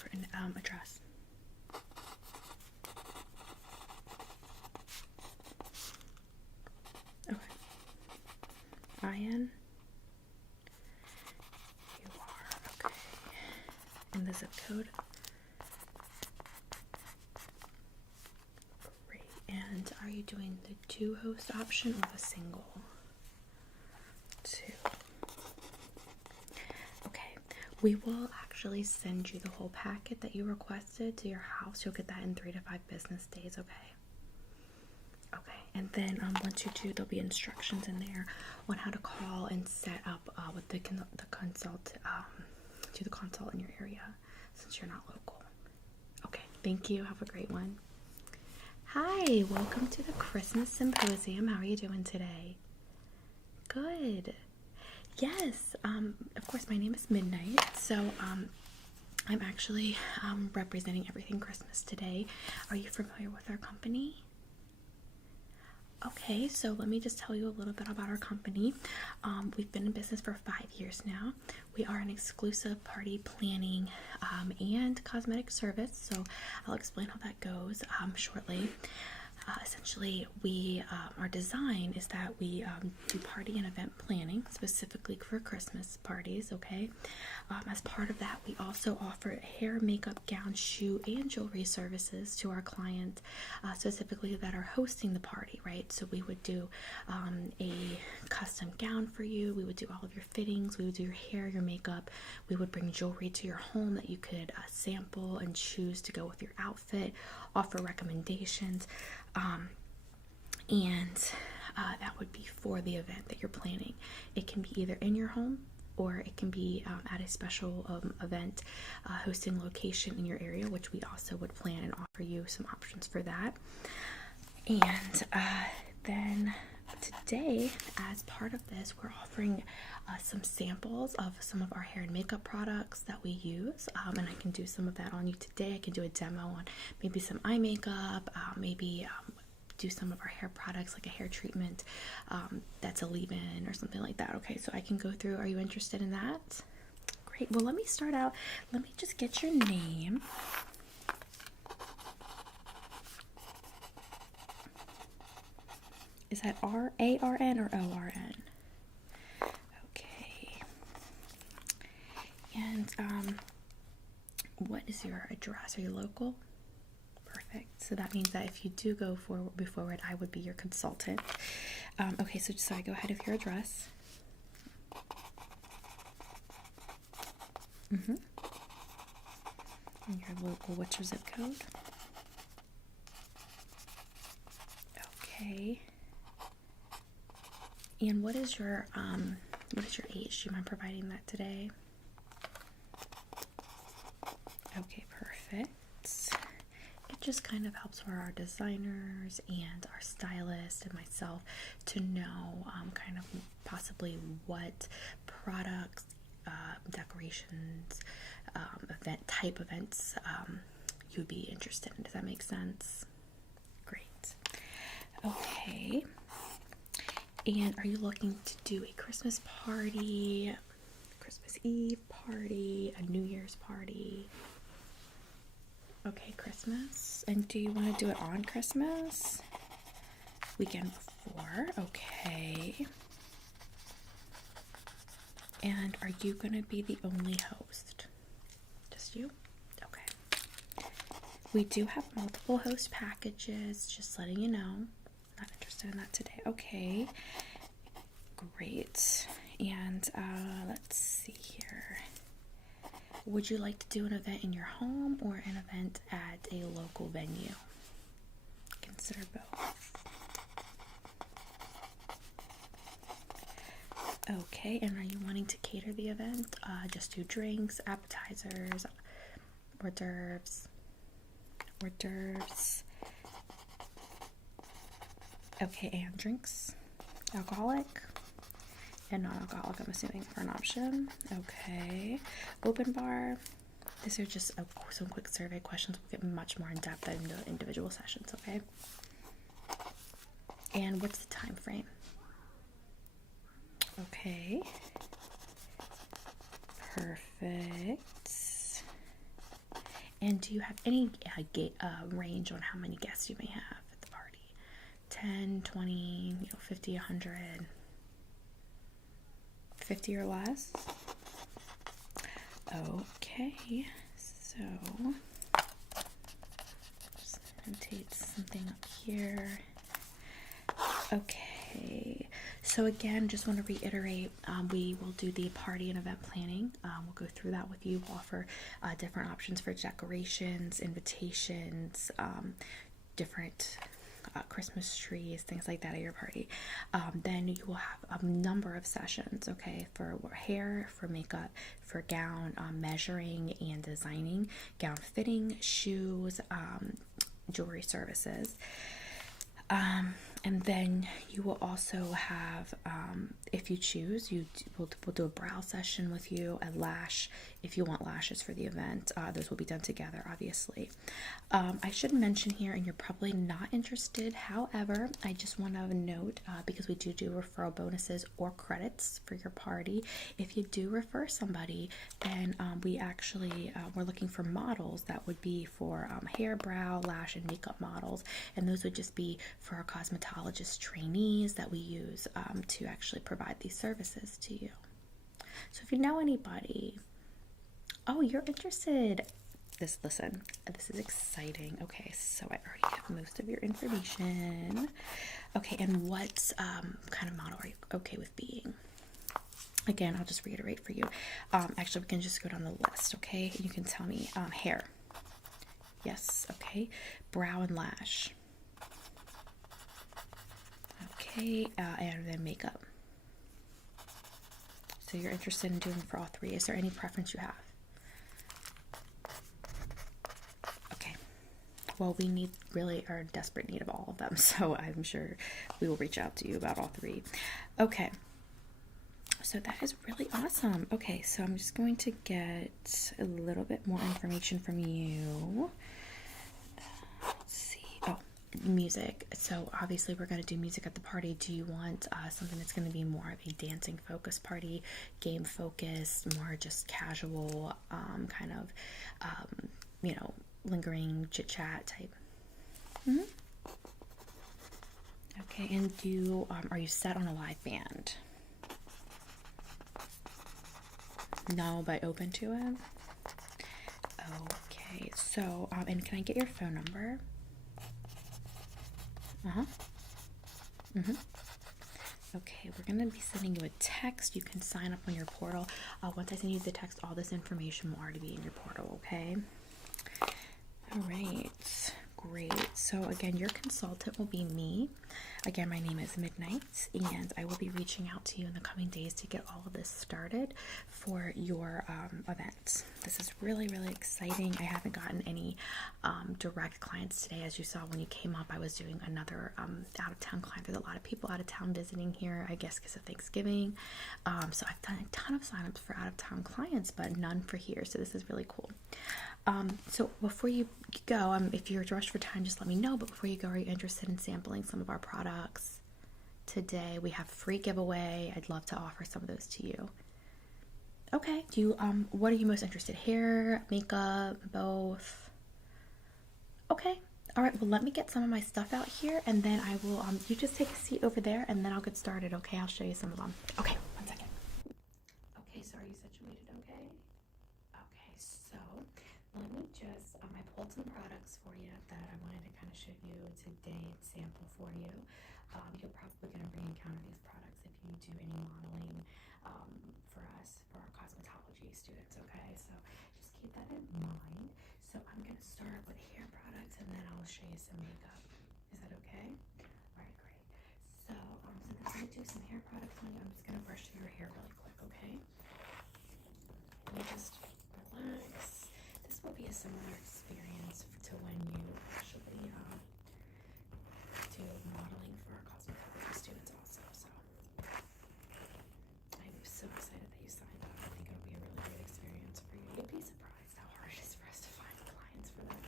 for an address? Okay. IN? You are, okay. And the zip code? Great. And are you doing the 2-host option or the single? 2. Okay. We will actually send you the whole packet that you requested to your house. You'll get that in 3 to 5 business days, okay? Okay, and then once you do, there'll be instructions in there on how to call and set up with the consult, do the consult in your area, since you're not local. Okay, thank you. Have a great one. Hi, welcome to the Christmas Symposium. How are you doing today? Good. Yes, of course, my name is Midnight, so I'm actually representing everything Christmas today. Are you familiar with our company? Okay, so let me just tell you a little bit about our company. We've been in business for 5 years now. We are an exclusive party planning and cosmetic service, so I'll explain how that goes shortly. Essentially, our design is that we do party and event planning specifically for Christmas parties, okay? As part of that, we also offer hair, makeup, gown, shoe, and jewelry services to our clients, specifically that are hosting the party, right? So we would do a custom gown for you. We would do all of your fittings. We would do your hair, your makeup. We would bring jewelry to your home that you could sample and choose to go with your outfit, offer recommendations. That would be for the event that you're planning. It can be either in your home or it can be at a special event hosting location in your area, which we also would plan and offer you some options for that. And then today, as part of this, we're offering some samples of some of our hair and makeup products that we use, and I can do some of that on you today. I can do a demo on maybe some eye makeup, maybe do some of our hair products like a hair treatment that's a leave-in or something like that. Okay, so I can go through. Are you interested in that? Great. Well, let me start out. Let me just get your name. Is that R-A-R-N or O-R-N? Okay. And what is your address? Are you local? Perfect. So that means that if you do go forward, I would be your consultant. Okay, so just so I go ahead of your address. And your local, what's your zip code? Okay. And what is your age? Do you mind providing that today? Okay, perfect. It just kind of helps for our designers and our stylist and myself to know kind of possibly what products, decorations, events you'd be interested in. Does that make sense? Great. Okay. And are you looking to do a Christmas party, Christmas Eve party, a New Year's party? Okay, Christmas. And do you want to do it on Christmas? Weekend before. Okay. And are you going to be the only host? Just you? Okay. We do have multiple host packages, just letting you know. Not interested in that today. Okay. Great. And let's see here. Would you like to do an event in your home or an event at a local venue? Consider both. Okay, and are you wanting to cater the event? Just do drinks, appetizers, hors d'oeuvres. Okay, and drinks. Alcoholic and non-alcoholic, I'm assuming, for an option. Okay. Open bar. These are just some quick survey questions. We'll get much more in depth in the individual sessions, okay? And what's the time frame? Okay. Perfect. And do you have any range on how many guests you may have at the party? 10, 20, 50, 100? 50 or less? Okay, so just notate something up here. Okay, so again, just want to reiterate, we will do the party and event planning. We'll go through that with you. We'll offer different options for decorations, invitations, different Christmas trees, things like that at your party. Then you will have a number of sessions, okay, for hair, for makeup, for gown, measuring and designing, gown fitting, shoes, jewelry services. And then you will also have, if you choose, we'll do a brow session with you, a lash, if you want lashes for the event. Those will be done together, obviously. I should mention here, and you're probably not interested, however, I just want to note, because we do referral bonuses or credits for your party. If you do refer somebody, then we actually, we're looking for models that would be for hair, brow, lash, and makeup models, and those would just be for our cosmetologist trainees that we use to actually provide these services to you. So if you know anybody, oh, you're interested, listen, this is exciting. Okay, so I already have most of your information. Okay, and what kind of model are you okay with being? Again, I'll just reiterate for you. Actually, we can just go down the list, okay? You can tell me. Hair. Yes, okay. Brow and lash. Okay, and then makeup. So you're interested in doing for all three. Is there any preference you have? Okay. Well, we are in desperate need of all of them, so I'm sure we will reach out to you about all three. Okay. So that is really awesome. Okay, so I'm just going to get a little bit more information from you. Let's see. Oh, music. So obviously we're going to do music at the party. Do you want something that's going to be more of a dancing focused party, game focused, more just casual, kind of, lingering chit chat type? Mm-hmm. Okay, and are you set on a live band? No, but open to it? Okay, so, and can I get your phone number? Okay, we're going to be sending you a text. You can sign up on your portal. Once I send you the text, all this information will already be in your portal, okay? All right, great. So again, your consultant will be me. Again, my name is Midnight, and I will be reaching out to you in the coming days to get all of this started for your event. This is really, really exciting. I haven't gotten any direct clients today. As you saw when you came up, I was doing another out-of-town client. There's a lot of people out of town visiting here, I guess because of Thanksgiving. So I've done a ton of signups for out-of-town clients, but none for here. So this is really cool. So before you go, if you're rushed for time, just let me know. But before you go, are you interested in sampling some of our products today? We have free giveaway. I'd love to offer some of those to you. Okay. Do you, what are you most interested? Hair, makeup, both? Okay. All right. Well, let me get some of my stuff out here, and then I will, you just take a seat over there, and then I'll get started. Okay. I'll show you some of them. Okay. 1 second. Okay. So are you situated? Okay. Okay. So let me just, I pulled some products for you that I wanted to kind of show you today and sample for you. You're probably going to encounter these products if you do any modeling for us, for our cosmetology students, okay? So just keep that in mind. So I'm going to start with hair products, and then I'll show you some makeup. Is that okay? All right, great. So since I'm going to do some hair products on you, I'm just going to brush through your hair really quick, okay? Let me just relax. This will be a similar experience to when you actually do modeling for our cosmetology students also. So I'm so excited that you signed up. I think it'll be a really great experience for you. You'd be surprised how hard it is for us to find clients for that.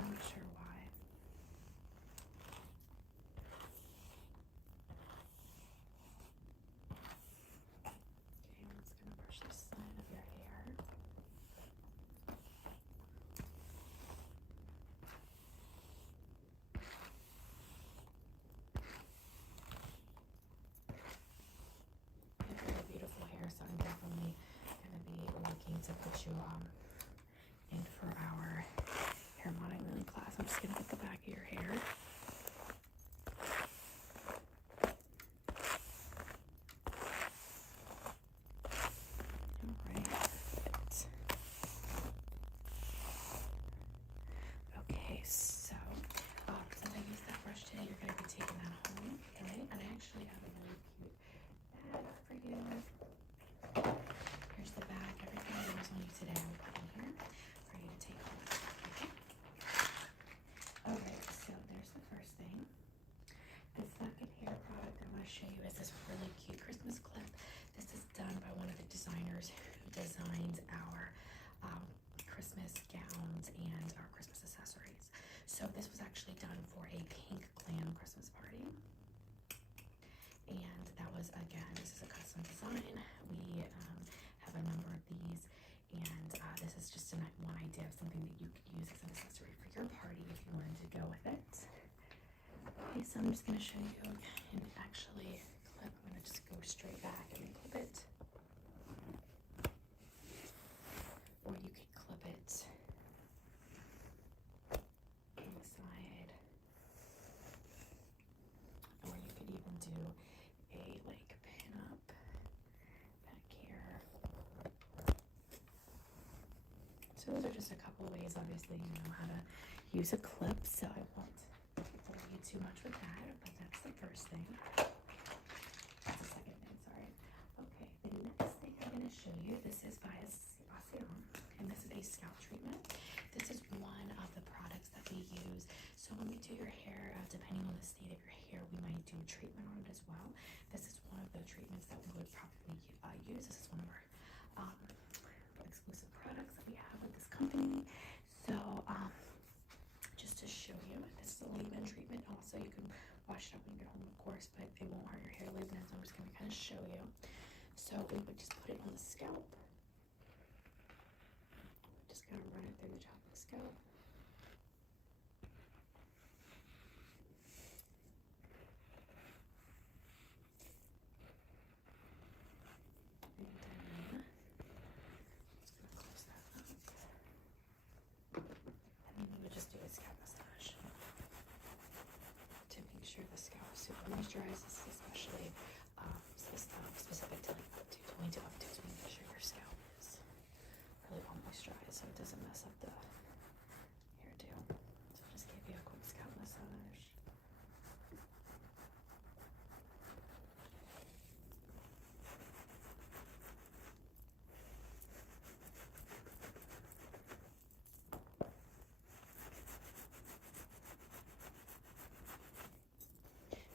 I'm not sure why. Okay, I'm just gonna brush the side of your hair. get you in for our hair modeling class. I'm just gonna get the back of your hair. Alright, perfect. Okay, so since I used that brush today, you're gonna be taking that home, okay? And I actually have a really cute bag for you. Here's the bag. Everything I use on you today I will put in here for you to take home, okay? Alright, so there's the first thing. The second hair product I want to show you is this really cute Christmas clip. This is done by one of the designers who designs our Christmas gowns and our Christmas accessories. So this was actually done for a pink glam Christmas party. And that was, again, this is a custom design. We have a number of these, and this is just one idea of something that you could use as an accessory for your party if you wanted to go with it. Okay, so I'm just going to show you and actually clip. I'm going to just go straight back and clip it. Or you could clip it on the side. Or you could even do a like pin up back here. So those are just a couple of ways. Obviously, you know how to use a clip, so I won't bore you too much with that, but that's the first thing. That's the second thing, sorry. Okay, the next thing I'm going to show you, this is by Compilation, and this is a scalp treatment. This is one of the products that we use. So when we do your hair, depending on the state of your hair, we might do treatment on it as well. This is one of the treatments that we would probably use. This is one of our exclusive products that we have with this company. So just to show you, this is a leave-in treatment. Also, you can wash it up when you get home, of course, but it won't hurt your hair leave-in, so I'm just going to kind of show you. So we would just put it on the scalp. Just kind of run it through the top of the scalp. And then just going to close that up. And then we would just do a scalp massage to make sure the scalp is super moisturized. This is especially specific to like up to 22 up to, so make sure your scalp is really well moisturized so it doesn't mess up the hairdo. So I'll just give you a quick scalp massage.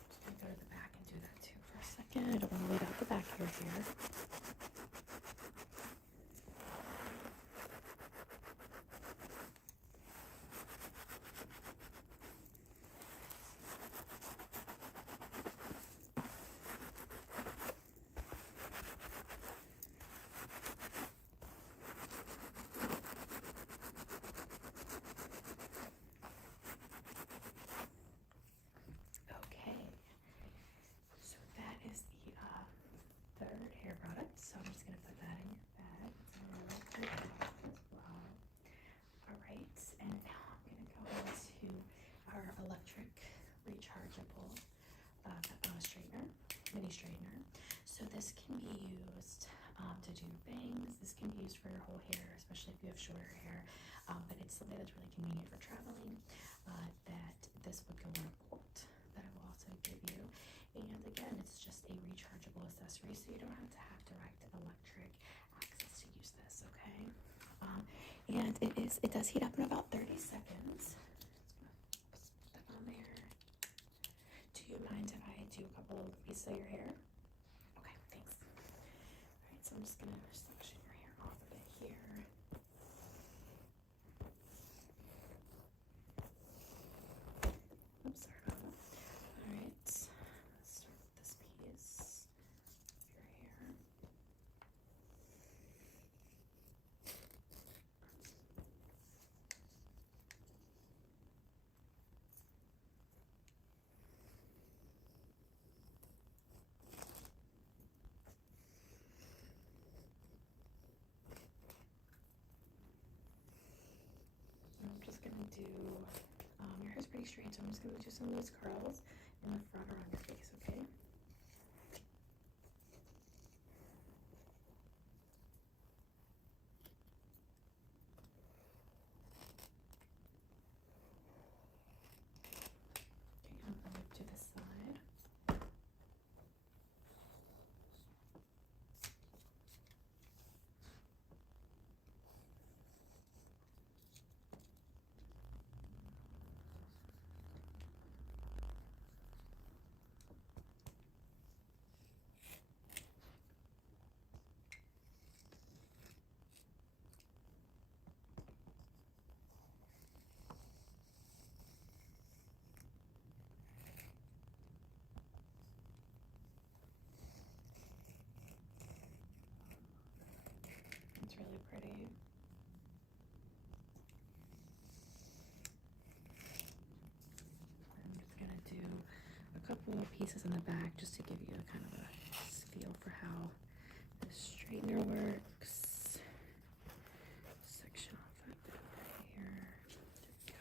Just gonna go to the back and do that too for a second. I don't want to leave out the back of your hair. Okay, so that is the third hair product. So I'm just gonna put that in your bag. It's a little bit as well. All right, and now I'm gonna go into our electric rechargeable straightener, mini straightener. So this can be used to do bangs. This can be used for your whole hair, especially if you have shorter hair. But it's something that's really convenient for traveling. That this would go in a port that I will also give you. And again, it's just a rechargeable accessory, so you don't have direct electric access to use this. Okay, and it does heat up in about 30 seconds. Just put that on there. Do you mind if I do a couple of pieces of your hair? Okay, thanks. All right, so I'm just gonna section your hair off a bit here. Oops, sorry about that. All right, let's start with this piece of your hair. do, your hair's pretty straight, so I'm just gonna do some of these curls in the front or on your face, okay? Okay, I'm gonna move to the side. It's really pretty. I'm just gonna do a couple of pieces in the back just to give you a kind of a feel for how the straightener works. Section off that bit right here. There we go.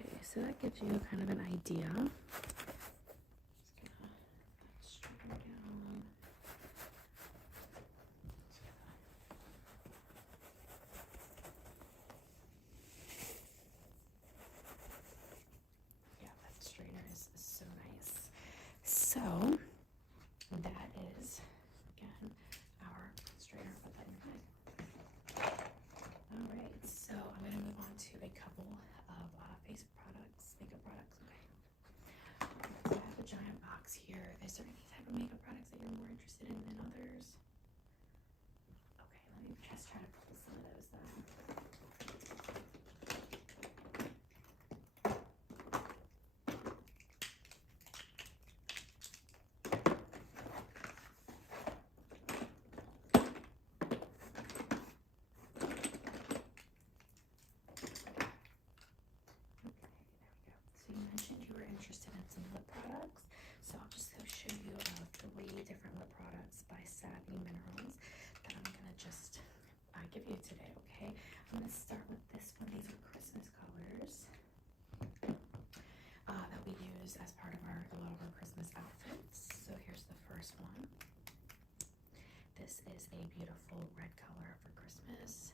Okay, so that gives you kind of an idea. Just gonna straighten down. Yeah, that straightener is so nice. So that is, again, our straightener. Put that in your bag. All right, so I'm going to move on to a couple of face products, makeup products, okay? So I have a giant box here. Is there any type of makeup products that you're more interested in than others? Okay, let me just try to pull some of those then. So you mentioned you were interested in some lip products, so I'll just show you 3 different lip products by Savvy Minerals that I'm gonna just give you today, okay? I'm gonna start with this one. These are Christmas colors that we use as part of a lot of our Christmas outfits. So here's the first one. This is a beautiful red color for Christmas.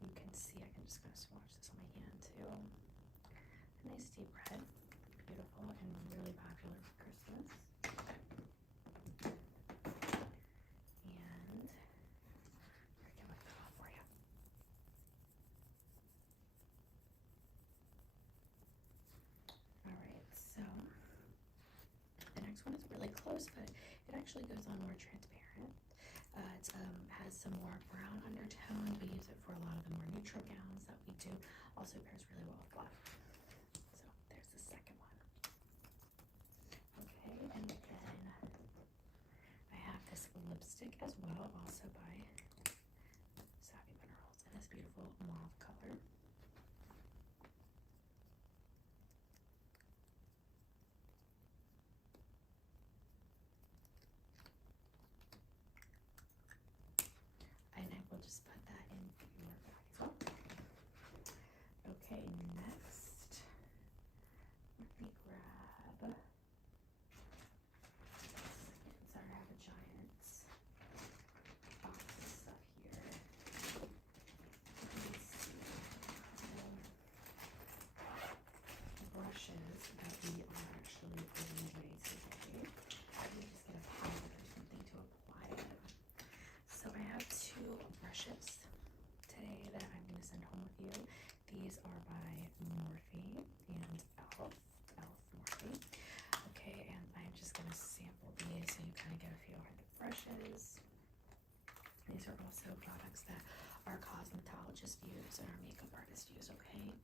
You can see I can just kind of swatch this on my hand too. A nice deep red, beautiful and really popular for Christmas. And here, I can wipe that off for you. Alright, so the next one is really close, but it actually goes on more transparent. It has some more brown undertones. We use it for a lot of the more neutral gowns that we do. Also pairs really well with black. So there's the second one. Okay, and then I have this lipstick as well, also by Savvy Minerals, in this beautiful mauve color. And I will just put that in your bag as well. Okay, next, let me grab, sorry, I have a giant box of stuff here. Let me see, brushes that we are actually putting away today. I would just get a powder or something to apply it. So I have 2 brushes today that I'm going to send home with you. These are by Morphe and Elf Morphe. Okay, and I'm just going to sample these so you kind of get a feel for the brushes. These are also products that our cosmetologists use and our makeup artists use, okay?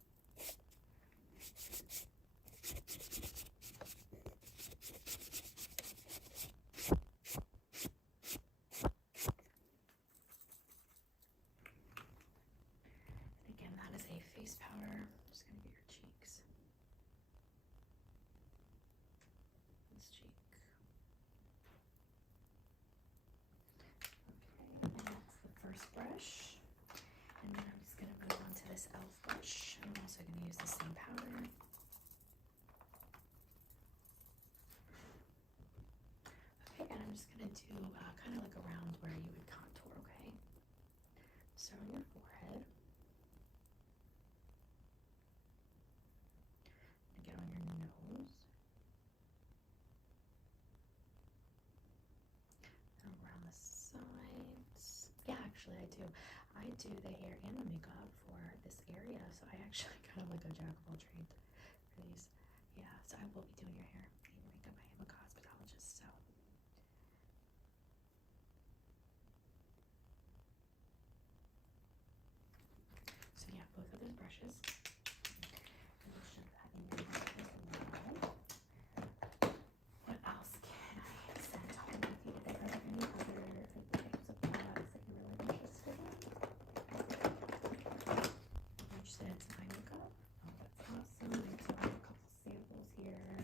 also going to use the same powder. Okay, and I'm just going to do kind of like around where you would contour, okay? Start on your forehead. And get on your nose. And around the sides. Yeah, actually I do. I do the hair and the makeup for this area, so I actually kind of like a jack of all trades for these. Yeah, so I will be doing your hair and your makeup. I am a cosmetologist, so. So yeah, both of those brushes. And we'll shove that in your mouth as well. What else can I send home with you? Are there any other types of products that you're really interested in? You're interested in some eye makeup? Oh, that's awesome. I also have a couple samples here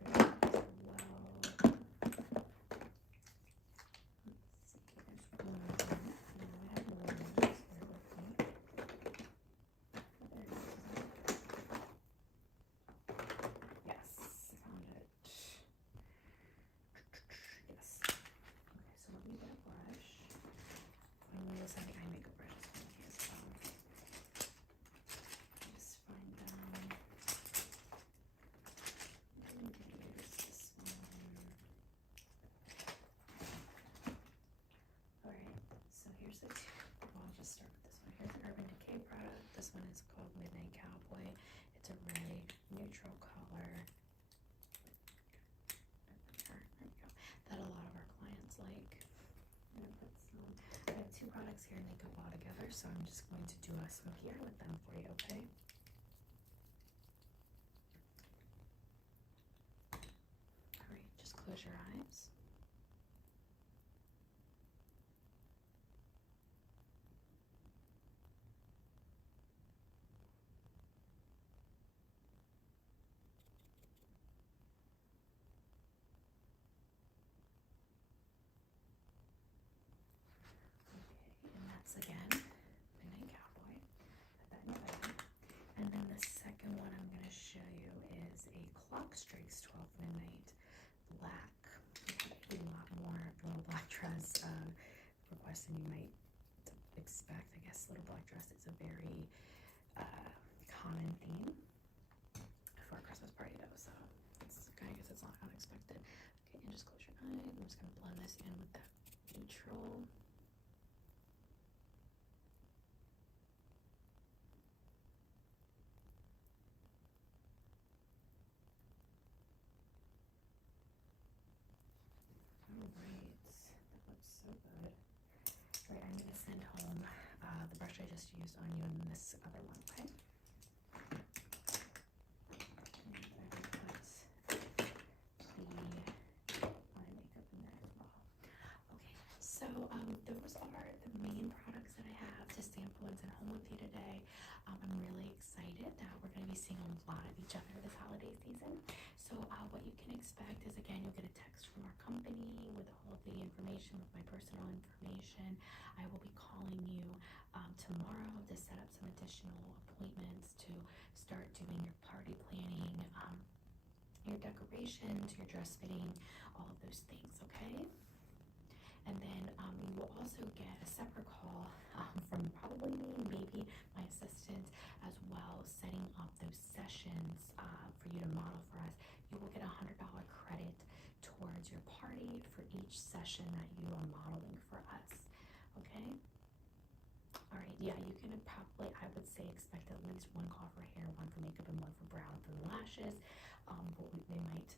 for that as well. Let's see, there's one. No, I have more of those. Bear with me. There it is. Yes, I found it. Yes. Okay, so let me get a brush. I'm going to use eye makeup brushes for me as well. Just find them. I'm going to use this one. Alright, so here's the two. Well, I'll just start with this one. Here's an Urban Decay product. This one is called Midnight Cowboy. It's a really neutral color. There we go. That a lot of our clients like. I'm gonna put some. I have two products here and they go well together, so I'm just going to do a smoky eye with them for you, okay? Alright, just close your eyes. Okay, and that's again Midnight Cowboy. Put that in the bag. And then the second one I'm going to show you is a Clock Strikes 12 Midnight Black. A lot more little black dress requests than you might expect. I guess little black dress is a very common theme for a Christmas party though, so it's, I guess it's not unexpected. Okay, and just close your eyes. I'm just going to blend this in with that neutral. Alright, that looks so good. Alright, I'm going to send home the brush I just used on you and this other one, okay? And I'm going to put the eye makeup in there as well. Okay, so those are the main products that I have to sample and send home with you today. I'm really excited that we're going to be seeing a lot of each other this holiday season. So what you can expect is, again, you'll get a text from our company with all of the information, with my personal information. I will be calling you tomorrow to set up some additional appointments to start doing your party planning, your decorations, your dress fitting, all of those things, okay? And then you will also get a separate call from probably me, maybe my assistant as well, setting up those sessions for you to model for us. You will get a $100 credit towards your party for each session that you are modeling for us, okay? All right, yeah, you can probably, I would say, expect at least one call for hair, one for makeup, and one for brow and for the lashes. But they might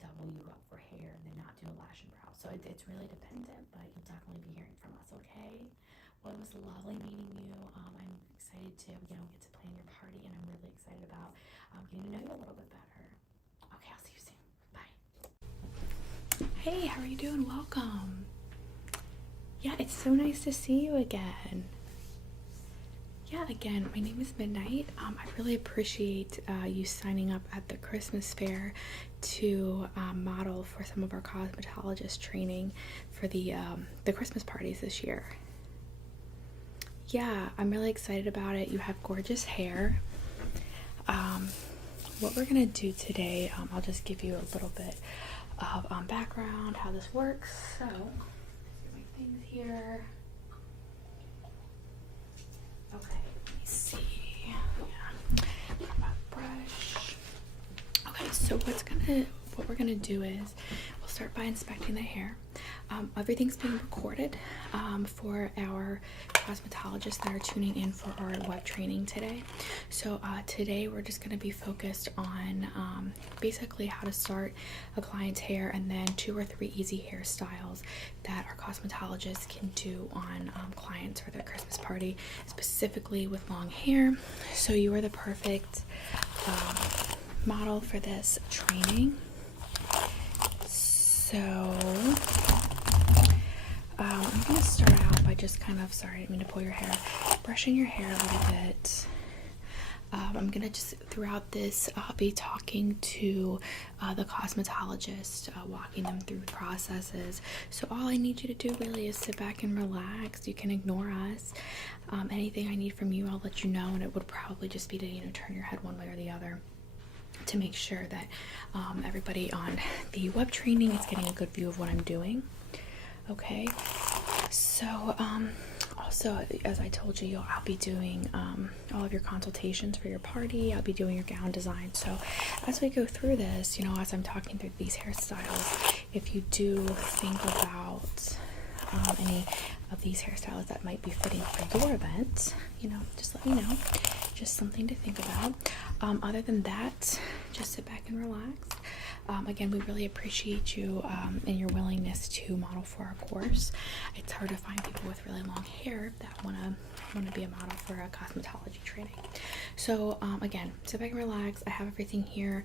double you up for hair and then not do a lash and brow. So it's really dependent, but you'll definitely be hearing from us, okay? Well, it was lovely meeting you. I'm excited to, get to plan your party, and I'm really excited about getting to know you a little bit better. Okay, I'll see you soon. Bye. Hey, how are you doing? Welcome. Yeah, it's so nice to see you again. Yeah, again, my name is Midnight. I really appreciate you signing up at the Christmas fair to model for some of our cosmetologist training for the Christmas parties this year. Yeah, I'm really excited about it. You have gorgeous hair, what we're gonna do today, I'll just give you a little bit of background, how this works. So, get my things here. Okay, let me see. Yeah, grab my brush. Okay, so what we're gonna do is we'll start by inspecting the hair. Everything's being recorded for our cosmetologists that are tuning in for our web training today. So today we're just going to be focused on basically how to start a client's hair, and then 2 or 3 easy hairstyles that our cosmetologists can do on clients for their Christmas party, specifically with long hair. So you are the perfect model for this training. So I'm going to start out by just kind of, sorry, I didn't mean to pull your hair, brushing your hair a little bit. I'm going to just, throughout this, be talking to the cosmetologist, walking them through processes. So all I need you to do really is sit back and relax. You can ignore us. Anything I need from you, I'll let you know, and it would probably just be to, turn your head one way or the other to make sure that everybody on the web training is getting a good view of what I'm doing. Okay, so also, as I told you, I'll be doing all of your consultations for your party. I'll be doing your gown design. So as we go through this, as I'm talking through these hairstyles, if you do think about any of these hairstyles that might be fitting for your event, just let me know. Just something to think about. Other than that, just sit back and relax. Again, we really appreciate you and your willingness to model for our course. It's hard to find people with really long hair that want to be a model for a cosmetology training. So again, sit back and relax. I have everything here.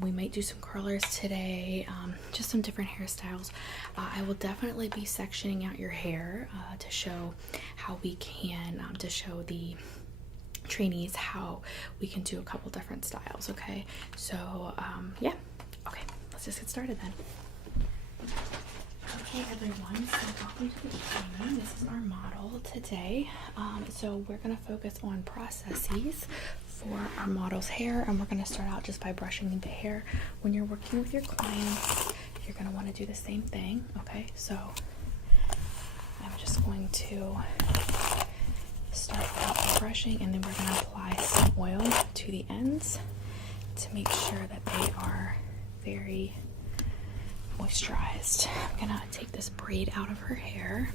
We might do some curlers today, just some different hairstyles. I will definitely be sectioning out your hair to show how we can, to show the trainees how we can do a couple different styles. Okay, so yeah, okay, let's just get started then. Okay everyone, so welcome to the training. This is our model today. So we're going to focus on processes for our model's hair, and we're going to start out just by brushing the hair. When you're working with your clients, you're going to want to do the same thing. Okay, so I'm just going to start out by brushing, and then we're going to apply some oil to the ends to make sure that they are very moisturized. I'm going to take this braid out of her hair.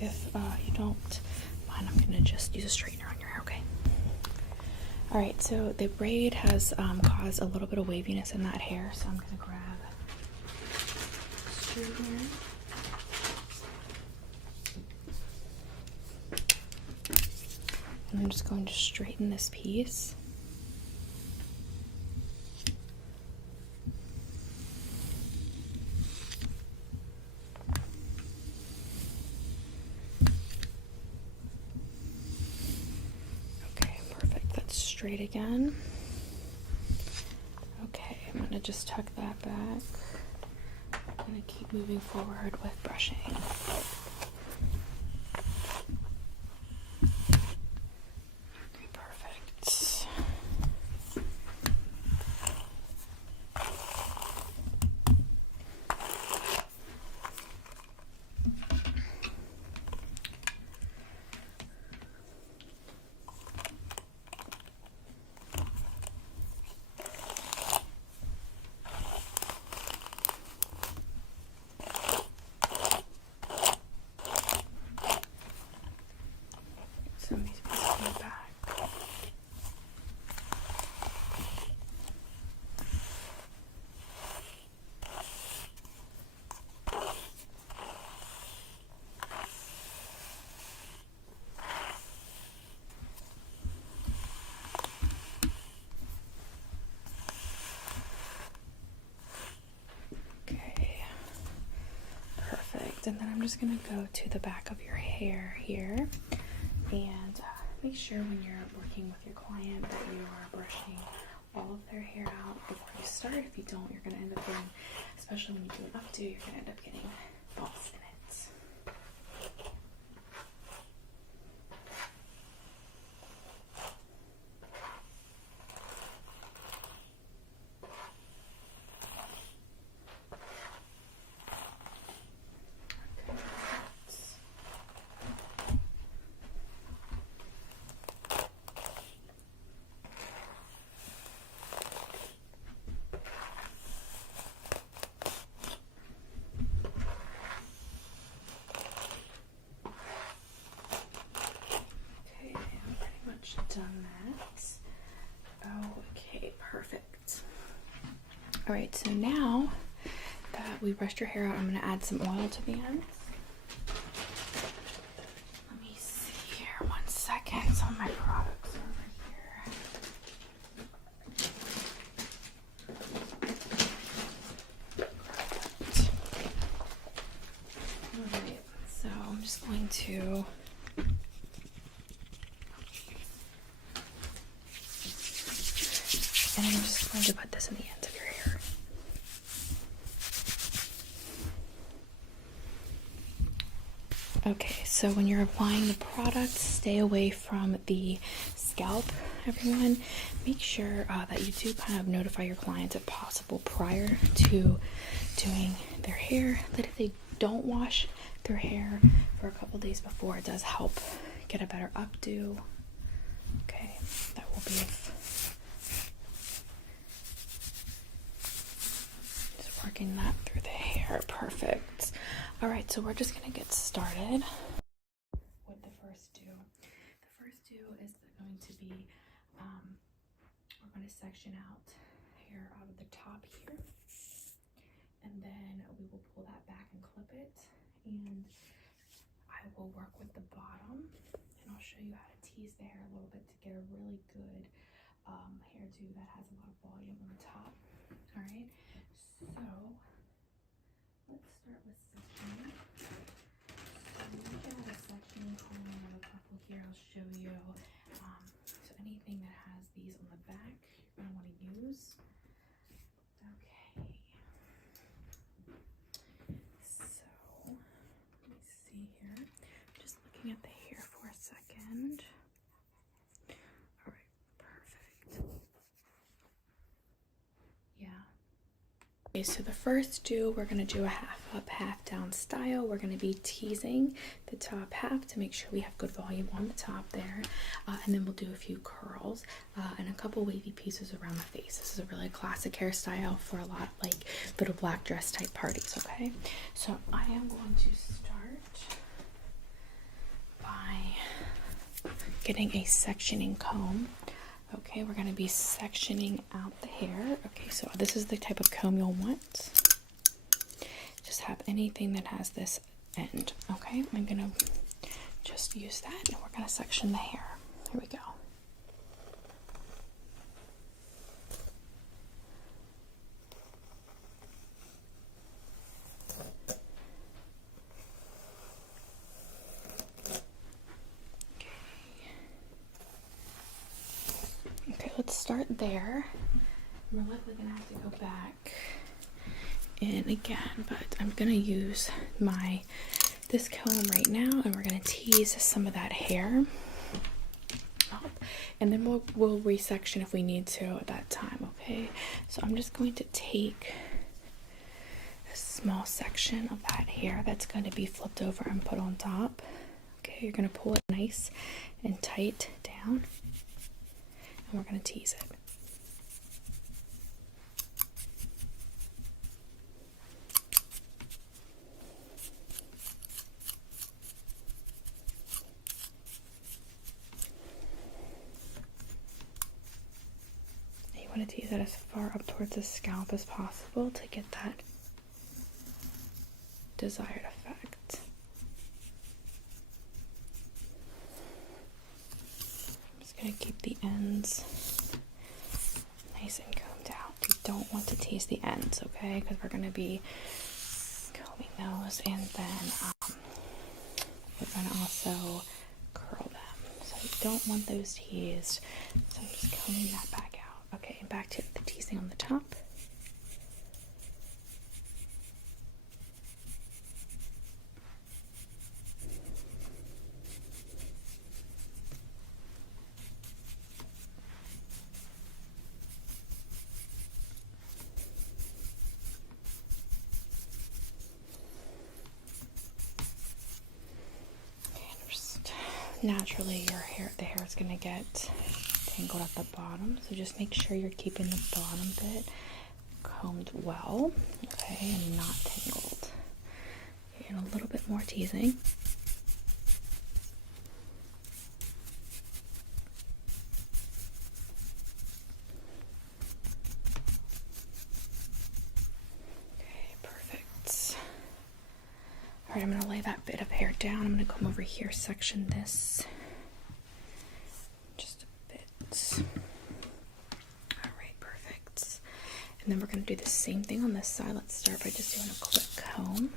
If you don't mind, I'm going to just use a straightener on your hair, okay? Alright, so the braid has caused a little bit of waviness in that hair, so I'm going to grab a straightener. And I'm just going to straighten this piece. Straight again. Okay, I'm going to just tuck that back. I'm going to keep moving forward with brushing. Perfect. And then I'm just going to go to the back of your hair here and make sure when you're working with your client that you are brushing all of their hair out before you start. If you don't, you're going to end up getting, especially when you do an updo, you're going to end up getting false in it. Done that. Okay, perfect. All right, so now that we brushed your hair out, I'm going to add some oil to the ends. Let me see here, 1 second. Some of my products over here. All right, so I'm just going to and I'm just going to put this in the ends of your hair. Okay, so when you're applying the product, stay away from the scalp, everyone. Make sure that you do kind of notify your clients if possible prior to doing their hair, that if they don't wash their hair for a couple days before, it does help get a better updo. Okay, that will be working that through the hair. Perfect. All right, so we're just gonna get started with the first do. The first do is going to be we're going to section out hair out of the top here, and then we will pull that back and clip it, and I will work with the bottom, and I'll show you how to tease the hair a little bit to get a really good hairdo that has a lot of volume on the top. All right. So let's start with sectioning. So we can have a sectioning comb. I have a couple here. I'll show you. So anything that has these on the back, you're going to want to use. Okay. So let me see here. Just looking at the hair for a second. All right. Perfect. Yeah. Okay, so the first do, we're going to do a half up, half down style. We're going to be teasing the top half to make sure we have good volume on the top there. And then we'll do a few curls and a couple wavy pieces around the face. This is a really classic hairstyle for a lot like little black dress type parties, okay? So I am going to start by getting a sectioning comb. Okay, we're going to be sectioning out the hair. Okay, so this is the type of comb you'll want. Just have anything that has this end. Okay, I'm going to just use that, and we're going to section the hair. Here we go. Let's start there. We're likely gonna have to go back in again, but I'm gonna use this comb right now, and we're gonna tease some of that hair up, and then we'll resection if we need to at that time. Okay, so I'm just going to take a small section of that hair that's going to be flipped over and put on top. Okay, you're gonna pull it nice and tight down, and we're going to tease it. And you want to tease it as far up towards the scalp as possible to get that desired effect. I'm just going to keep the ends nice and combed out. You don't want to tease the ends, okay? Because we're going to be combing those, and then we're going to also curl them. So I don't want those teased, so I'm just combing that back out. Okay, and back to the teasing on the top. Naturally the hair is going to get tangled at the bottom, so just make sure you're keeping the bottom bit combed well, okay, and not tangled. And a little bit more teasing. Okay, perfect. Alright, I'm going to lay that bit of hair down. I'm going to come over here, section this just a bit. Alright, perfect. And then we're going to do the same thing on this side. Let's start by just doing a quick comb.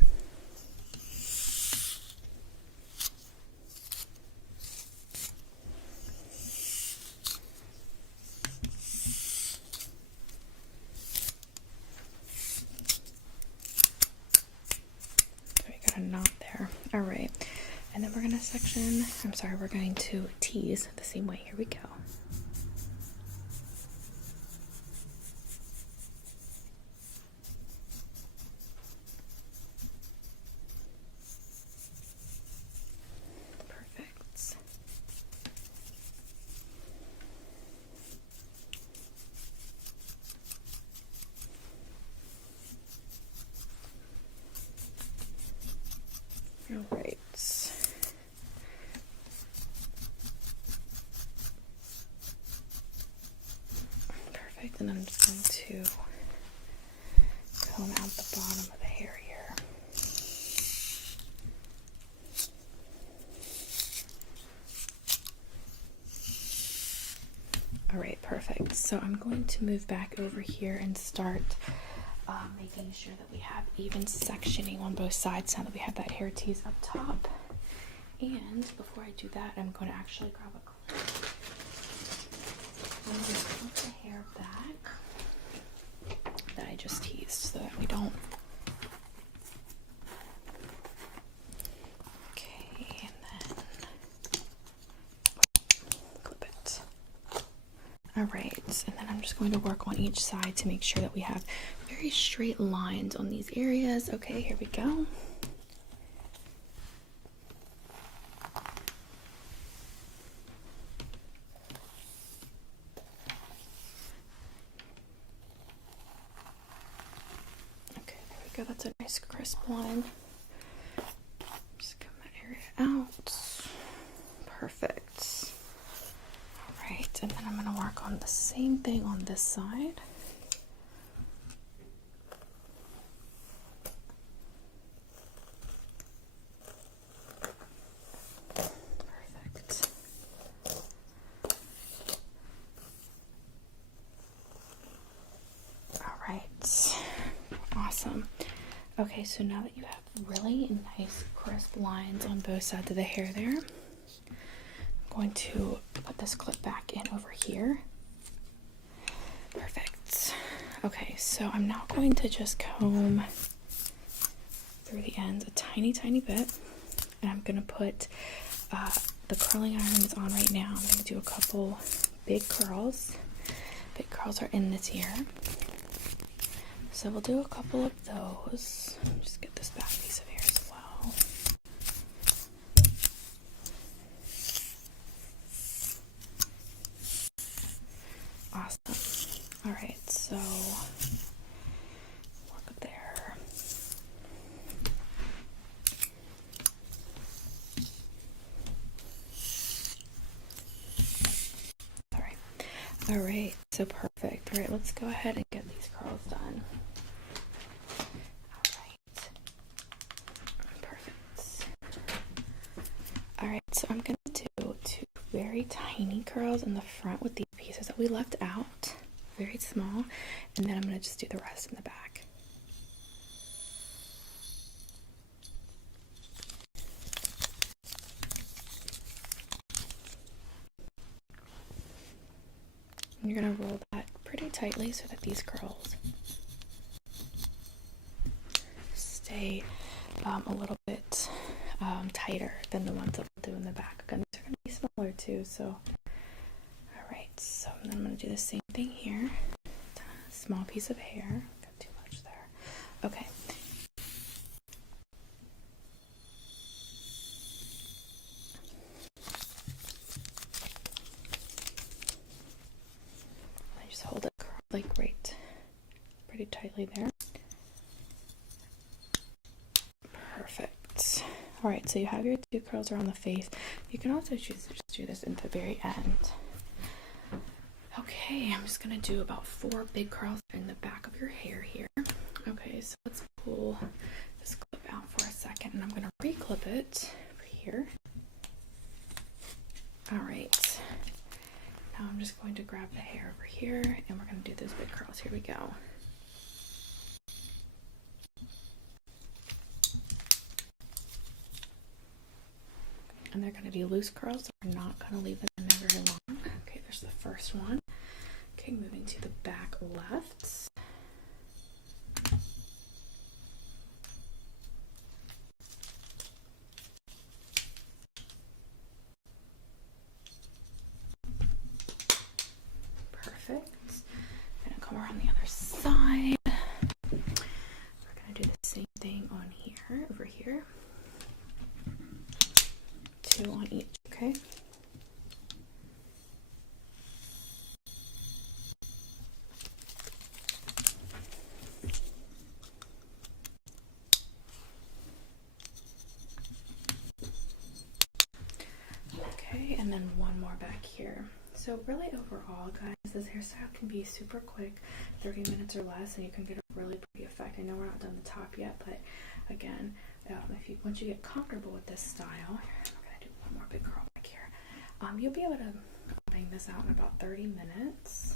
A knot there. All right, and then we're going to we're going to tease the same way. Here we go. Perfect. All right. Perfect. And then I'm just going to comb out the bottom of the hair here. All right, perfect. So I'm going to move back over here and start making sure that we have even sectioning on both sides now that we have that hair tease up top. And before I do that, I'm going to actually grab a clip. I'm going to put the hair back that I just teased so that we don't. Okay, and then clip it. Alright, and then I'm just going to work on each side to make sure that we have very straight lines on these areas. Okay, here we go. Okay, there we go. That's a nice crisp line. Just cut that area out. Perfect. Alright, and then I'm going to work on the same thing on this side. Awesome. Okay, so now that you have really nice crisp lines on both sides of the hair there, I'm going to put this clip back in over here. Perfect. Okay, so I'm now going to just comb through the ends a tiny bit, and I'm going to put the curling iron is on right now. I'm going to do a couple big curls. Big curls are in this ear. So we'll do a couple of those. Just get this back piece of hair as well. Awesome. Alright, so look there. Alright, so perfect. Alright, let's go ahead and get these curls done. Alright, so I'm going to do two very tiny curls in the front with these pieces that we left out. Very small. And then I'm going to just do the rest in the back. And you're going to roll that pretty tightly so that these curls stay a little bit tighter than the ones that we'll do in the back. Again, these are going to be smaller too, so alright, so then I'm going to do the same thing here. Small piece of hair. Got too much there. Okay. I just hold it like right pretty tightly there. Perfect. Alright, so you have your 2 curls around the face. You can also choose to just do this in the very end. Okay, I'm just going to do about 4 big curls in the back of your hair here. Okay, so let's pull this clip out for a second, and I'm going to re-clip it over here. Alright, now I'm just going to grab the hair over here, and we're going to do those big curls. Here we go. And they're going to be loose curls, so we're not going to leave them in there very long. Okay, there's the first one. Okay, moving to the back left. Perfect. I'm going to come around the other side. We're going to do the same thing on here, over here. 2 on each, okay? Okay, and then 1 more back here. So really overall, guys, this hairstyle can be super quick, 30 minutes or less, and you can get a really pretty effect. I know we're not done the top yet, but again, once you get comfortable with this style, we're gonna do 1 more big curl back here. You'll be able to bang this out in about 30 minutes.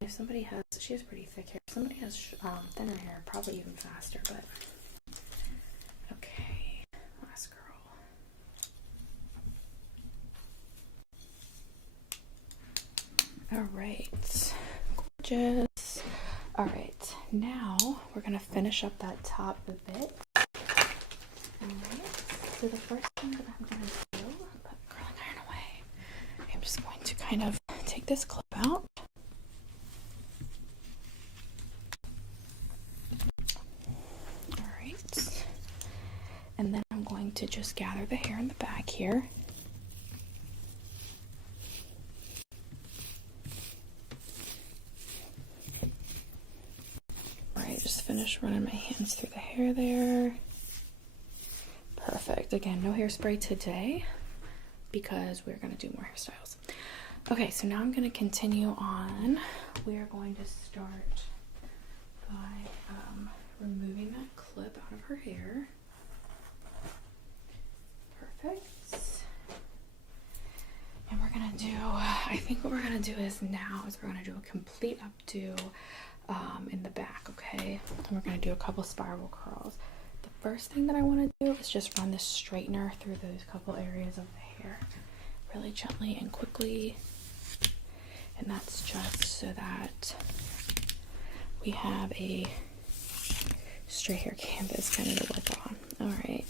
If somebody has, she has pretty thick hair. If somebody has thinner hair, probably even faster, but okay, last curl. All right, gorgeous. All right, now we're gonna finish up that top a bit. All right, so the first thing that I'm gonna do, put the curling iron away. I'm just going to kind of take this clip out. All right, and then I'm going to just gather the hair in the back here. Just finish running my hands through the hair there. Perfect. Again, no hairspray today because we're going to do more hairstyles. Okay, so now I'm going to continue on. We are going to start by removing that clip out of her hair. Perfect. And we're going to do, I think what we're going to do is we're going to do a complete updo in the back, okay? And we're going to do a couple spiral curls. The first thing that I want to do is just run this straightener through those couple areas of the hair really gently and quickly, and that's just so that we have a straight hair canvas kind of to work on. All right,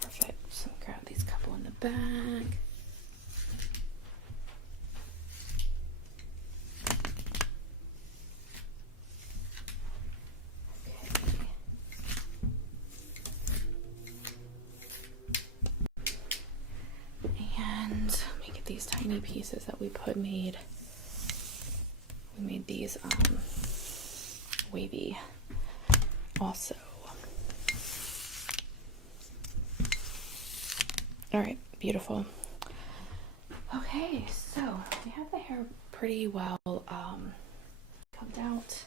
perfect. So grab these couple in the back. These tiny pieces that we made these wavy also. All right, beautiful. Okay, so we have the hair pretty well combed out.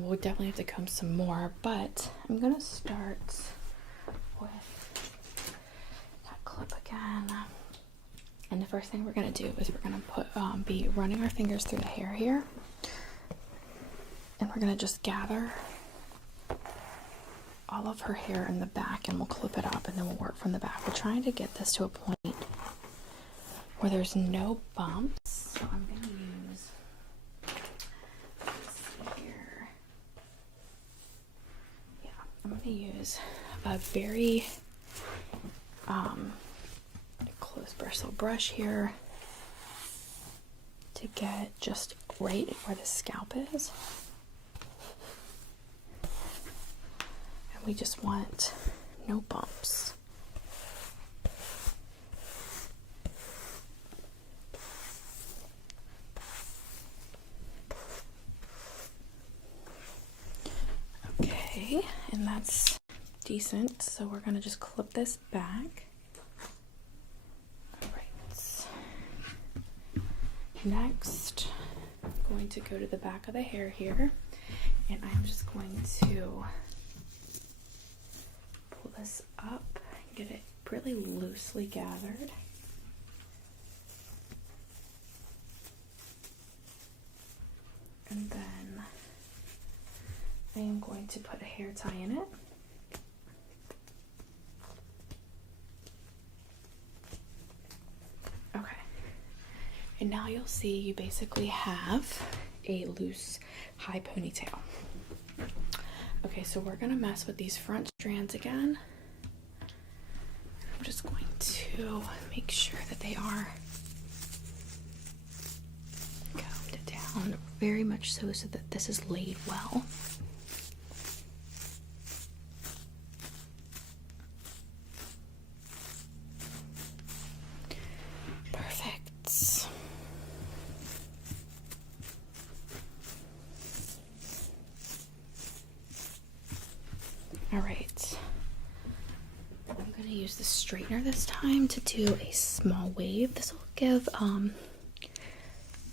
We'll definitely have to comb some more, but I'm gonna start with that clip again. And the first thing we're going to do is we're going to be running our fingers through the hair here. And we're going to just gather all of her hair in the back, and we'll clip it up, and then we'll work from the back. We're trying to get this to a point where there's no bumps. So I'm going to use, let's see here. Yeah, I'm going to use a very close bristle brush here to get just right where the scalp is. And we just want no bumps. Okay, and that's decent, so we're going to just clip this back. Next, I'm going to go to the back of the hair here, and I'm just going to pull this up and get it really loosely gathered. And then I am going to put a hair tie in it. And now you'll see you basically have a loose high ponytail. Okay, so we're gonna mess with these front strands again. I'm just going to make sure that they are combed down very much so that this is laid well. Alright, I'm going to use the straightener this time to do a small wave. This will give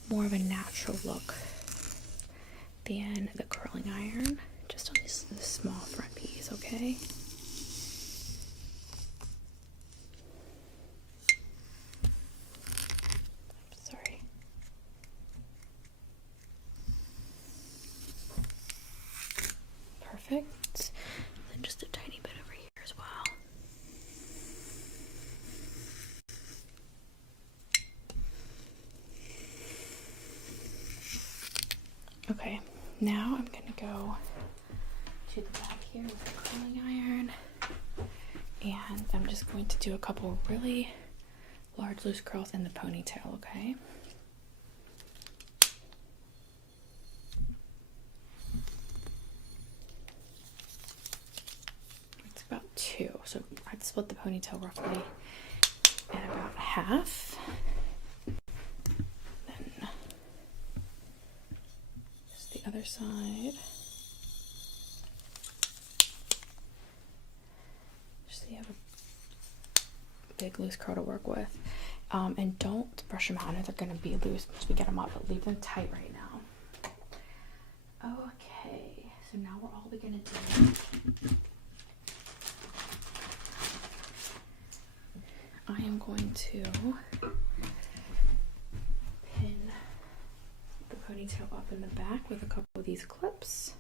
more of a natural look than the curling iron, just on this small front piece, okay? Sorry. Perfect. Just a tiny bit over here as well. Okay, now I'm going to go to the back here with the curling iron, and I'm just going to do a couple really large loose curls in the ponytail, okay? So I'd split the ponytail roughly at about half. Then just the other side. Just so you have a big loose curl to work with. And don't brush them out. I know they're going to be loose once we get them up, but leave them tight right now. Okay, so now what all we're going to do, I am going to pin the ponytail up in the back with a couple of these clips.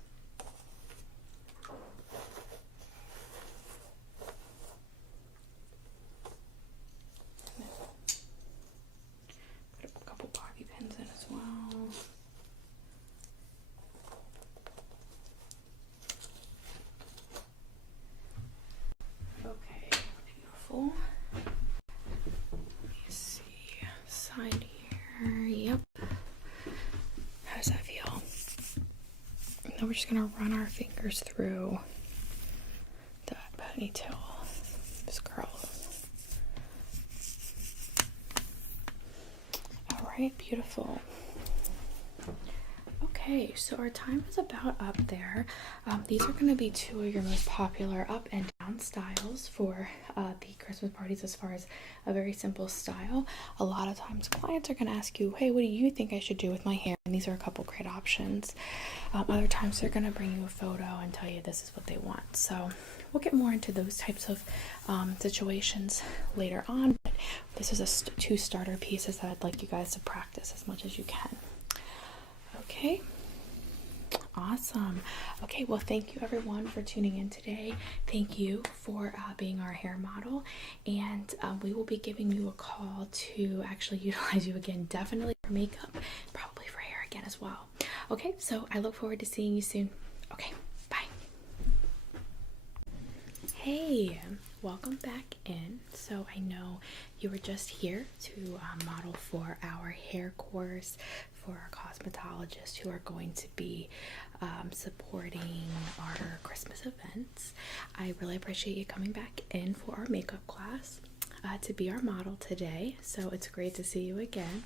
Put a couple bobby pins in as well. Okay, beautiful. Side here, yep. How does that feel? And then we're just gonna run our fingers through that ponytail, this curl. All right, beautiful. Okay, so our time is about up there. These are going to be two of your most popular up and down styles for the Christmas parties, as far as a very simple style. A lot of times clients are going to ask you, hey, what do you think I should do with my hair? And these are a couple great options. Other times they're going to bring you a photo and tell you this is what they want. So we'll get more into those types of situations later on. But this is two starter pieces that I'd like you guys to practice as much as you can. Okay, Awesome. Okay, well, thank you everyone for tuning in today. Thank you for being our hair model, and we will be giving you a call to actually utilize you again, definitely for makeup, probably for hair again as well. Okay, so I look forward to seeing you soon. Okay, bye. Hey, welcome back in. So I know you were just here to model for our hair course for our cosmetologists who are going to be supporting our Christmas events. I really appreciate you coming back in for our makeup class to be our model today. So it's great to see you again.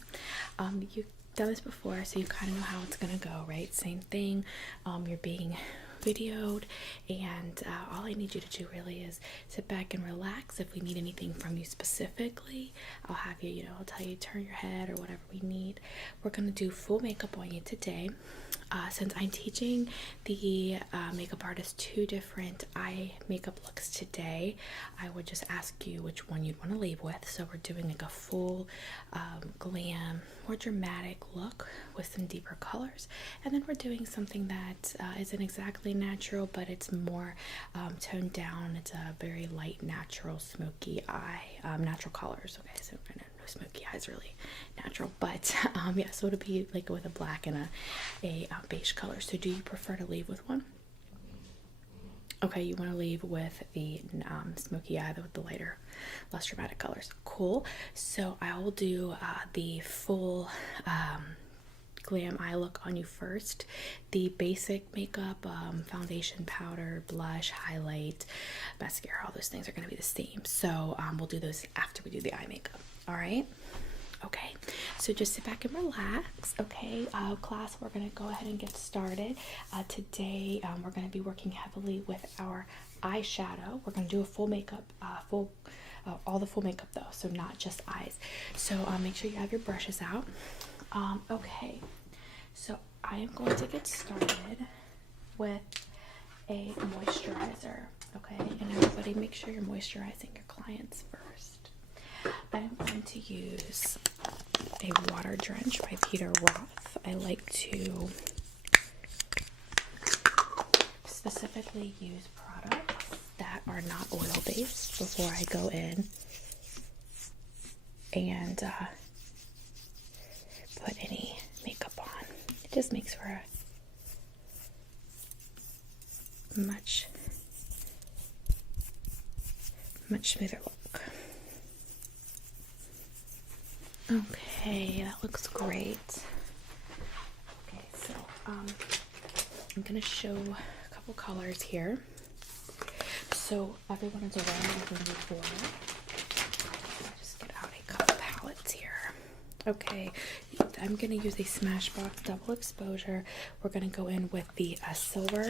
You've done this before, so you kind of know how it's gonna go, right? Same thing. You're being videoed, and all I need you to do really is sit back and relax. If we need anything from you specifically, I'll have you, I'll tell you to turn your head or whatever we need. We're gonna do full makeup on you today. Since I'm teaching the makeup artist 2 different eye makeup looks today, I would just ask you which one you'd want to leave with. So we're doing like a full glam, more dramatic look with some deeper colors, and then we're doing something that isn't exactly natural, but it's more toned down. It's a very light, natural, smoky eye, natural colors. Okay, so I know smoky eyes really natural, but yeah, so it'll be like with a black and a beige color. So do you prefer to leave with one? Okay, you want to leave with the smoky eye with the lighter, less dramatic colors. Cool. So I will do the full glam eye look on you first. The basic makeup, foundation, powder, blush, highlight, mascara, all those things are going to be the same. So we'll do those after we do the eye makeup. All right. Okay, so just sit back and relax. Okay, class, we're going to go ahead and get started. Today, we're going to be working heavily with our eyeshadow. We're going to do a full makeup, all the full makeup though, so not just eyes. So make sure you have your brushes out. Okay, so I am going to get started with a moisturizer. Okay, and everybody make sure you're moisturizing your clients first. I'm going to use a water drench by Peter Roth. I like to specifically use products that are not oil-based before I go in and put any makeup on. It just makes for a much smoother look. Okay, that looks great. Okay, so I'm gonna show a couple colors here. So everyone is aware of the before. I'll just get out a couple palettes here. Okay, I'm gonna use a Smashbox double exposure. We're gonna go in with the silver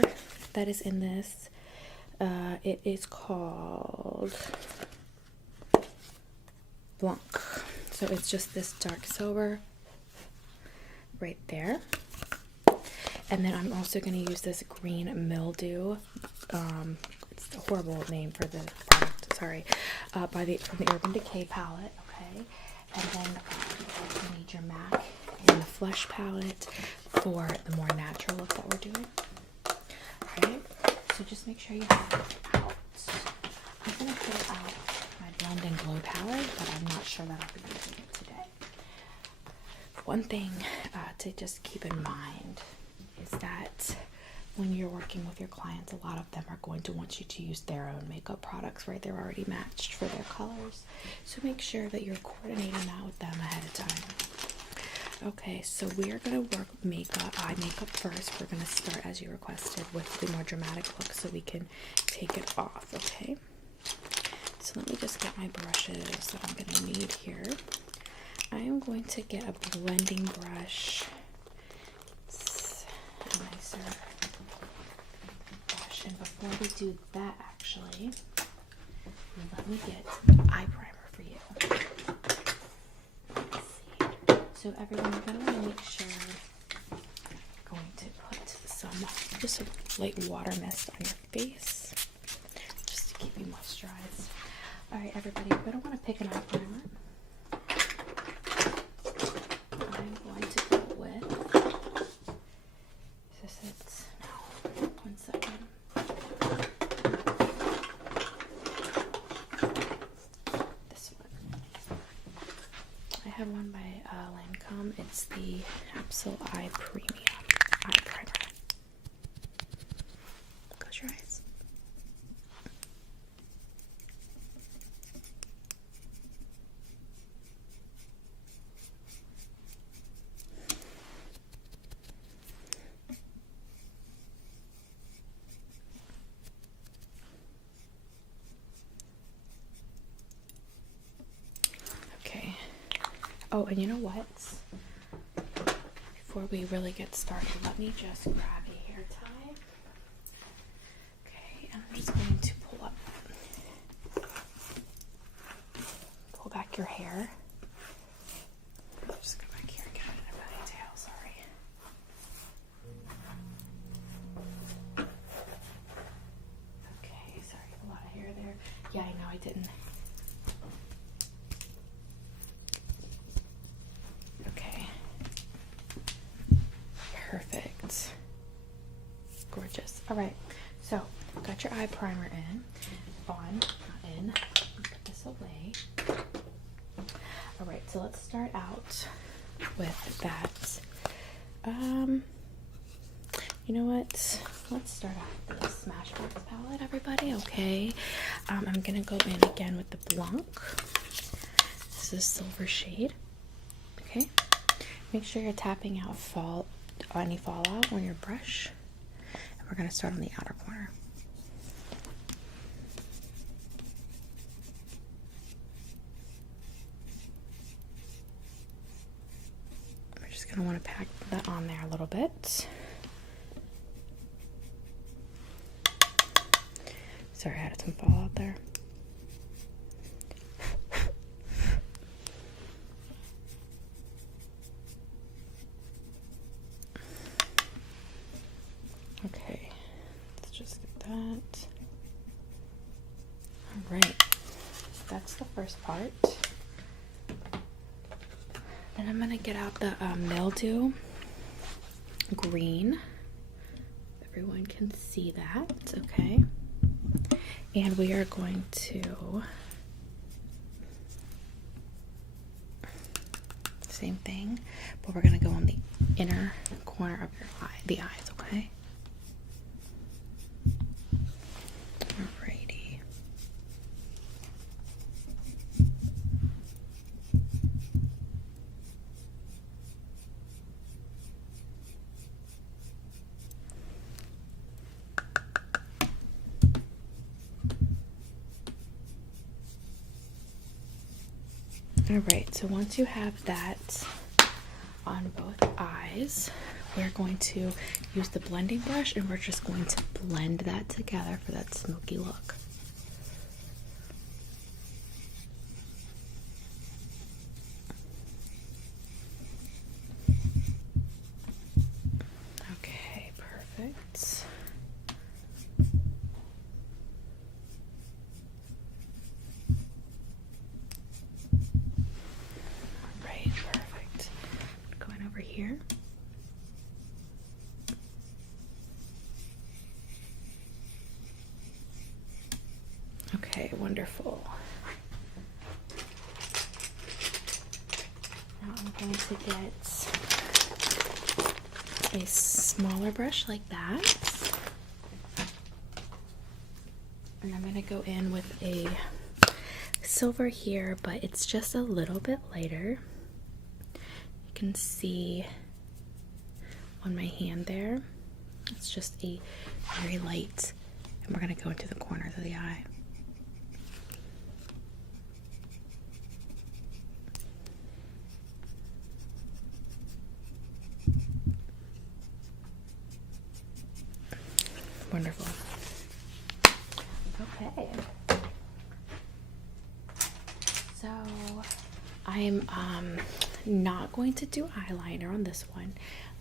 that is in this. It is called Blanc. So it's just this dark silver right there. And then I'm also going to use this green mildew. It's a horrible name for the product, sorry. From the Urban Decay palette, okay? And then you also need your MAC in the Flush palette for the more natural look that we're doing. Alright, so just make sure you have it out. I'm going to pull out my Blend and Glow palette, but I'm not sure that I'll be using it today. One thing to just keep in mind is that when you're working with your clients, a lot of them are going to want you to use their own makeup products, right? They're already matched for their colors. So make sure that you're coordinating that with them ahead of time. Okay, so we are going to work eye makeup first. We're going to start, as you requested, with the more dramatic look so we can take it off, okay? So let me just get my brushes that I'm going to need here. I am going to get a blending brush. It's a nicer brush. And before we do that, actually, let me get eye primer for you. Let's see. So everyone, you're going to want to make sure you're going to put just a light water mist on your face, just to keep you moisturized. All right, everybody, you're going to want to pick an eye primer. I'm going to go with, this is it's the Absol Eye Premium Eye Primer. Close your eyes. Okay. Oh, and you know what? Before we really get started, let me just grab a hair tie. Okay, I'm just going to pull back your hair. Just go back here and get it in a ponytail, sorry. Okay, sorry, a lot of hair there. Yeah, I know I didn't. Okay. Perfect. Gorgeous. Alright, so got your eye primer not in. Put this away. Alright, so let's start out with that. You know what? Let's start out with the Smashbox palette, everybody, okay? I'm gonna go in again with the Blanc. This is silver shade. Okay? Make sure you're tapping out any fallout on your brush. And we're gonna start on the outer corner. We're just gonna want to pack that on there a little bit. Sorry, I had some fallout there. Okay, let's just get that. All right, that's the first part. Then I'm gonna get out the mildew green. Everyone can see that, okay? And we are going to same thing, but we're gonna go on the inner corner of your eye, the eyes, okay? Alrighty. Alright, so once you have that on both eyes, we're going to use the blending brush and we're just going to blend that together for that smoky look. Okay, perfect. Here. Okay, wonderful. Now I'm going to get a smaller brush like that. And I'm going to go in with a silver here, but it's just a little bit lighter. You can see on my hand there, it's just a very light, and we're going to go into the corners of the eye. Wonderful. Okay. So I'm not going to do eyeliner on this one.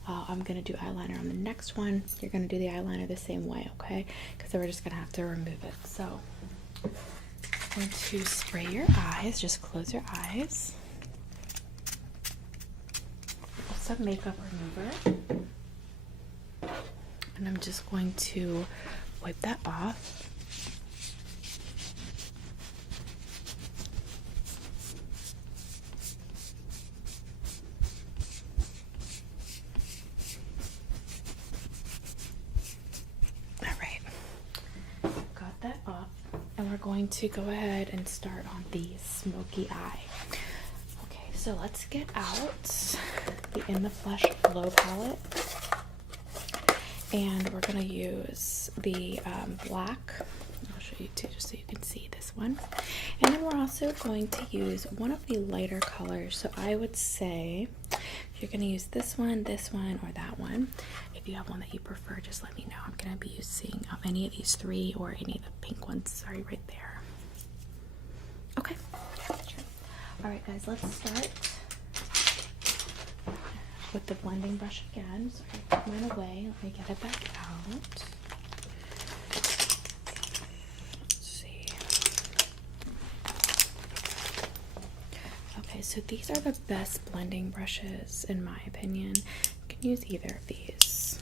I'm going to do eyeliner on the next one. You're going to do the eyeliner the same way, okay? Because we're just going to have to remove it. So I'm going to spray your eyes. Just close your eyes. Some makeup remover. And I'm just going to wipe that off. going to go ahead and start on the smoky eye. Okay, so let's get out the In the Flesh Glow palette. And we're going to use the black. I'll show you two just so you can see this one. And then we're also going to use one of the lighter colors. So I would say if you're going to use this one, or that one, if you have one that you prefer, just let me know. I'm going to be using any of these three or any of the pink ones. Sorry, right there. Okay. All right, guys, let's start with the blending brush again. So I put mine away. Let me get it back out. Let's see. Okay, so these are the best blending brushes in my opinion. You can use either of these.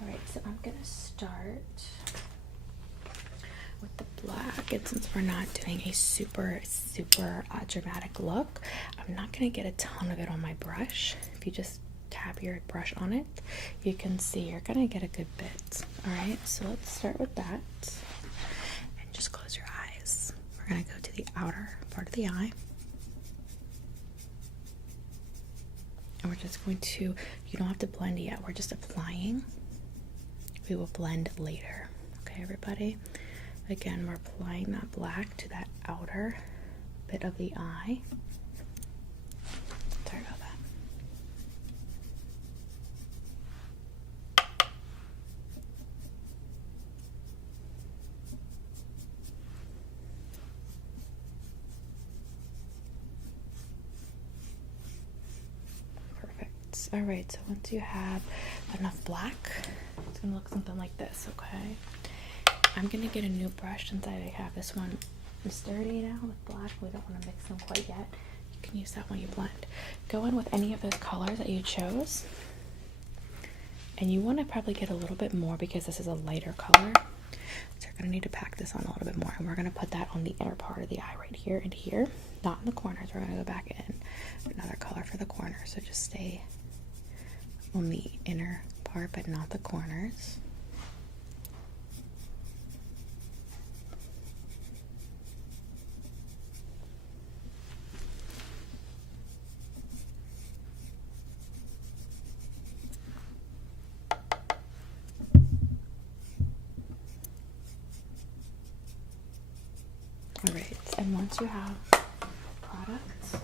All right, so I'm gonna start with the black, and since we're not doing a super dramatic look, I'm not going to get a ton of it on my brush. If you just tap your brush on it, you can see you're going to get a good bit. Alright, so let's start with that, and just close your eyes. We're going to go to the outer part of the eye, and we're just going to, you don't have to blend yet, we're just applying. We will blend later. Okay, everybody? Again, we're applying that black to that outer bit of the eye. Sorry about that. Perfect. All right, so once you have enough black, it's gonna look something like this, okay? I'm gonna get a new brush since I have this one sturdy now with black. We don't want to mix them quite yet. You can use that when you blend. Go in with any of those colors that you chose, and you want to probably get a little bit more because this is a lighter color. So you're gonna need to pack this on a little bit more, and we're gonna put that on the inner part of the eye right here and here, not in the corners. We're gonna go back in with another color for the corners. So just stay on the inner part, but not the corners. Alright, and once you have product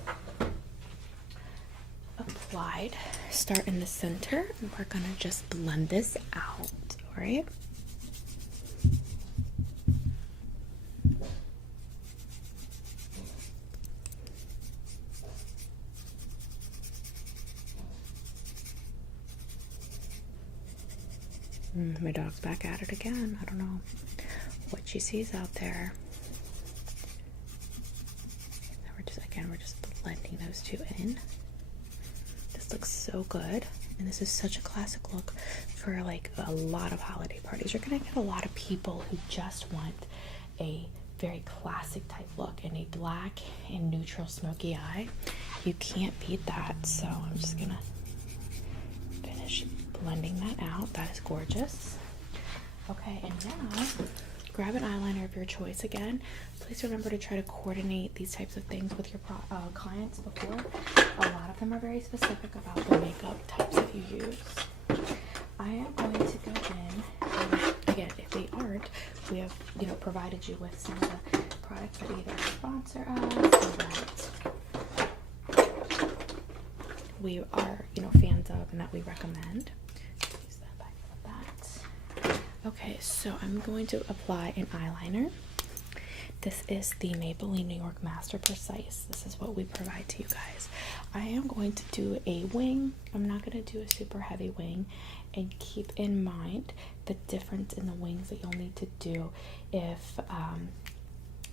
applied, start in the center, and we're gonna just blend this out, alright? My dog's back at it again. I don't know what she sees out there. We're just blending those two in. This looks so good, and this is such a classic look for like a lot of holiday parties. You're gonna get a lot of people who just want a very classic type look in a black and neutral smoky eye. You can't beat that, so I'm just gonna finish blending that out. That is gorgeous. Okay, and now grab an eyeliner of your choice again. Please remember to try to coordinate these types of things with your clients before. A lot of them are very specific about the makeup types that you use. I am going to go in, and again, if they aren't, we have, provided you with some of the products that either sponsor us or that we are, fans of and that we recommend. Use that back with that. Okay, so I'm going to apply an eyeliner. This is the Maybelline New York Master Precise. This is what we provide to you guys. I am going to do a wing. I'm not going to do a super heavy wing. And keep in mind the difference in the wings that you'll need to do if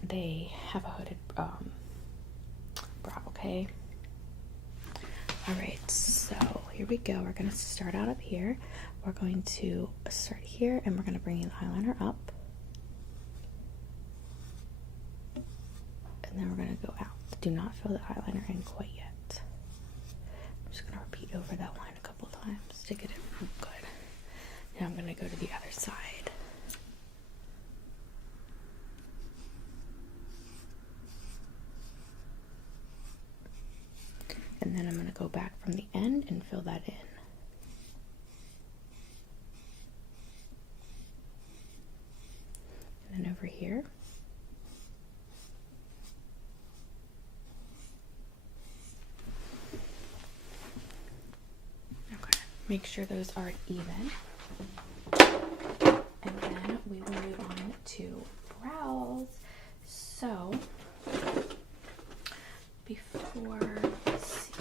they have a hooded brow, okay? Alright, so here we go. We're going to start out up here. We're going to start here, and we're going to bring the eyeliner up. And then we're going to go out. Do not fill the eyeliner in quite yet. I'm just going to repeat over that line a couple times to get it good. Now I'm going to go to the other side. back from the end and fill that in. And then over here. Okay, make sure those are even. And then we will move on to brows. So, before, let's see,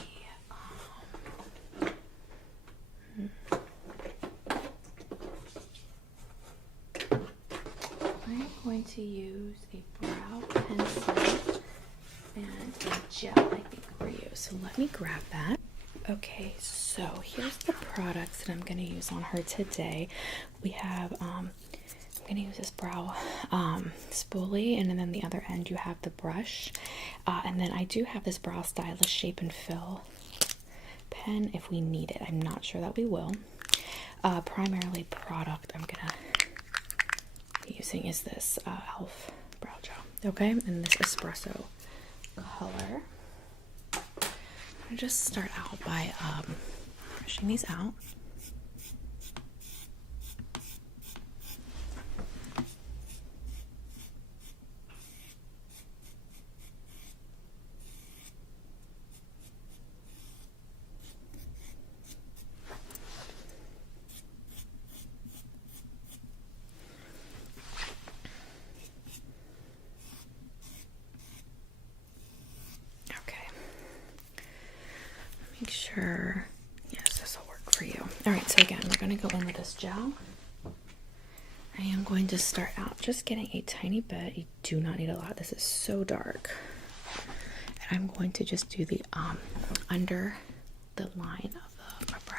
I'm going to use a brow pencil and a gel, I think, for you. So let me grab that. Okay, so here's the products that I'm going to use on her today. We have, I'm going to use this brow spoolie, and then the other end you have the brush. And then I do have this brow stylist shape and fill pen if we need it. I'm not sure that we will. Primarily product I'm going to be using is this e.l.f. brow gel. Okay, and this espresso color. I'm going to just start out by brushing these out. Make sure, yes, this will work for you. All right, so again, we're going to go in with this gel. I am going to start out just getting a tiny bit. You do not need a lot. This is so dark. And I'm going to just do the under the line of the brow.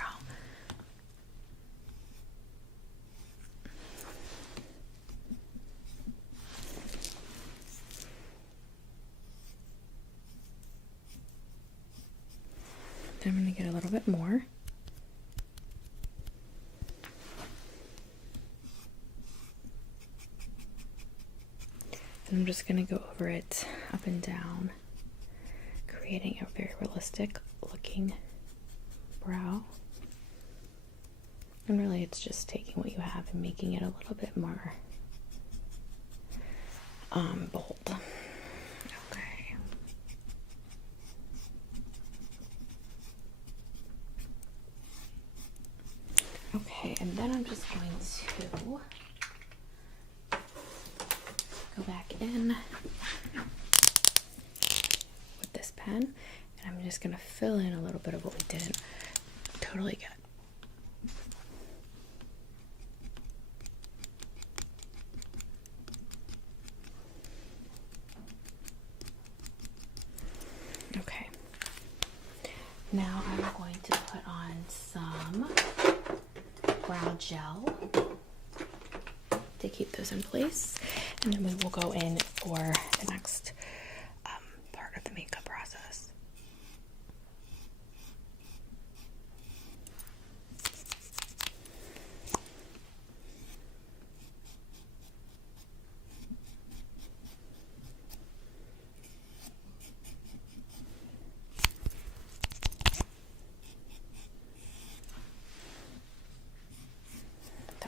Then I'm going to get a little bit more. And I'm just going to go over it up and down, creating a very realistic looking brow. And really it's just taking what you have and making it a little bit more bold. Okay, and then I'm just going to go back in with this pen, and I'm just going to fill in a little bit of what we didn't totally get. Okay, now I'm going to put on some brow gel to keep those in place, and then we will go in for the next part of the makeup process.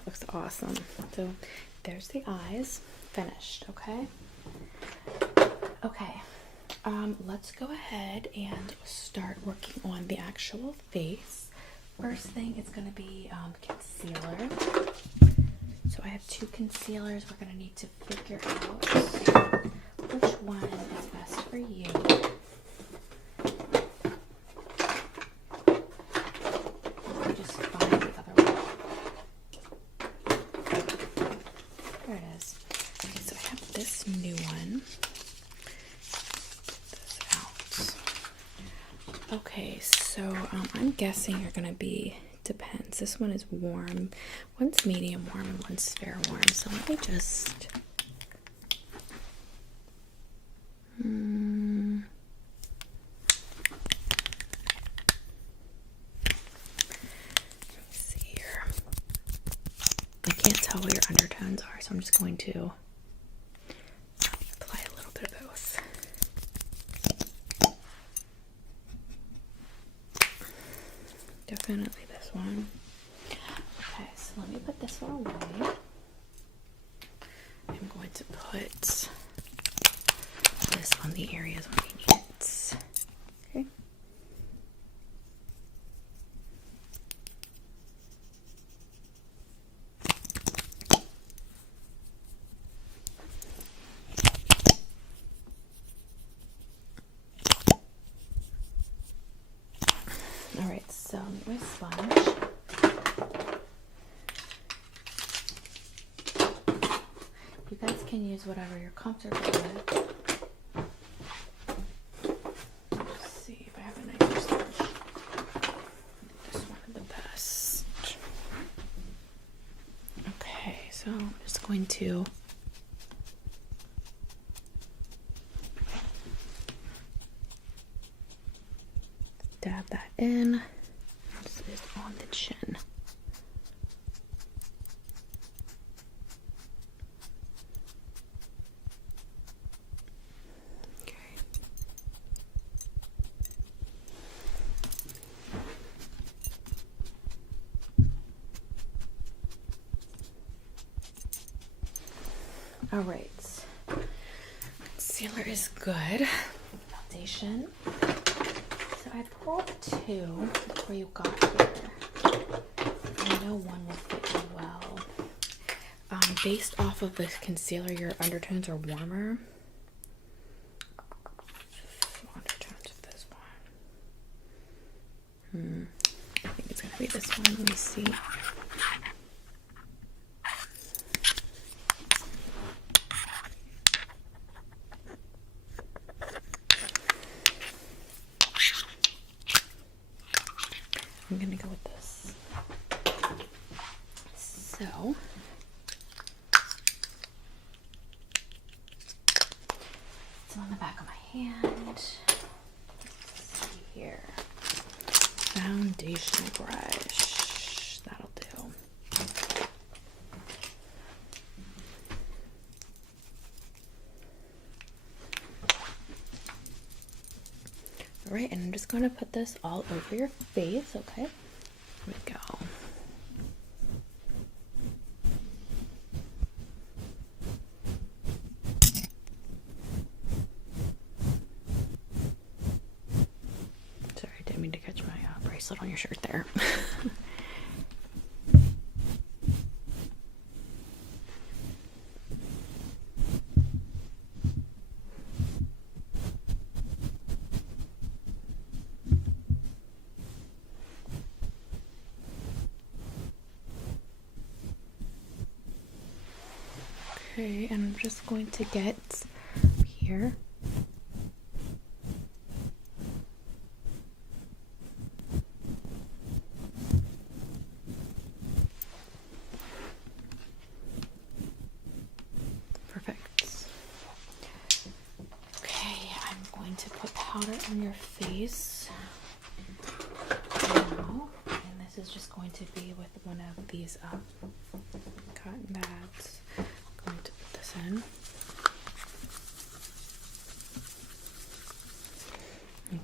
Looks awesome. So there's the eyes finished. Okay, let's go ahead and start working on the actual face. First thing is going to be concealer. So I have two concealers. We're going to need to figure out which one is best for you. Just find the other one. There it is. Okay, so I have this new one. Get this out. Okay, so I'm guessing you're gonna be, depends. This one is warm, one's medium warm, and one's fair warm. So let me just tell what your undertones are, so I'm just going to apply a little bit of both. definitely this one. Okay, so let me put this one away. I'm going to put this on the areas where we need it. Okay. All right, so my sponge. You guys can use whatever you're comfortable with. Let's see if I have a nicer sponge. This one is the best. Okay, so I'm just going to dab that in. This is on the chin. Okay. All right. Concealer is good. Foundation. So I pulled two before you got here. I know one will fit you well. Based off of the concealer, your undertones are warmer. Undertones of this one. I think it's gonna be this one. Let me see. I'm gonna go with this. So it's on the back of my hand. Let's see here. Foundation brush. That'll do. All right, and I'm just going to put this all over your face, okay? Here we go. Sorry, I didn't mean to catch my bracelet on your shirt there. Okay, and I'm just going to get here. Perfect. Okay, I'm going to put powder on your face now, and this is just going to be with one of these cotton pads. I'm going to put this in.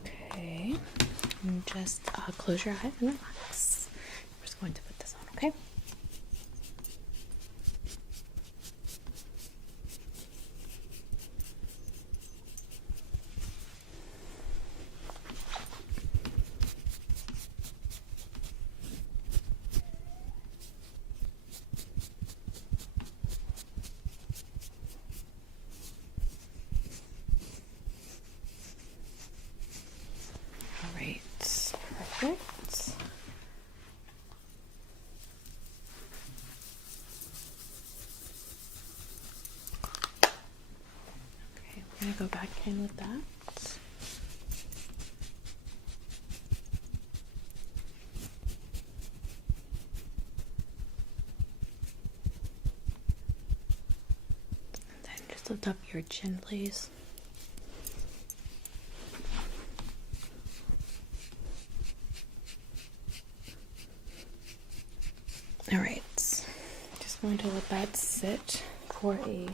Okay, and just close your eyes and relax. I'm just going to put this on, okay? Perfect. Okay, I'm gonna go back in with that. And then just lift up your chin, please. All right, just going to let that sit for a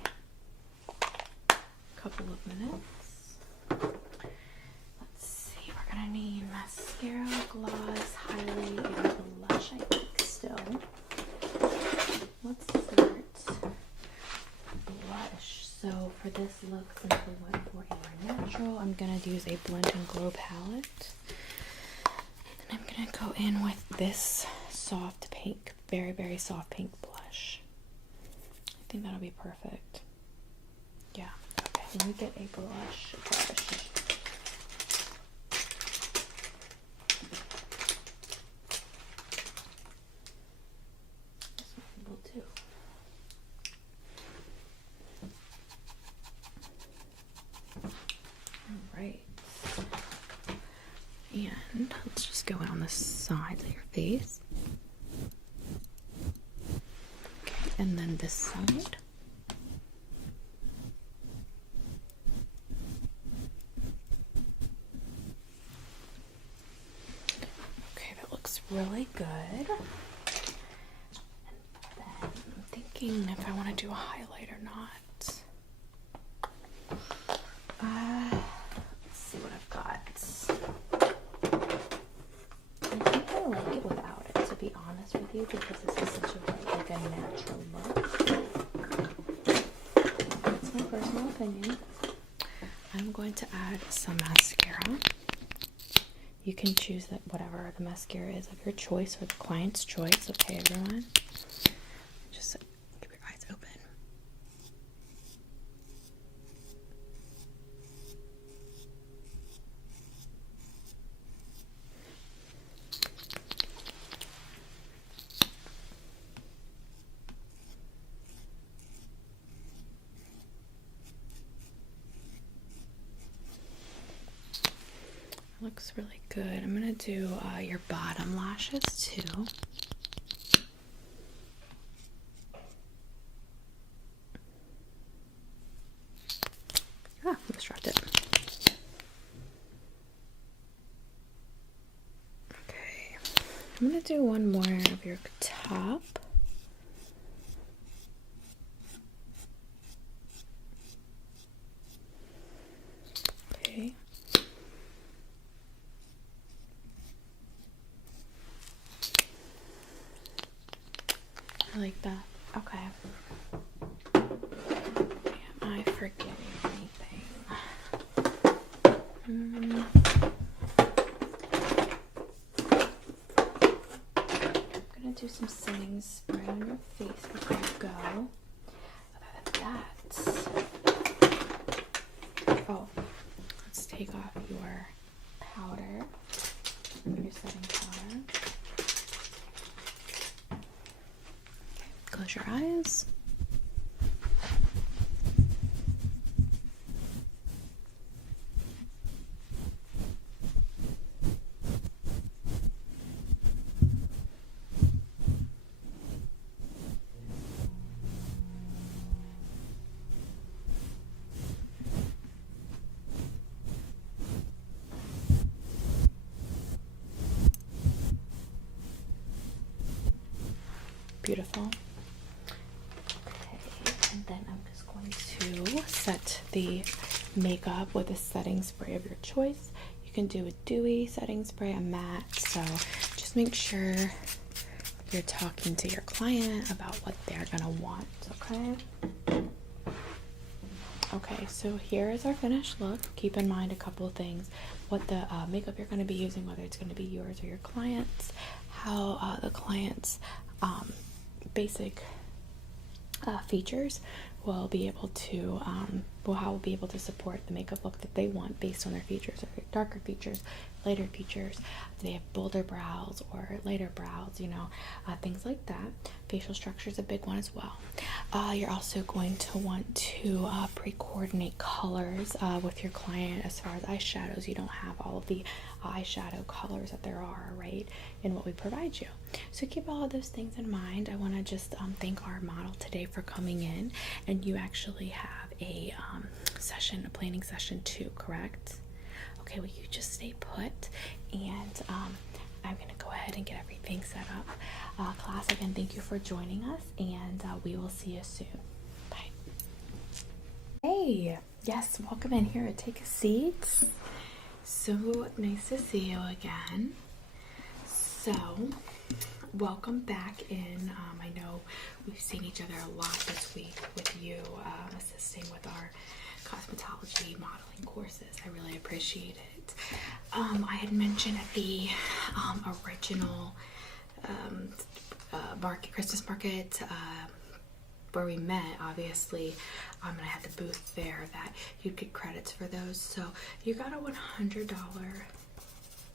couple of minutes. Let's see, we're gonna gonna need mascara, gloss, highlight, and blush, I think, still. Let's start blush. So for this look, since we went for a more natural, I'm gonna use a Blend and Glow palette. And I'm gonna go in with this soft pink, very, very soft pink blush. I think that'll be perfect. Yeah, okay. Let me get a blush brush. And let's just go on the sides of your face. Okay, and then this side. Okay, that looks really good. And then I'm thinking if I want to do a highlight or not. Let's see what I've got. I like it without it, to be honest with you, because this is such a natural look. That's my personal opinion. I'm going to add some mascara. You can choose that whatever the mascara is of your choice or the client's choice. Okay, everyone? Just keep your eyes open. Looks really good. I'm gonna do your bottom lashes too. Ah, almost dropped it. Okay, I'm gonna do one more of your top. Okay. I like that. Okay. Am I forgetting anything? I'm gonna do some setting spray on your face before you go. Other than that, oh, let's take off your powder, your setting powder. Close your eyes. Beautiful. And then I'm just going to set the makeup with a setting spray of your choice. You can do a dewy setting spray, a matte. So just make sure you're talking to your client about what they're gonna want, okay? Okay, so here is our finished look. Keep in mind a couple of things. What the makeup you're gonna be using, whether it's gonna be yours or your client's, how the client's basic features will be able to how we'll be able to support the makeup look that they want based on their features, or darker features, lighter features. Do they have bolder brows or lighter brows, you know, things like that. Facial structure is a big one as well. You're also going to want to pre-coordinate colors with your client. As far as eyeshadows, you don't have all of the eyeshadow colors that there are, right, in what we provide you. So keep all of those things in mind. I want to just thank our model today for coming in, and you actually have a session, a planning session too, correct? Okay, well, you just stay put, and I'm gonna go ahead and get everything set up. Class, again, thank you for joining us, and we will see you soon. Bye. Hey, yes, welcome in here. Take a seat. So nice to see you again. So, welcome back in. I know we've seen each other a lot this week with you assisting with our cosmetology modeling courses. I really appreciate it. I had mentioned at the original Christmas market where we met, obviously, and I had the booth there, that you'd get credits for those. So you got a $100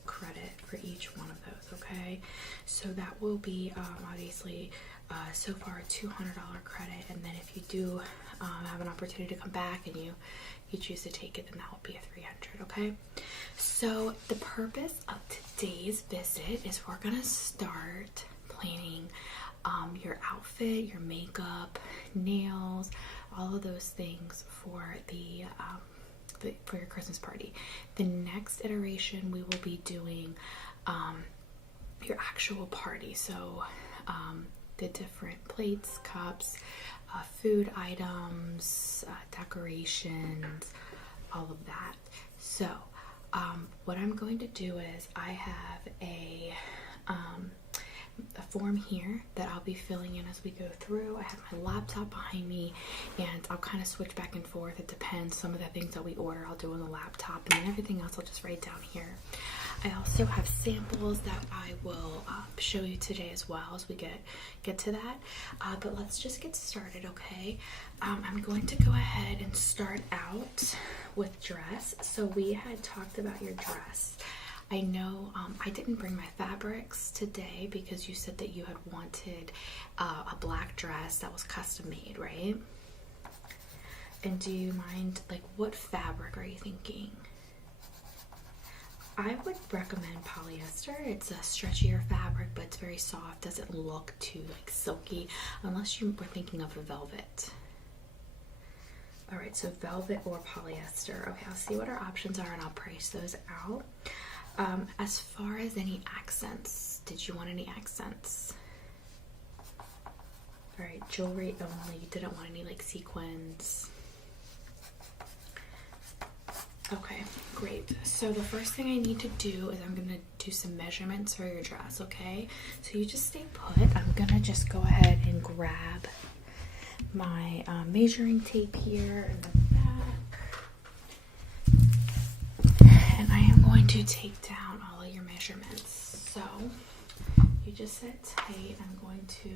credit for each one of those, okay? So that will be obviously so far a $200 credit, and then if you do have an opportunity to come back and you choose to take it, then that will be a $300, okay? So the purpose of today's visit is we're gonna start planning your outfit, your makeup, nails, all of those things for for your Christmas party. The next iteration we will be doing your actual party, so the different plates, cups, food items, decorations, all of that. So what I'm going to do is I have a form here that I'll be filling in as we go through. I have my laptop behind me, and I'll kind of switch back and forth. It depends. Some of the things that we order I'll do on the laptop, and then everything else I'll just write down here. I also have samples that I will show you today as well as we get to that. But let's just get started, okay? I'm going to go ahead and start out with dress. So we had talked about your dress. I know I didn't bring my fabrics today because you said that you had wanted a black dress that was custom made, right? And do you mind, like, what fabric are you thinking? I would recommend polyester. It's a stretchier fabric, but it's very soft. Doesn't look too like silky, unless you were thinking of a velvet. All right, so velvet or polyester. Okay, I'll see what our options are and I'll price those out. As far as any accents, did you want any accents? All right, jewelry only. You didn't want any like sequins. Okay, great. So the first thing I need to do is I'm gonna do some measurements for your dress, okay? So you just stay put. I'm gonna just go ahead and grab my measuring tape here in the back. And I am going to take down all of your measurements. So you just sit tight. I'm going to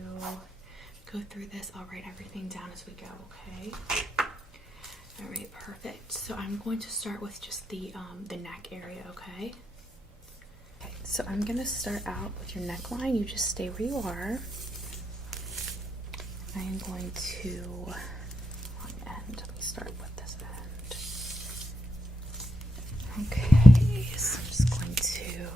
go through this. I'll write everything down as we go, okay? All right, perfect. So I'm going to start with just the neck area, okay? Okay, so I'm gonna start out with your neckline. You just stay where you are. I am going to, long end, let me start with this end. Okay, so I'm just going to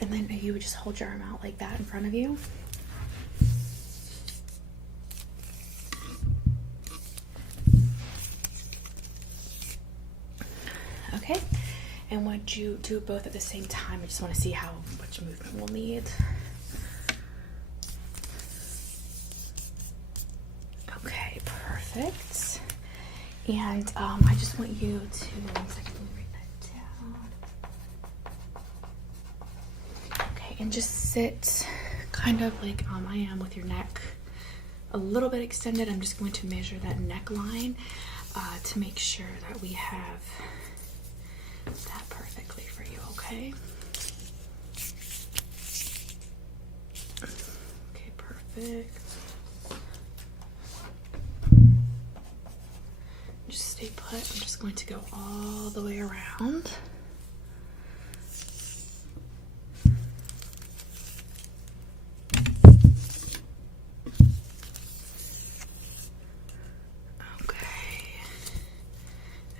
and then you would just hold your arm out like that in front of you. Okay, and would you do both at the same time? I just want to see how much movement we'll need. Okay, perfect. And I just want you to, one second, let me write that down. Okay, and just sit kind of like I am with your neck a little bit extended. I'm just going to measure that neckline to make sure that we have that perfectly for you, okay? Okay, perfect. Just stay put. I'm just going to go all the way around. Okay.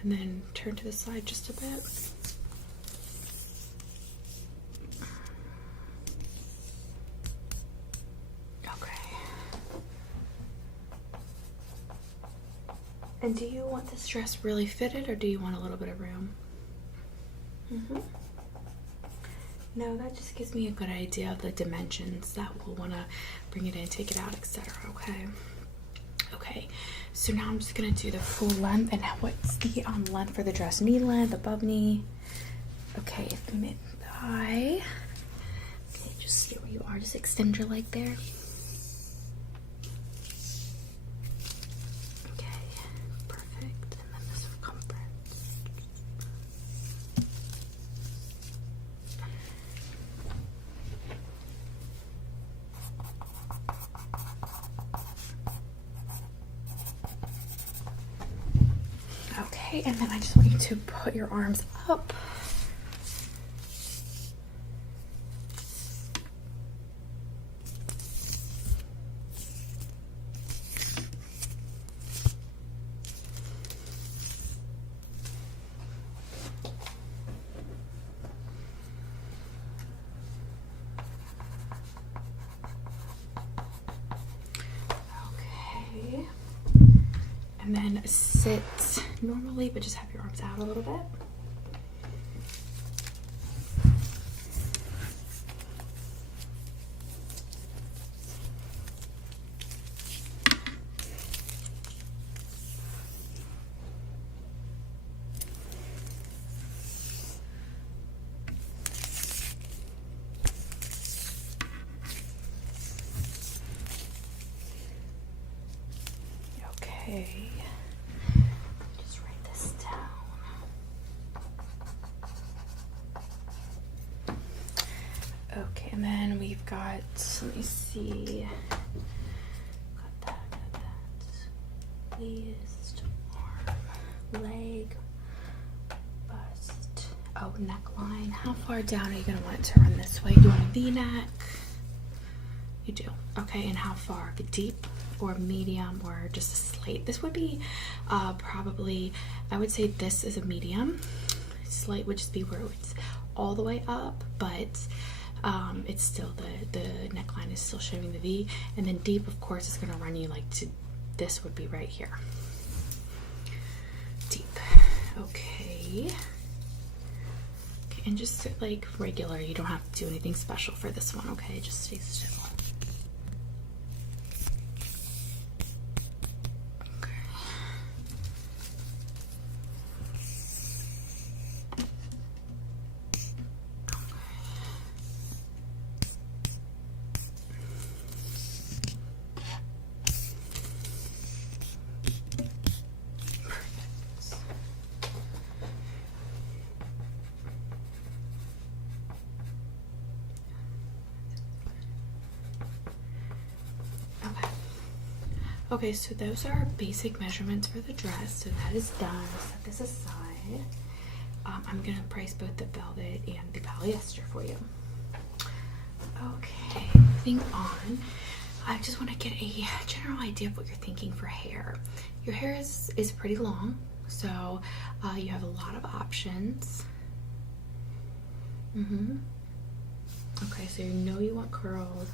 And then turn to the side just a bit. And do you want this dress really fitted, or do you want a little bit of room? No, that just gives me a good idea of the dimensions that we'll want to bring it in, take it out, etc. Okay, so now I'm just gonna do the full length. And what's the length for the dress? Knee length, above knee. Okay, mid thigh. Okay, just stay where you are. Just extend your leg there. Okay, perfect. And then the circumference. Okay, and then I just want you to put your arms up. Okay. And then sit normally, but just have your arms out a little bit. Okay. Just write this down. Okay, and then we've got, let me see. Got that. Waist, arm, leg, bust. Oh, neckline. How far down are you going to want it to run this way? Do you want a V-neck? You do. Okay, and how far? Deep or medium or just a slight? This would be probably, I would say this is a medium. Slight would just be where it's all the way up, but it's still, the neckline is still showing the V. And then deep, of course, is going to run you like to, this would be right here. Deep. Okay. Okay, and just sit like regular. You don't have to do anything special for this one, okay? Just stay still. Okay, so those are our basic measurements for the dress. So that is done. Set this aside. I'm gonna price both the velvet and the polyester for you. Okay, moving on. I just want to get a general idea of what you're thinking for hair. Your hair is pretty long, so you have a lot of options. Okay, so you know you want curls.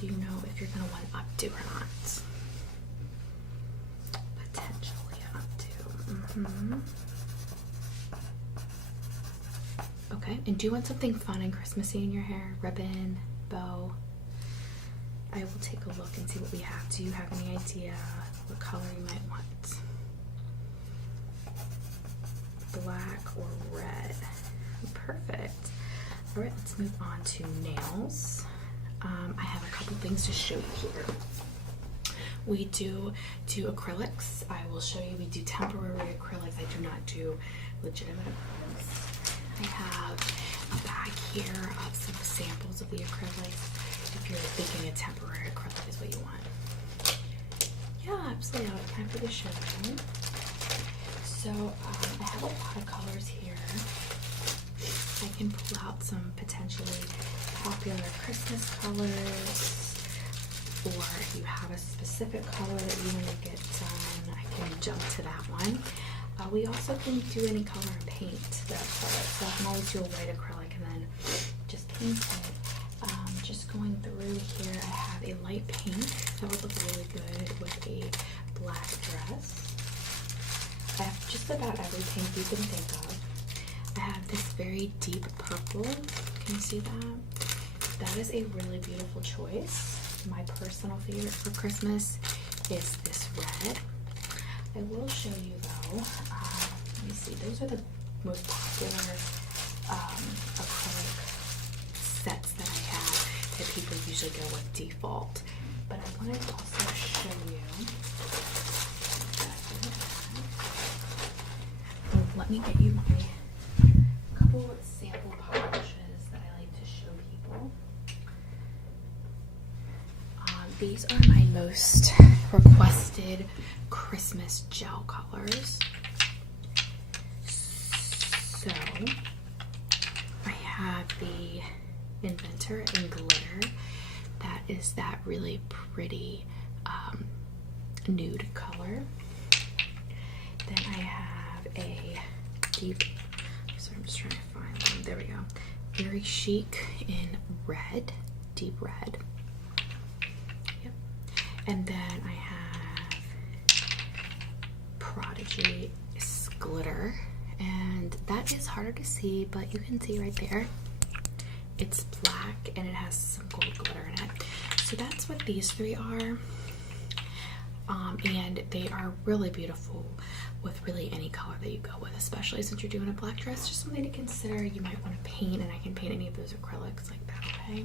Do you know if you're gonna want updo or not? Potentially updo. Okay, and do you want something fun and Christmassy in your hair? Ribbon, bow? I will take a look and see what we have. Do you have any idea what color you might want? Black or red? Perfect. All right, let's move on to nails. I have a couple things to show you here. We do acrylics. I will show you. We do temporary acrylics. I do not do legitimate acrylics. I have a bag here of some samples of the acrylics. If you're thinking a temporary acrylic is what you want. Yeah, absolutely. I'm happy to show you. So I have a lot of colors here. I can pull out some potentially popular Christmas colors, or if you have a specific color that you want to get done, I can jump to that one. We also can do any color and paint that color, so I can always do a white acrylic and then just paint it. Just going through here, I have a light pink that would look really good with a black dress. I have just about every pink you can think of. I have this very deep purple. Can you see that? That is a really beautiful choice. My personal favorite for Christmas is this red. I will show you though. Let me see. Those are the most popular acrylic sets that I have that people usually go with default. But I wanted to also show you. Let me get you my couple of sample polishes that I like to show people. These are my most requested Christmas gel colors. So I have the Inventor in Glitter. That is that really pretty nude color. Then I have a deep, sorry, I'm just trying to find them. There we go. Very chic in red, deep red. Yep. And then I have Prodigy Glitter, and that is harder to see, but you can see right there. It's black and it has some gold glitter in it. So that's what these three are. And they are really beautiful with really any color that you go with, especially since you're doing a black dress. Just something to consider. You might want to paint, and I can paint any of those acrylics like that, okay?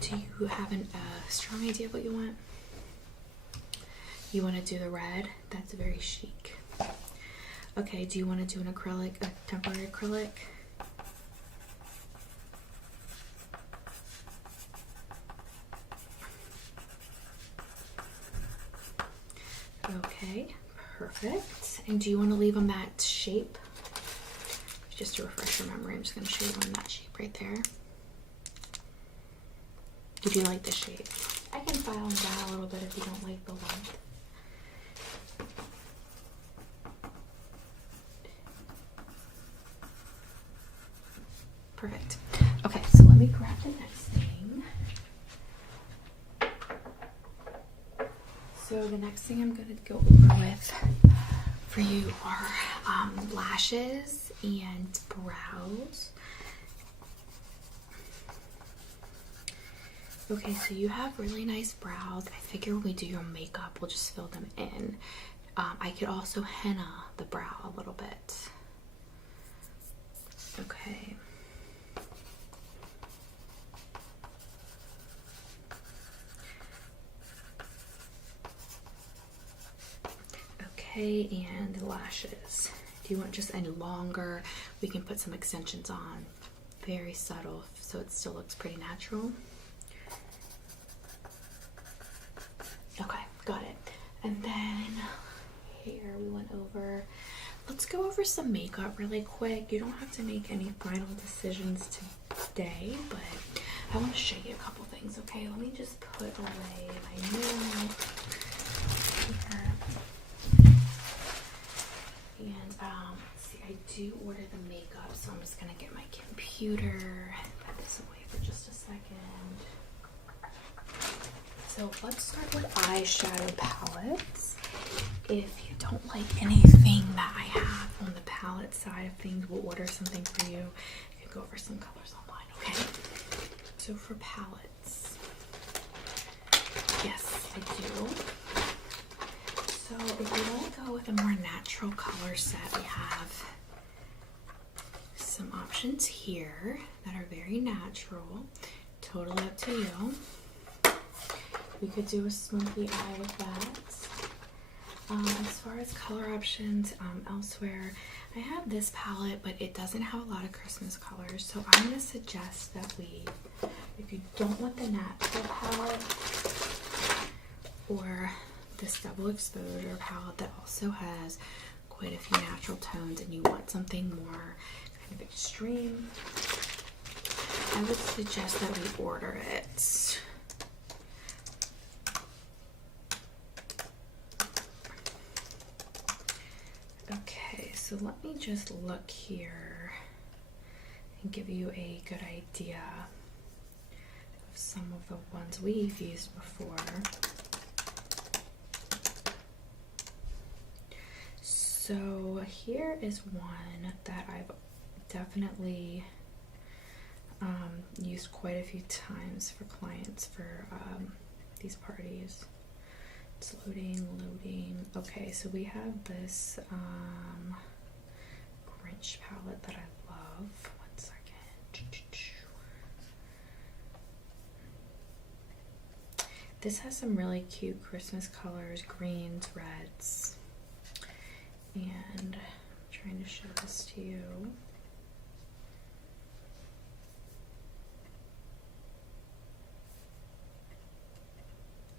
Do you have a strong idea of what you want? You want to do the red? That's very chic. Okay, do you want to do an acrylic, a temporary acrylic? Okay, perfect. And do you want to leave them that shape? Just to refresh your memory, I'm just going to show you one that shape right there. Do you like the shape? I can file them down a little bit if you don't like the length. Perfect. Okay, so let me grab the next thing. So the next thing I'm going to go over with for you are lashes and brows. Okay, so you have really nice brows. I figure when we do your makeup, we'll just fill them in. I could also henna the brow a little bit. Okay. Okay, and the lashes. Do you want just any longer? We can put some extensions on. Very subtle, so it still looks pretty natural. Okay, got it. And then here we went over. Let's go over some makeup really quick. You don't have to make any final decisions today, but I want to show you a couple things. Okay, let me just put away my nail here. And let's see, I do order the makeup, so I'm just gonna get my computer, put this away for just a second. So let's start with eyeshadow palettes. If you don't like anything that I have on the palette side of things, we'll order something for you. You can go over some colors online, okay? So for palettes, yes, I do. So if you want to go with a more natural color set, we have some options here that are very natural. Totally up to you. We could do a smoky eye with that. As far as color options elsewhere, I have this palette, but it doesn't have a lot of Christmas colors. So I'm going to suggest that if you don't want the natural palette, or this double exposure palette that also has quite a few natural tones, and you want something more kind of extreme, I would suggest that we order it. Okay, so let me just look here and give you a good idea of some of the ones we've used before. So here is one that I've definitely used quite a few times for clients for these parties. It's loading. Okay, so we have this Grinch palette that I love. 1 second. This has some really cute Christmas colors, greens, reds, and I'm trying to show this to you.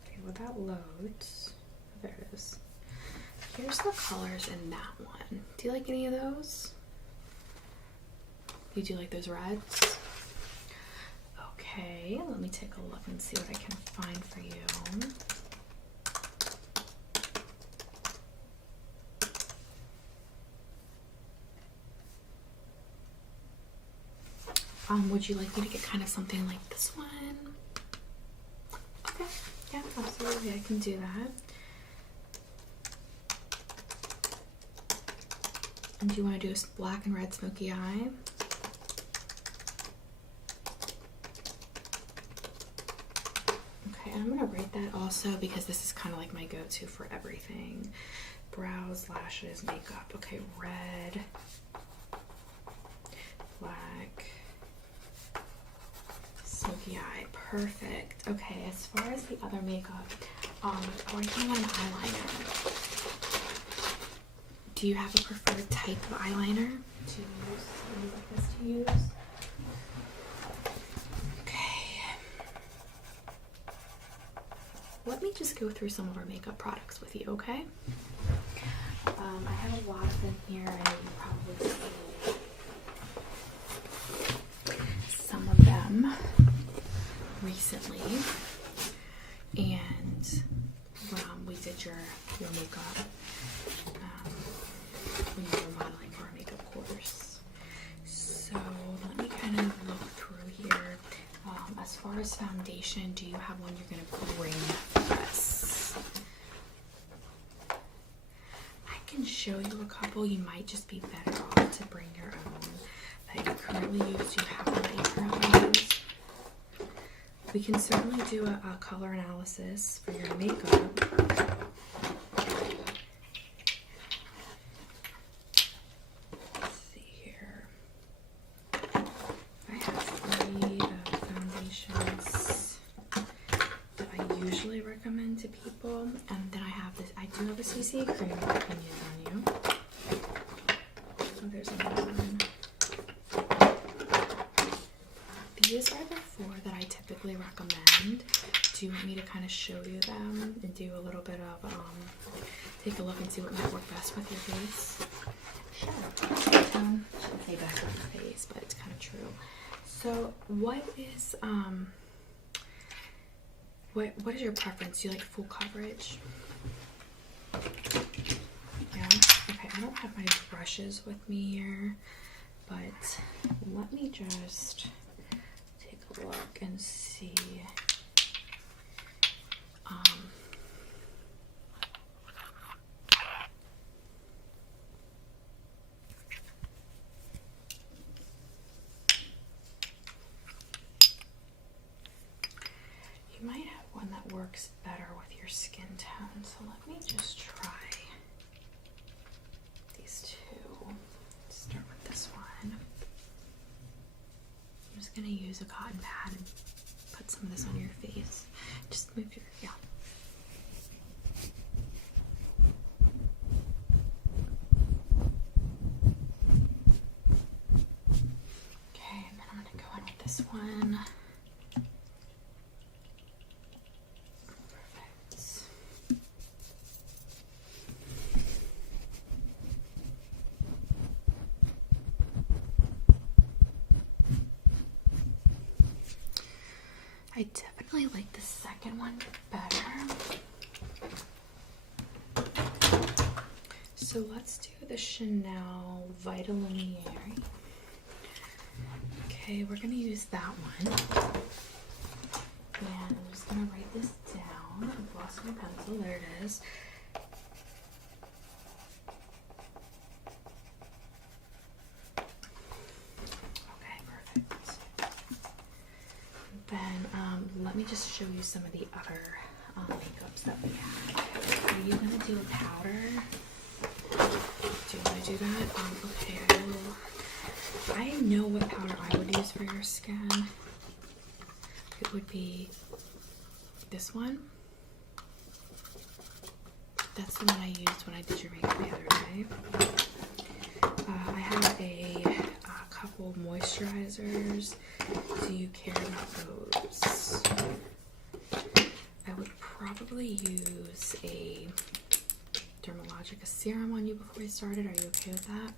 Okay, well that loads. There it is. Here's the colors in that one. Do you like any of those? You do like those reds? Okay, let me take a look and see what I can find for you. Would you like me to get kind of something like this one? Okay, yeah, absolutely, I can do that. And do you want to do a black and red smoky eye? Okay, I'm gonna write that also because this is kind of like my go-to for everything. Brows, lashes, makeup. Okay, red, black, smoky eye. Perfect. Okay, as far as the other makeup, working on an eyeliner. Do you have a preferred type of eyeliner to use? Something like this to use? Okay. Let me just go through some of our makeup products with you, okay? I have a lot of them here. I know you probably see some of them recently. And we did your makeup when you were modeling for our makeup course. So let me kind of look through here. As far as foundation, do you have one you're going to bring for us? I can show you a couple. You might just be better off to bring your own that you currently use. Do you have one that you currently use? We can certainly do a color analysis for your makeup. Let's see here. I have 3 foundations that I usually recommend to people, and then I have this. I do have a CC cream that I can use on you. Oh, there's another one. These are the 4 that I typically recommend. Do you want me to kind of show you them and do a little bit of take a look and see what might work best with your face? Sure. Shouldn't say best with your face, but it's kind of true. So what is what is your preference? Do you like full coverage? Yeah. Okay, I don't have my brushes with me here, but let me just take a look and see. You might have one that works better with your skin tone, so let me just try these 2. Let's start with this one. I'm just going to use a cotton pad and put some of this on your face. Just move your, yeah. Okay, and then I'm going to go in with this one. I definitely like the second one better. So let's do the Chanel Vita Lumiere. Okay, we're gonna use that one. And I'm just gonna write this down. I've lost my pencil, there it is. let me just show you some of the other makeups that we have. Are you gonna do a powder? Do you want to do that? Okay, I know what powder I would use for your skin. It would be this one. That's the one I used when I did your makeup the other day. I have a couple moisturizers. Do you care about those? I would probably use a Dermalogica serum on you before we started. Are you okay with that?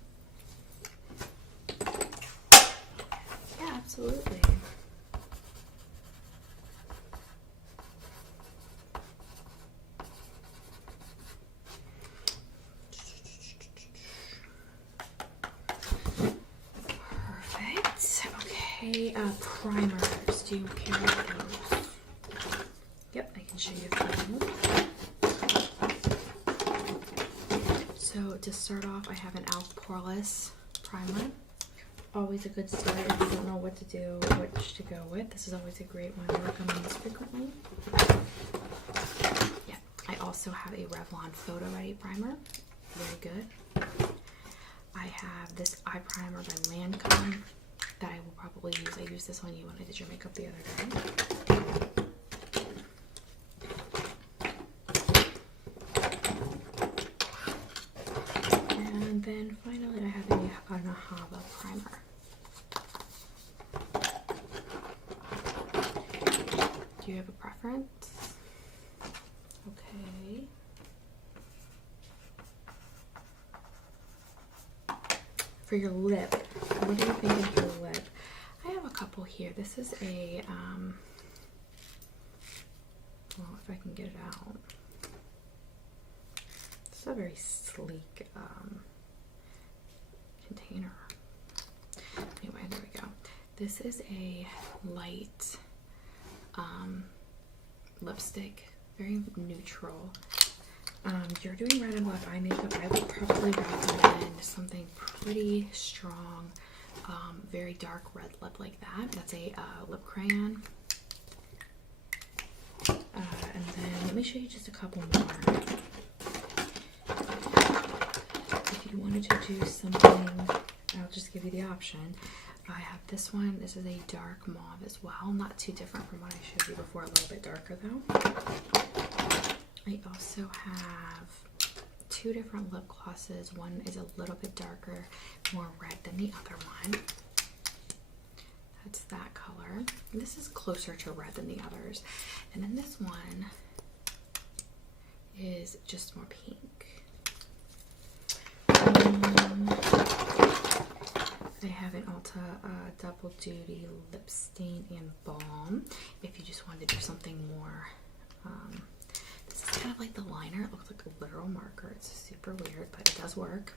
Yeah, absolutely. Perfect. Okay, primers. Do you care about those? Yep, I can show you those. So to start off, I have an e.l.f. Poreless primer. Always a good start if you don't know what to do, which to go with. This is always a great one to recommend frequently. Yeah, I also have a Revlon Photo Ready primer. Very good. I have this eye primer by Lancome that I will probably use. I used this on you when I did your makeup the other day. And then finally I have an Ahava primer. Do you have a preference? Okay. For your lip, what do you think of your lip? I have a couple here. This is a, well, if I can get it out. It's a very sleek container. Anyway, there we go. This is a light lipstick, very neutral. You're doing red and black eye makeup. I would probably recommend something pretty strong, very dark red lip like that. That's a lip crayon. And then let me show you just a couple more. If you wanted to do something, I'll just give you the option. I have this one. This is a dark mauve as well. Not too different from what I showed you before. A little bit darker though. I also have two different lip glosses. One is a little bit darker, more red than the other one. That's that color. And this is closer to red than the others. And then this one is just more pink. I have an Ulta Double Duty Lip Stain and Balm. If you just wanted to do something more, this is kind of like the liner. It looks like a literal marker. It's super weird, but it does work.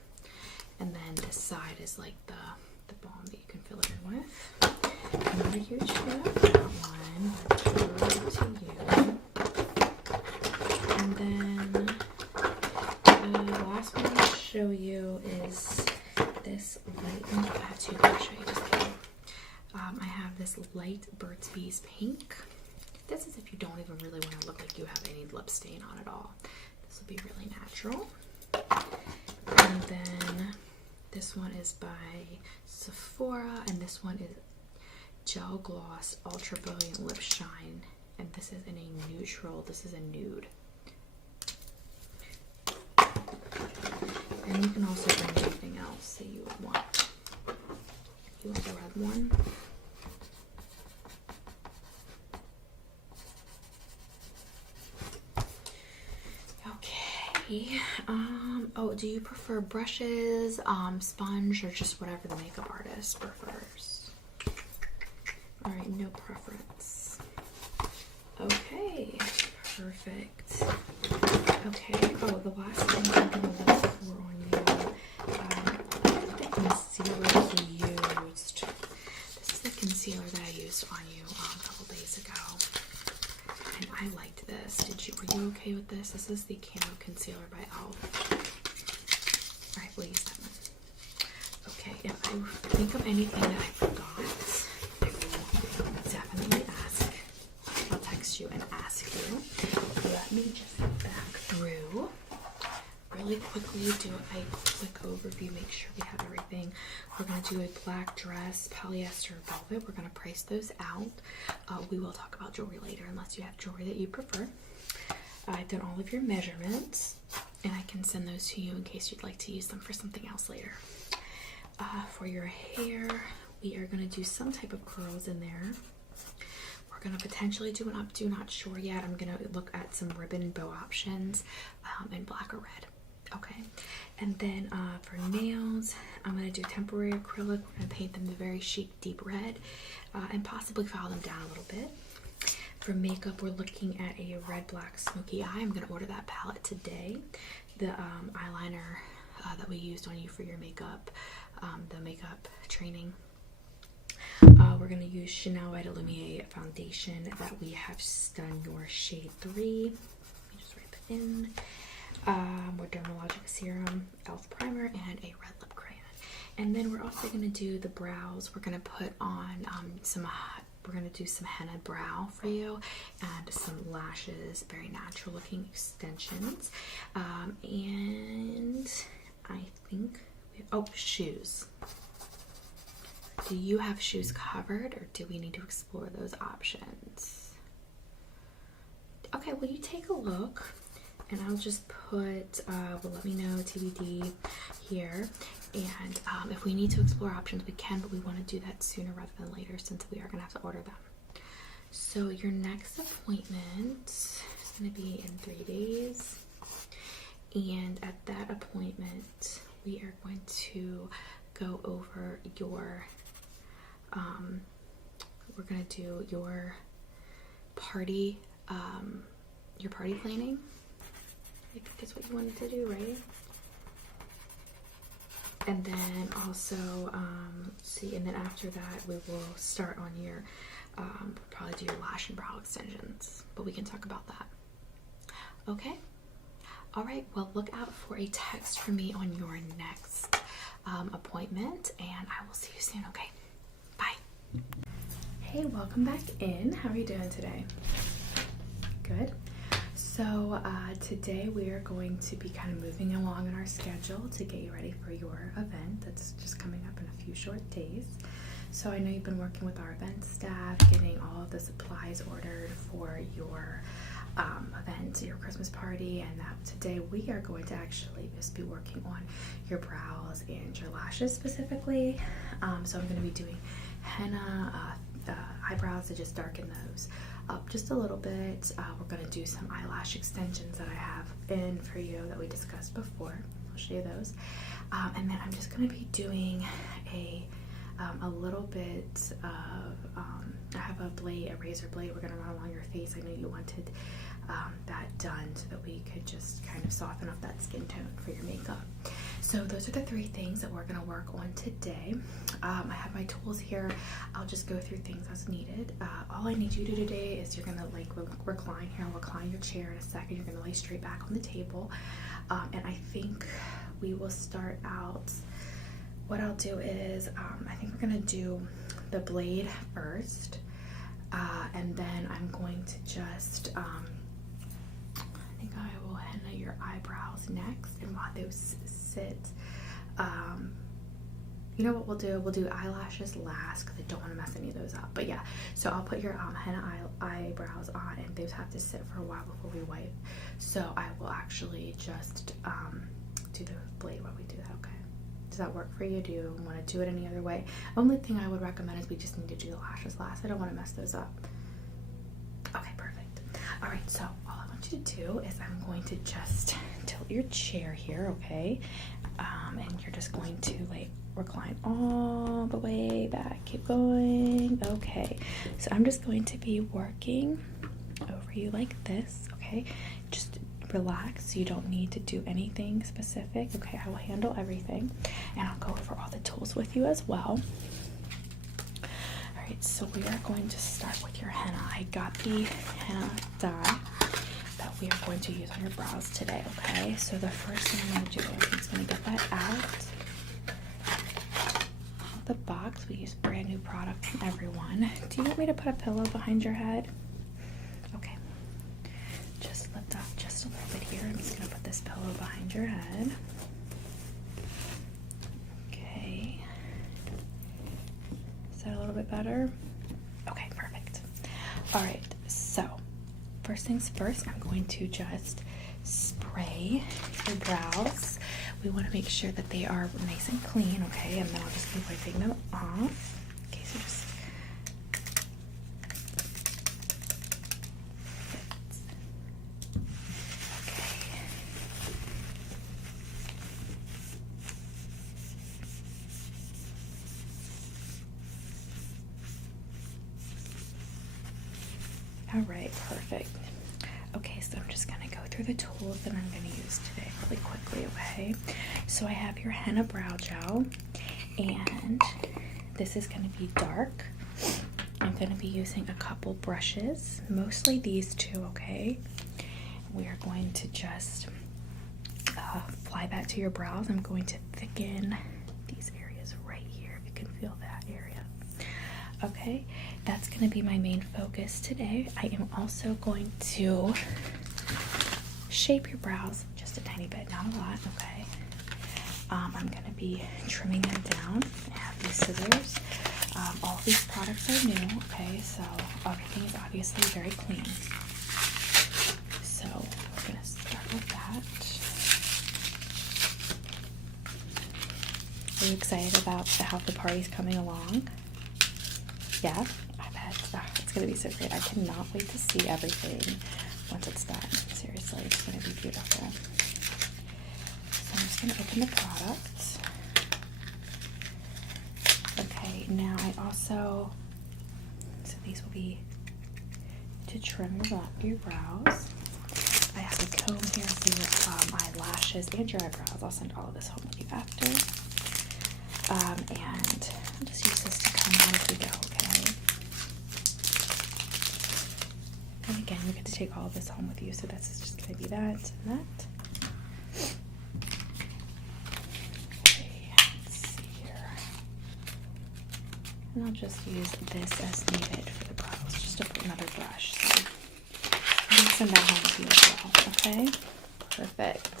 And then this side is like the balm that you can fill it in with. I'm not a huge fan of that one, but it's up to you. And then the last one I'll show you is this light. I have two. I'll show you just kidding. I have this light Burt's Bees pink. This is if you don't even really want to look like you have any lip stain on at all. This will be really natural. And then this one is by Sephora, and this one is Gel Gloss Ultra Brilliant Lip Shine, and this is in a neutral. This is a nude. And you can also bring anything else that you would want. You want the red one? Okay. Oh, do you prefer brushes, sponge, or just whatever the makeup artist prefers? All right, no preference. Okay, perfect. Okay. Oh, the last thing I'm gonna look for on you, the concealer you used. This is the concealer that I used on you a couple days ago. And I liked this. Were you okay with this? This is the Camo Concealer by e.l.f. Alright, we'll use that one. Okay, if I think of anything that I forgot, I will definitely ask. at you and ask you. Let me just back through really quickly, do a quick overview, make sure we have everything. We're going to do a black dress, polyester, velvet. We're going to price those out. We will talk about jewelry later unless you have jewelry that you prefer. I've done all of your measurements and I can send those to you in case you'd like to use them for something else later. For your hair, we are going to do some type of curls in there. We're going to potentially do an updo, not sure yet. I'm going to look at some ribbon and bow options in black or red. Okay, and then for nails, I'm going to do temporary acrylic. We're going to paint them the very chic deep red and possibly file them down a little bit. For makeup, we're looking at a red, black, smoky eye. I'm going to order that palette today. The eyeliner that we used on you for your makeup, the makeup training. We're going to use Chanel White Illuminae foundation that we have done your shade 3. Let me just write that in. More Dermalogic serum, e.l.f. primer, and a red lip crayon. And then we're also going to do the brows. We're going to put on we're going to do some henna brow for you and some lashes, very natural looking extensions. And I think, shoes. Do you have shoes covered or do we need to explore those options? Okay, well, you take a look. And I'll just put, let me know, TBD here. And if we need to explore options, we can, but we want to do that sooner rather than later since we are going to have to order them. So your next appointment is going to be in 3 days. And at that appointment, we are going to go over your, we're going to do your party planning. I think that's what you wanted to do, right? And then also, and then after that, we will start on your, probably do your lash and brow extensions, but we can talk about that. Okay? All right, well, look out for a text from me on your next appointment, and I will see you soon, okay? Bye. Hey, welcome back in. How are you doing today? Good. So today we are going to be kind of moving along in our schedule to get you ready for your event that's just coming up in a few short days. So I know you've been working with our event staff, getting all of the supplies ordered for your event, your Christmas party, and that today we are going to actually just be working on your brows and your lashes specifically. So I'm going to be doing henna, eyebrows to just darken those up just a little bit. We're going to do some eyelash extensions that I have in for you that we discussed before. I'll show you those. And then I'm just going to be doing a little bit of, I have a razor blade we're going to run along your face. I know you wanted that done so that we could just kind of soften up that skin tone for your makeup. So those are the 3 things that we're going to work on today. I have my tools here. I'll just go through things as needed. All I need you to do today is you're going to recline here. I'll recline your chair in a second. You're going to lay straight back on the table. And I think we will start out, what I'll do is, I think we're going to do the blade first. And then I'm going to just, I think I will henna your eyebrows next. And while those sit, you know what we'll do? We'll do eyelashes last because I don't want to mess any of those up. But yeah, so I'll put your henna eyebrows on, and those have to sit for a while before we wipe. So I will actually just do the blade while we do that, okay? Does that work for you? Do you want to do it any other way? Only thing I would recommend is we just need to do the lashes last. I don't want to mess those up. Okay, perfect. All right, so all I want you to do is I'm going to just tilt your chair here, okay? And you're just going to recline all the way back. Keep going. Okay, so I'm just going to be working over you like this, okay? Just relax. You don't need to do anything specific, okay? I will handle everything, and I'll go over all the tools with you as well. All right, so we are going to start with your henna. I got the henna dye that we are going to use on your brows today, okay? So the first thing I'm going to do is I'm just going to get that out of the box. We use brand new product from everyone. Do you want me to put a pillow behind your head? Okay, up just a little bit here. I'm just going to put this pillow behind your head. Okay. Is that a little bit better? Okay, perfect. All right, so first things first, I'm going to just spray your brows. We want to make sure that they are nice and clean, okay? And then I'll just be wiping them off. Okay, so just all right, perfect. Okay, so I'm just going to go through the tools that I'm going to use today really quickly, okay? So I have your henna brow gel, and this is going to be dark. I'm going to be using a couple brushes, mostly these two, okay? We are going to just apply that to your brows. I'm going to thicken these areas right here, if you can feel that area. Okay, that's going to be my main focus today. I am also going to shape your brows just a tiny bit, not a lot, okay? I'm going to be trimming them down. I have these scissors. All of these products are new, okay? So everything is obviously very clean. So we're going to start with that. Are you excited about how the party's coming along? Yeah, I bet. It's going to be so great. I cannot wait to see everything once it's done. Seriously, it's going to be beautiful. So I'm just going to open the product. Okay, now I also, so these will be to trim your brows. I have a comb here for your eyelashes and your eyebrows. I'll send all of this home with you after. And I'll just use this to comb out as we go, okay? And again, you get to take all of this home with you, so that's just going to be that and that. Okay, let's see here. And I'll just use this as needed for the brows, just to put another brush. So I'm going to send that home with you as well, okay? Perfect.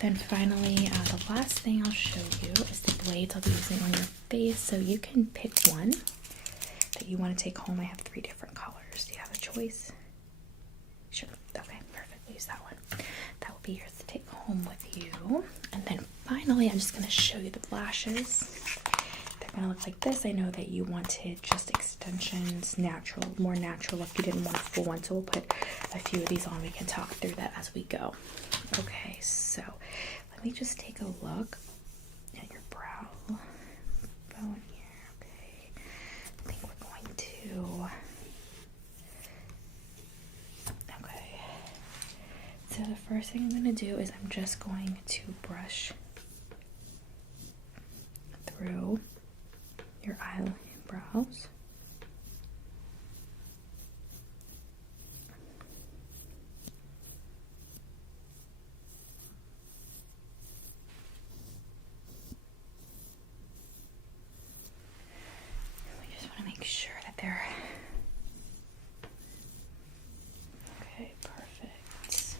Then finally, the last thing I'll show you is the blades I'll be using on your face. So you can pick one that you want to take home. I have 3 different colors. Do you have a choice? Sure. Okay, perfect. We'll use that one. That will be yours to take home with you. And then finally, I'm just going to show you the lashes. They're going to look like this. I know that you wanted just extensions, natural, more natural if you didn't want a full one. So we'll put a few of these on. We can talk through that as we go. Okay, so let me just take a look at your brow bone here. Okay, I think we're going to. Okay, so the first thing I'm going to do is I'm just going to brush through your eyebrows. Make sure that they're okay. Perfect.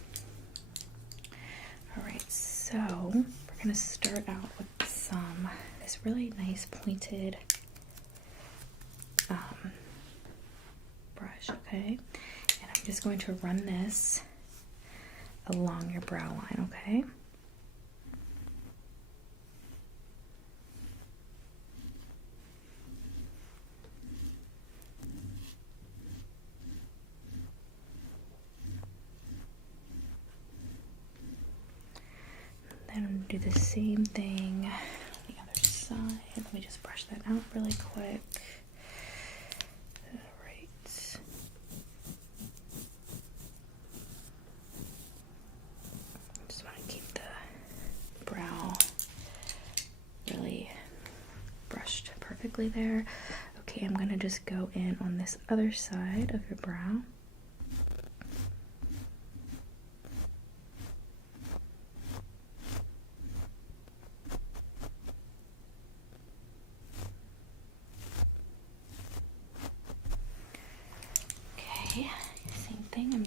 All right, so we're gonna start out with this really nice pointed brush, okay? And I'm just going to run this along your brow line, okay? Then I'm going to do the same thing on the other side. Let me just brush that out really quick. Alright. Just want to keep the brow really brushed perfectly there. Okay, I'm going to just go in on this other side of your brow.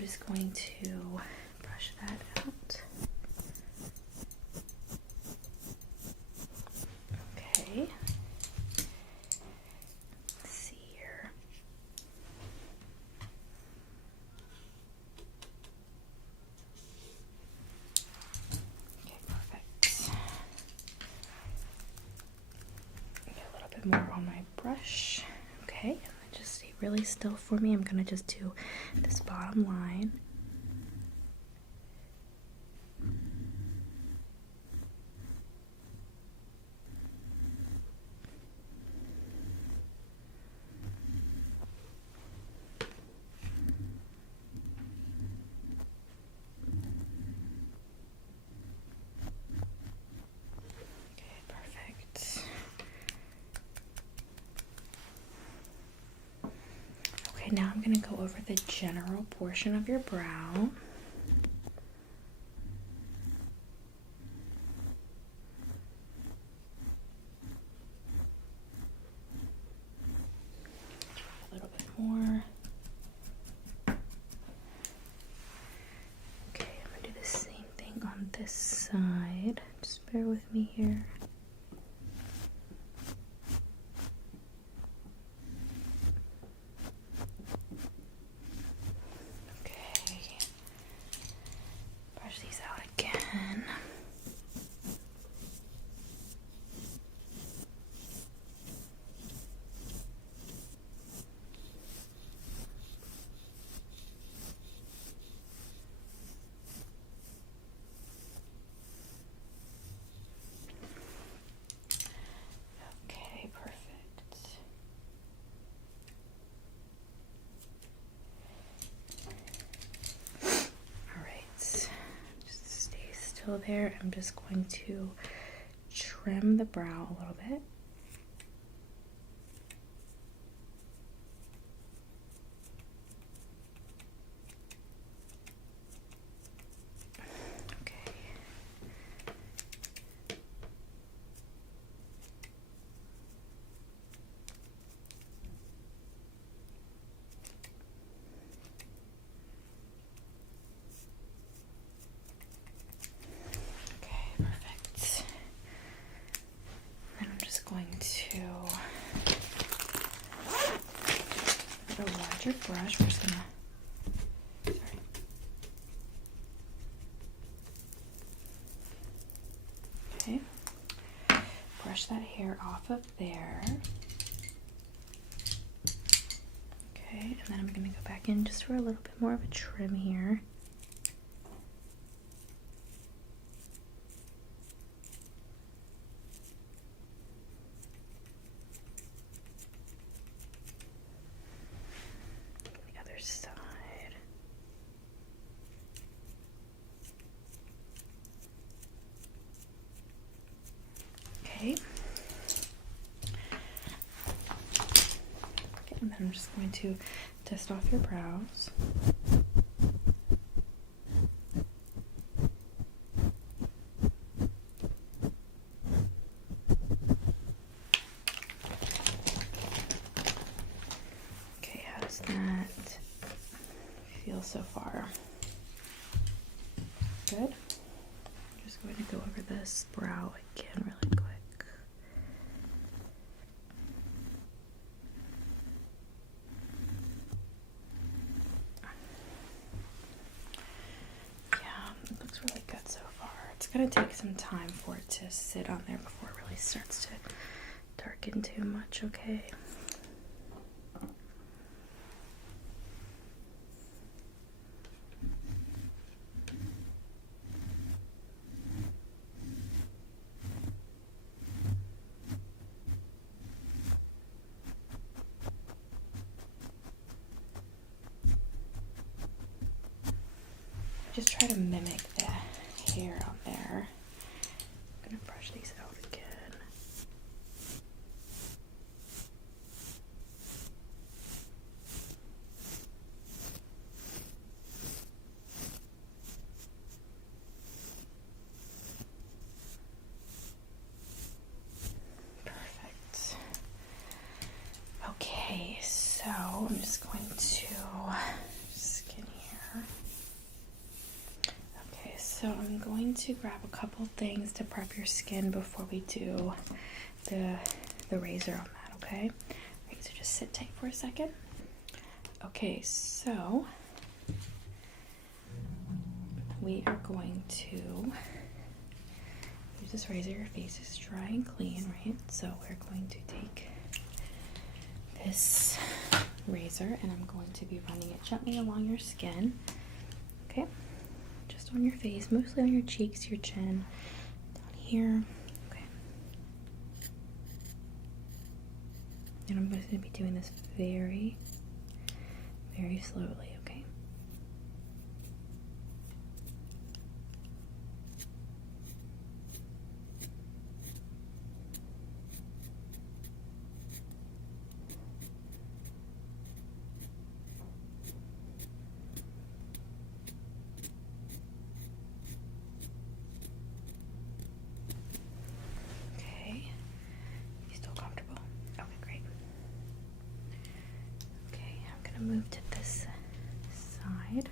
just going to brush that out. Okay. Let's see here. Okay, perfect. Get a little bit more on my brush. Okay, just stay really still for me. I'm gonna just do this bottom line. Now I'm going to go over the general portion of your brow. A little bit more. Okay, I'm going to do the same thing on this side. Just bear with me here. There, I'm just going to trim the brow a little bit. Okay. Your brush. We're just gonna okay, brush that hair off of there. Okay, and then I'm gonna go back in just for a little bit more of a trim here. Okay, and then I'm just going to dust off your brows. Okay, how does that feel so far? Good. I'm just going to go over this brow again really quick. It's gonna take some time for it to sit on there before it really starts to darken too much, okay? Just try to mimic the hair on there. I'm gonna brush these out again. Perfect. Okay, so I'm just going to skin here. So I'm going to grab a couple things to prep your skin before we do the razor on that, okay? Alright, so just sit tight for a second. Okay, so we are going to use this razor. Your face is dry and clean, right? So we're going to take this razor and I'm going to be running it gently along your skin, okay? Just on your face, mostly on your cheeks, your chin, down here, okay? And I'm going to be doing this very, very slowly, okay? Move to this side.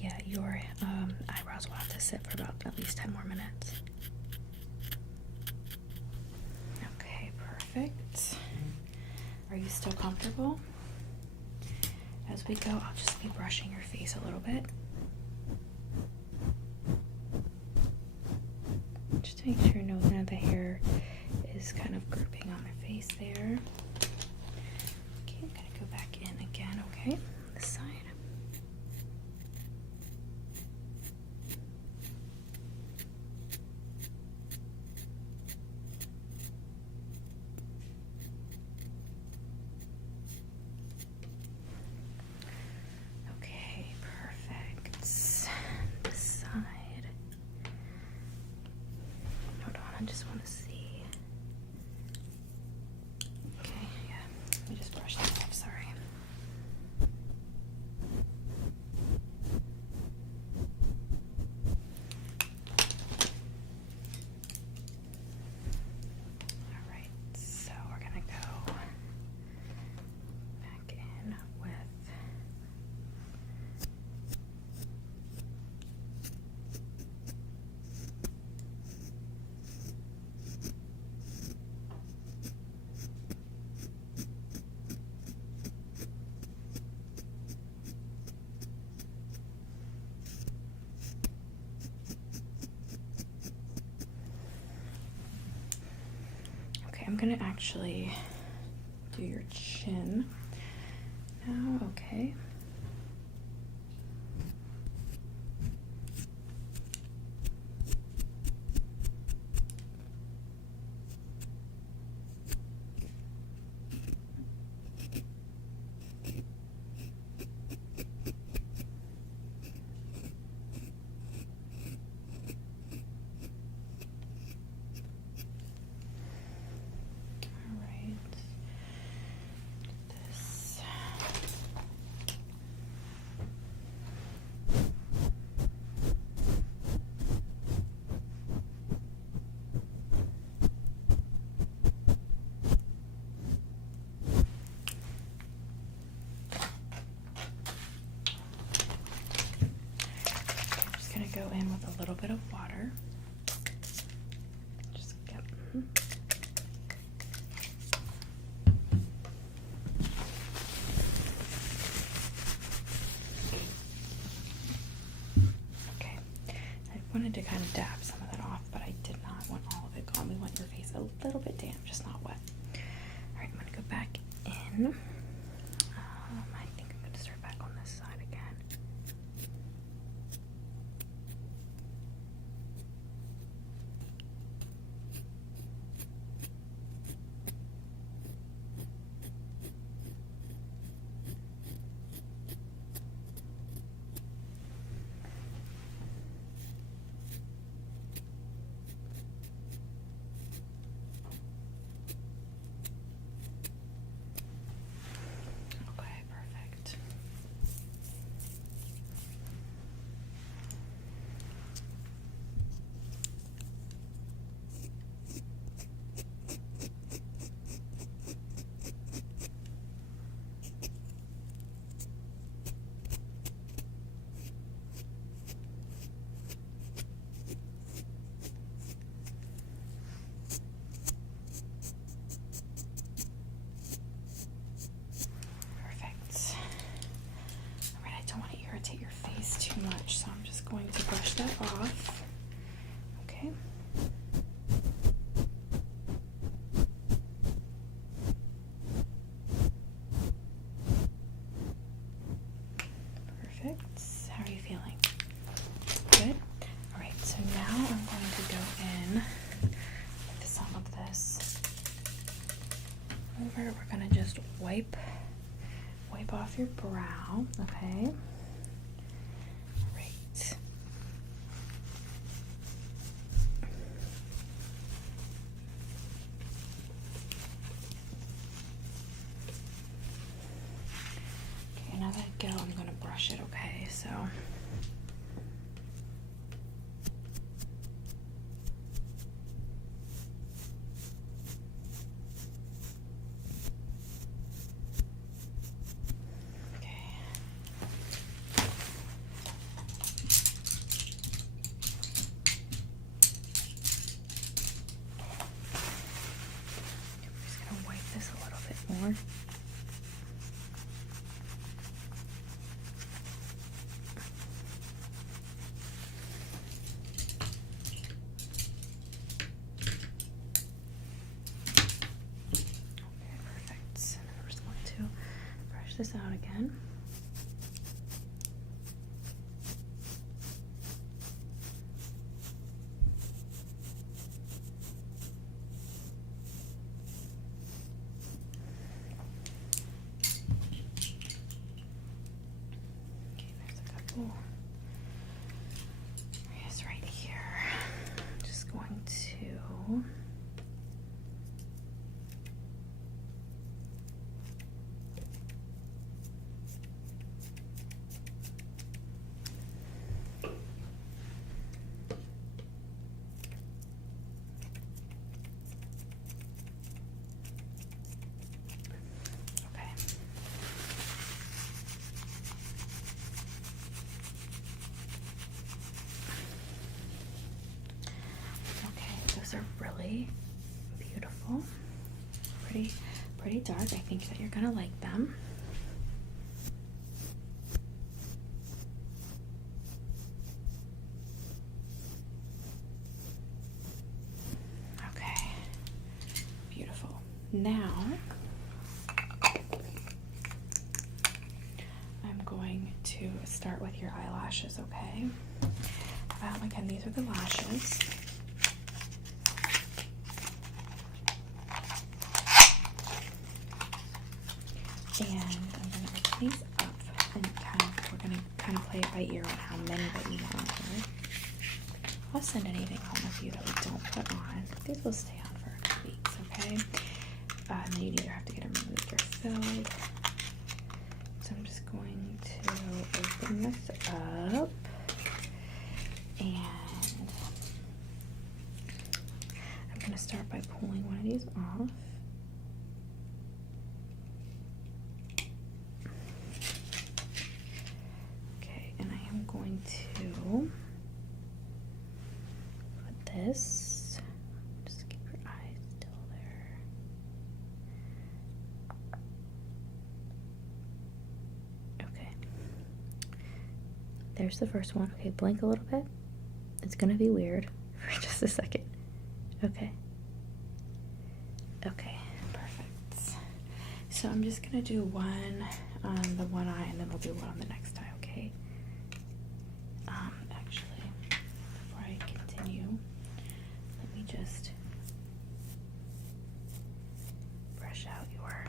Yeah, your eyebrows will have to sit for about at least 10 more minutes. Perfect. Are you still comfortable? As we go, I'll just be brushing your face a little bit. Just to make sure none of the hair is kind of grouping on my face there. Okay, I'm gonna go back in again, okay? On this side. I just want to see. Okay, yeah. Let me just brush that off, sorry. Alright, so we're gonna go back in with I'm gonna actually do your chin now, okay? Go in with a little bit of water. Just get okay. I wanted to kind of dab some of that off, but I did not want all of it gone. We want your face a little bit damp, just not wet. All right, I'm gonna go back in. I think I'm gonna start back on this side again. over, we're gonna just wipe off your brow, okay? Great. Okay, now that I go, I'm gonna brush it, okay? So this a little bit more. Okay, perfect. And we're just going to brush this out again. Yes, right here. I'm just going to those are really beautiful, pretty dark. I think that you're gonna like them. Okay, beautiful. Now I'm going to start with your eyelashes, okay? Again, these are the lashes. And I'm going to open these up and we're going to kind of play it by ear on how many that you want. Okay? I'll send anything home with you that we don't put on. These will stay on for a few weeks, okay? And then you either have to get them removed or filled. So I'm just going to open this up. And I'm going to start by pulling one of these off. Going to put this, just keep your eyes still there. Okay, there's the first one. Okay, blink a little bit. It's gonna be weird for just a second. Okay, perfect. So I'm just gonna do one on the one eye and then we'll do one on the next eye, okay? Actually, before I continue, let me just brush out your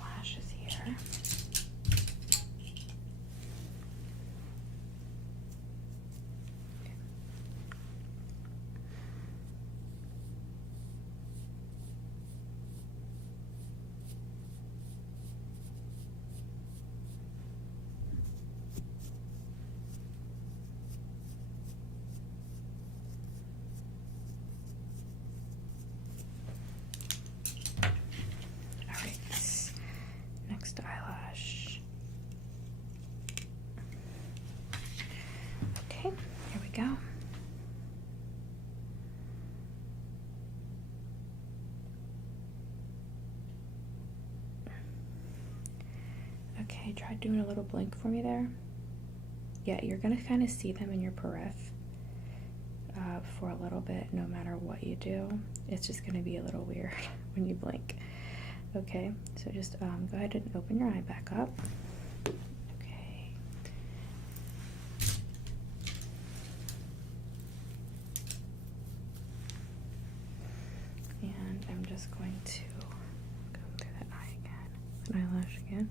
lashes here. Eyelash. Okay, here we go. Okay, try doing a little blink for me there. Yeah, you're gonna kind of see them in your periph for a little bit, no matter what you do. It's just gonna be a little weird when you blink. Okay, so just go ahead and open your eye back up. Okay. And I'm just going to go through that eye again, that eyelash again.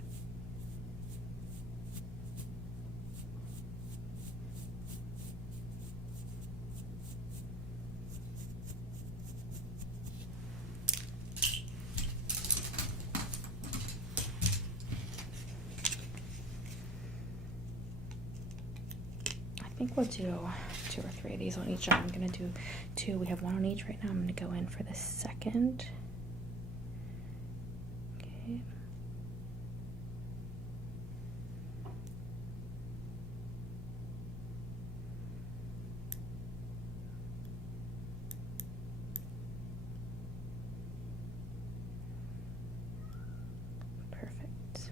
I think we'll do 2 or 3 of these on each arm. I'm gonna do 2. We have 1 on each right now. I'm gonna go in for the second. Okay. Perfect.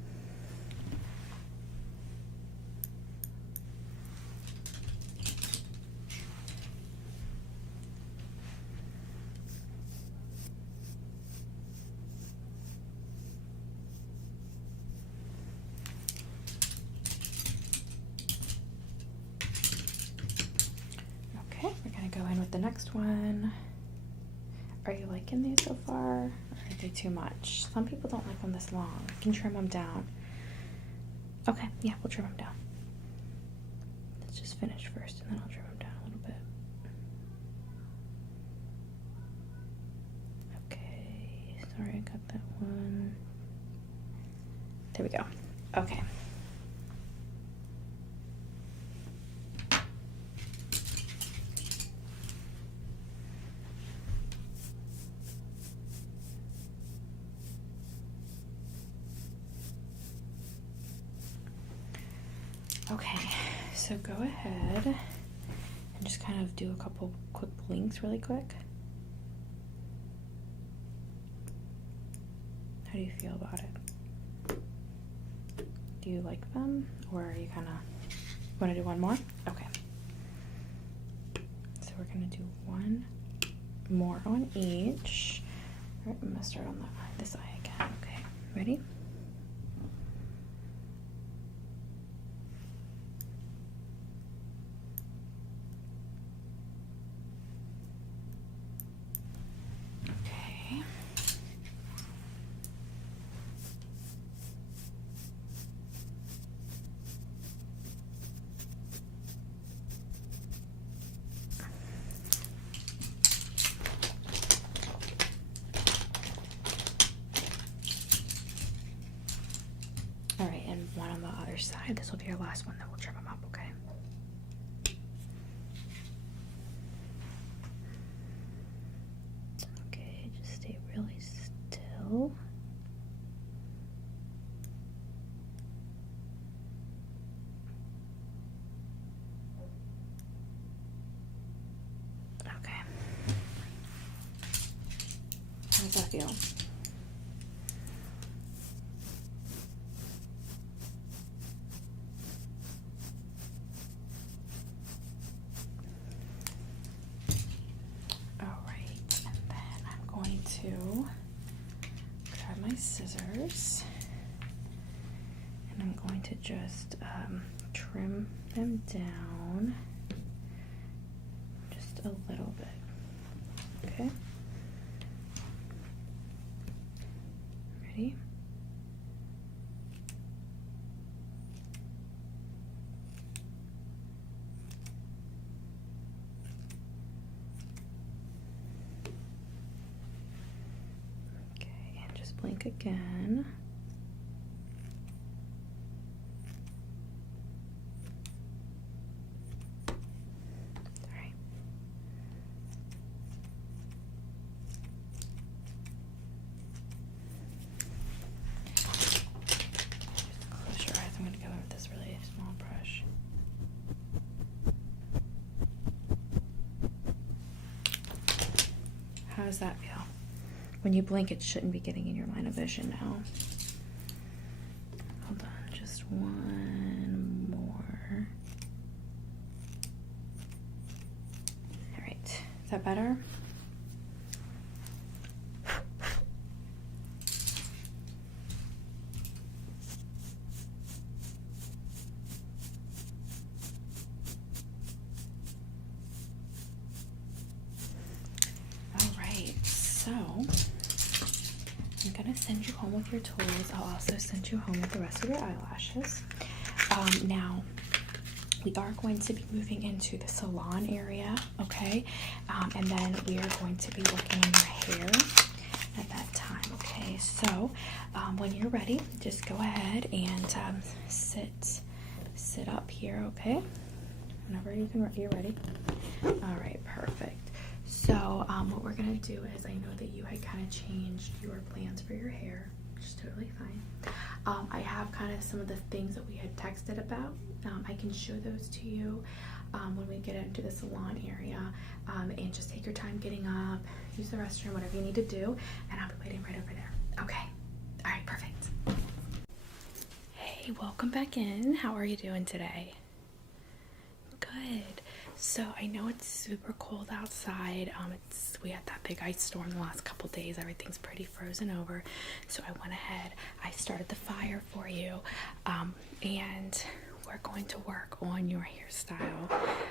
Okay, we're gonna go in with the next one. Are you liking these so far? Or are they too much? Some people don't like them this long. You can trim them down. Okay, yeah, we'll trim them down. Let's just finish first and then I'll trim them down a little bit. Okay, sorry I got that one. There we go. Okay. Okay, so go ahead and just kind of do a couple quick blinks really quick. How do you feel about it? Do you like them, or are you kind of want to do one more? Okay. So we're gonna do 1 more on each. All right, I'm gonna start on this eye again. Okay, ready? All right, and 1 on the other side. This will be our last one, then we'll trim them up, okay? Okay, just stay really still. Okay. How does that feel? To grab my scissors and I'm going to just trim them down just a little bit. Okay, ready? Blink again. Sorry. Just close your eyes. I'm going to go in with this really small brush. How does that feel? When you blink, it shouldn't be getting in your line of vision now. Hold on, just 1 more. All right, is that better? All right. So I'm gonna send you home with your tools. I'll also send you home with the rest of your eyelashes. Now, we are going to be moving into the salon area, okay? And then we are going to be working on your hair at that time, okay? So when you're ready, just go ahead and sit up here, okay? Whenever you're ready. All right, perfect. So what we're gonna do is, I know that you had kind of changed your plans for your hair, which is totally fine. I have kind of some of the things that we had texted about. I can show those to you when we get into the salon area, and just take your time getting up, use the restroom, whatever you need to do, and I'll be waiting right over there. Okay. All right, perfect. Hey, welcome back in. How are you doing today? Good. So I know it's super cold outside. We had that big ice storm the last couple days. Everything's pretty frozen over. So I went ahead. I started the fire for you, and we're going to work on your hairstyle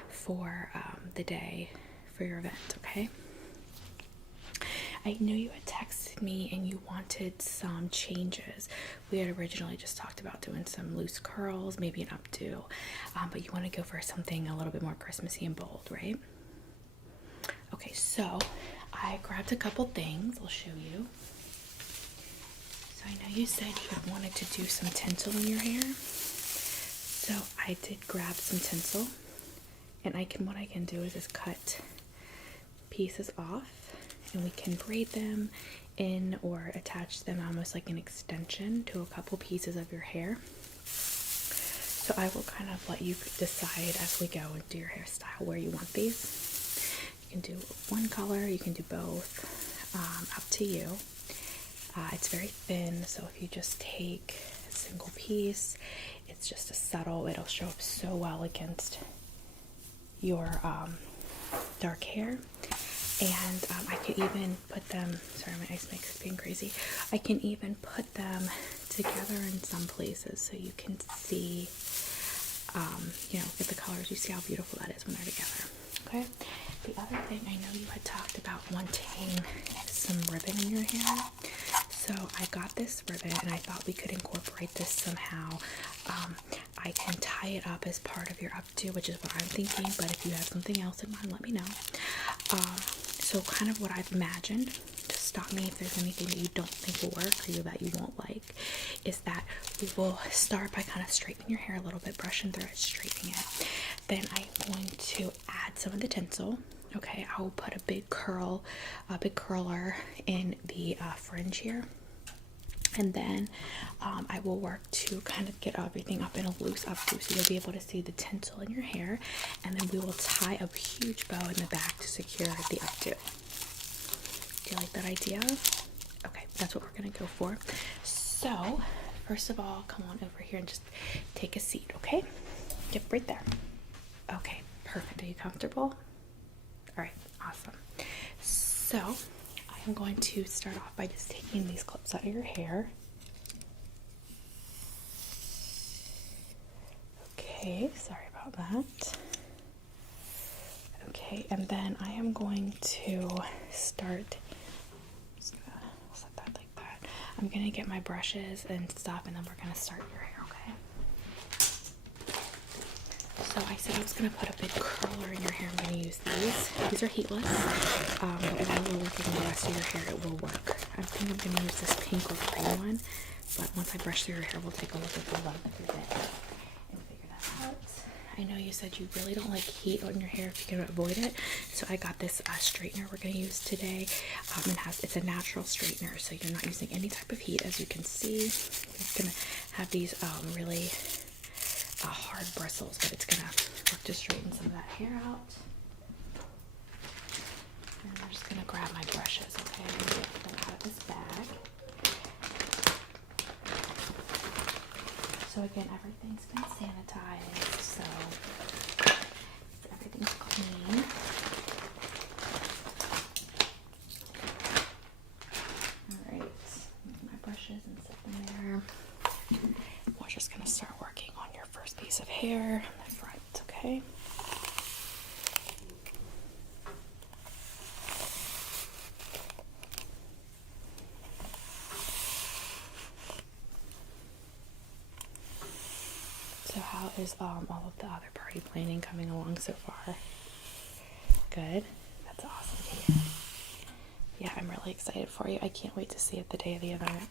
for the day for your event. Okay. I know you had texted me and you wanted some changes. We had originally just talked about doing some loose curls, maybe an updo, but you want to go for something a little bit more Christmassy and bold, right? Okay, so I grabbed a couple things. I'll show you. So I know you said you had wanted to do some tinsel in your hair. So I did grab some tinsel, and what I can do is just cut pieces off, and we can braid them in or attach them almost like an extension to a couple pieces of your hair. So I will kind of let you decide as we go and do your hairstyle where you want these. You can do one color, you can do both, up to you. It's very thin, so if you just take a single piece, it's just a subtle, it'll show up so well against your dark hair. And I could even put them, sorry, my ice maker's being crazy. I can even put them together in some places so you can see, get the colors. You see how beautiful that is when they're together. Okay. The other thing, I know you had talked about wanting some ribbon in your hair. So I got this ribbon and I thought we could incorporate this somehow. I can tie it up as part of your updo, which is what I'm thinking, but if you have something else in mind, let me know. So kind of what I've imagined, just stop me if there's anything that you don't think will work or that you won't like, is that we will start by kind of straightening your hair a little bit, brushing through it, straightening it. Then I'm going to add some of the tinsel. Okay, I will put a big curler in the fringe here. And then I will work to kind of get everything up in a loose updo, so you'll be able to see the tinsel in your hair. And then we will tie a huge bow in the back to secure the updo. Do you like that idea? Okay, that's what we're going to go for. So, first of all, come on over here and just take a seat, okay? Get right there. Okay, perfect. Are you comfortable? All right, awesome. So, I'm going to start off by just taking these clips out of your hair. Okay, sorry about that. Okay, and then I am going to start, just gonna set that like that. I'm gonna get my brushes and stuff, and then we're gonna start your hair, okay? So I said I was going to put a big curler in your hair. I'm going to use these. These are heatless. And I will work on the rest of your hair. It will work. I think I'm going to use this pink or green one. But once I brush through your hair, we'll take a look at the length of it and figure that out. I know you said you really don't like heat on your hair if you can avoid it. So I got this straightener we're going to use today. It's a natural straightener, so you're not using any type of heat. As you can see, it's going to have these really hard bristles, but it's gonna work to straighten some of that hair out. And I'm just gonna grab my brushes, okay? I'm gonna get them out of this bag. So again, everything's been sanitized, so everything's clean. All right, my brushes and set them there. We're just gonna start working on your first piece of hair on the front, okay? how is all of the other party planning coming along so far? Good. That's awesome to hear. Yeah, I'm really excited for you. I can't wait to see it the day of the event.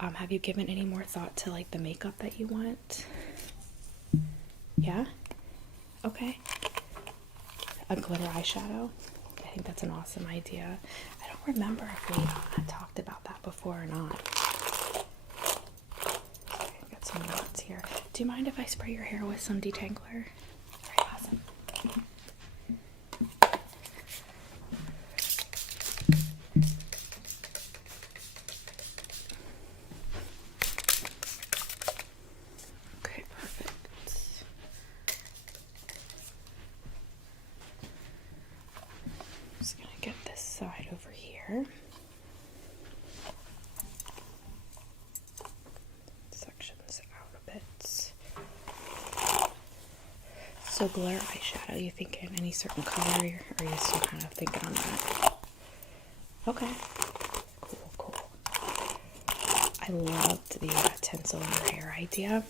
Have you given any more thought to like the makeup that you want? Yeah? Okay. A glitter eyeshadow? I think that's an awesome idea. I don't remember if we talked about that before or not. I've got some knots here. Do you mind if I spray your hair with some detangler? Very awesome. Okay, perfect. Just gonna get this side over here. Sections out a bit. So glitter eyeshadow, you thinking any certain color, or are you still kind of thinking on that? Okay. Cool. I loved the tinsel in your hair idea.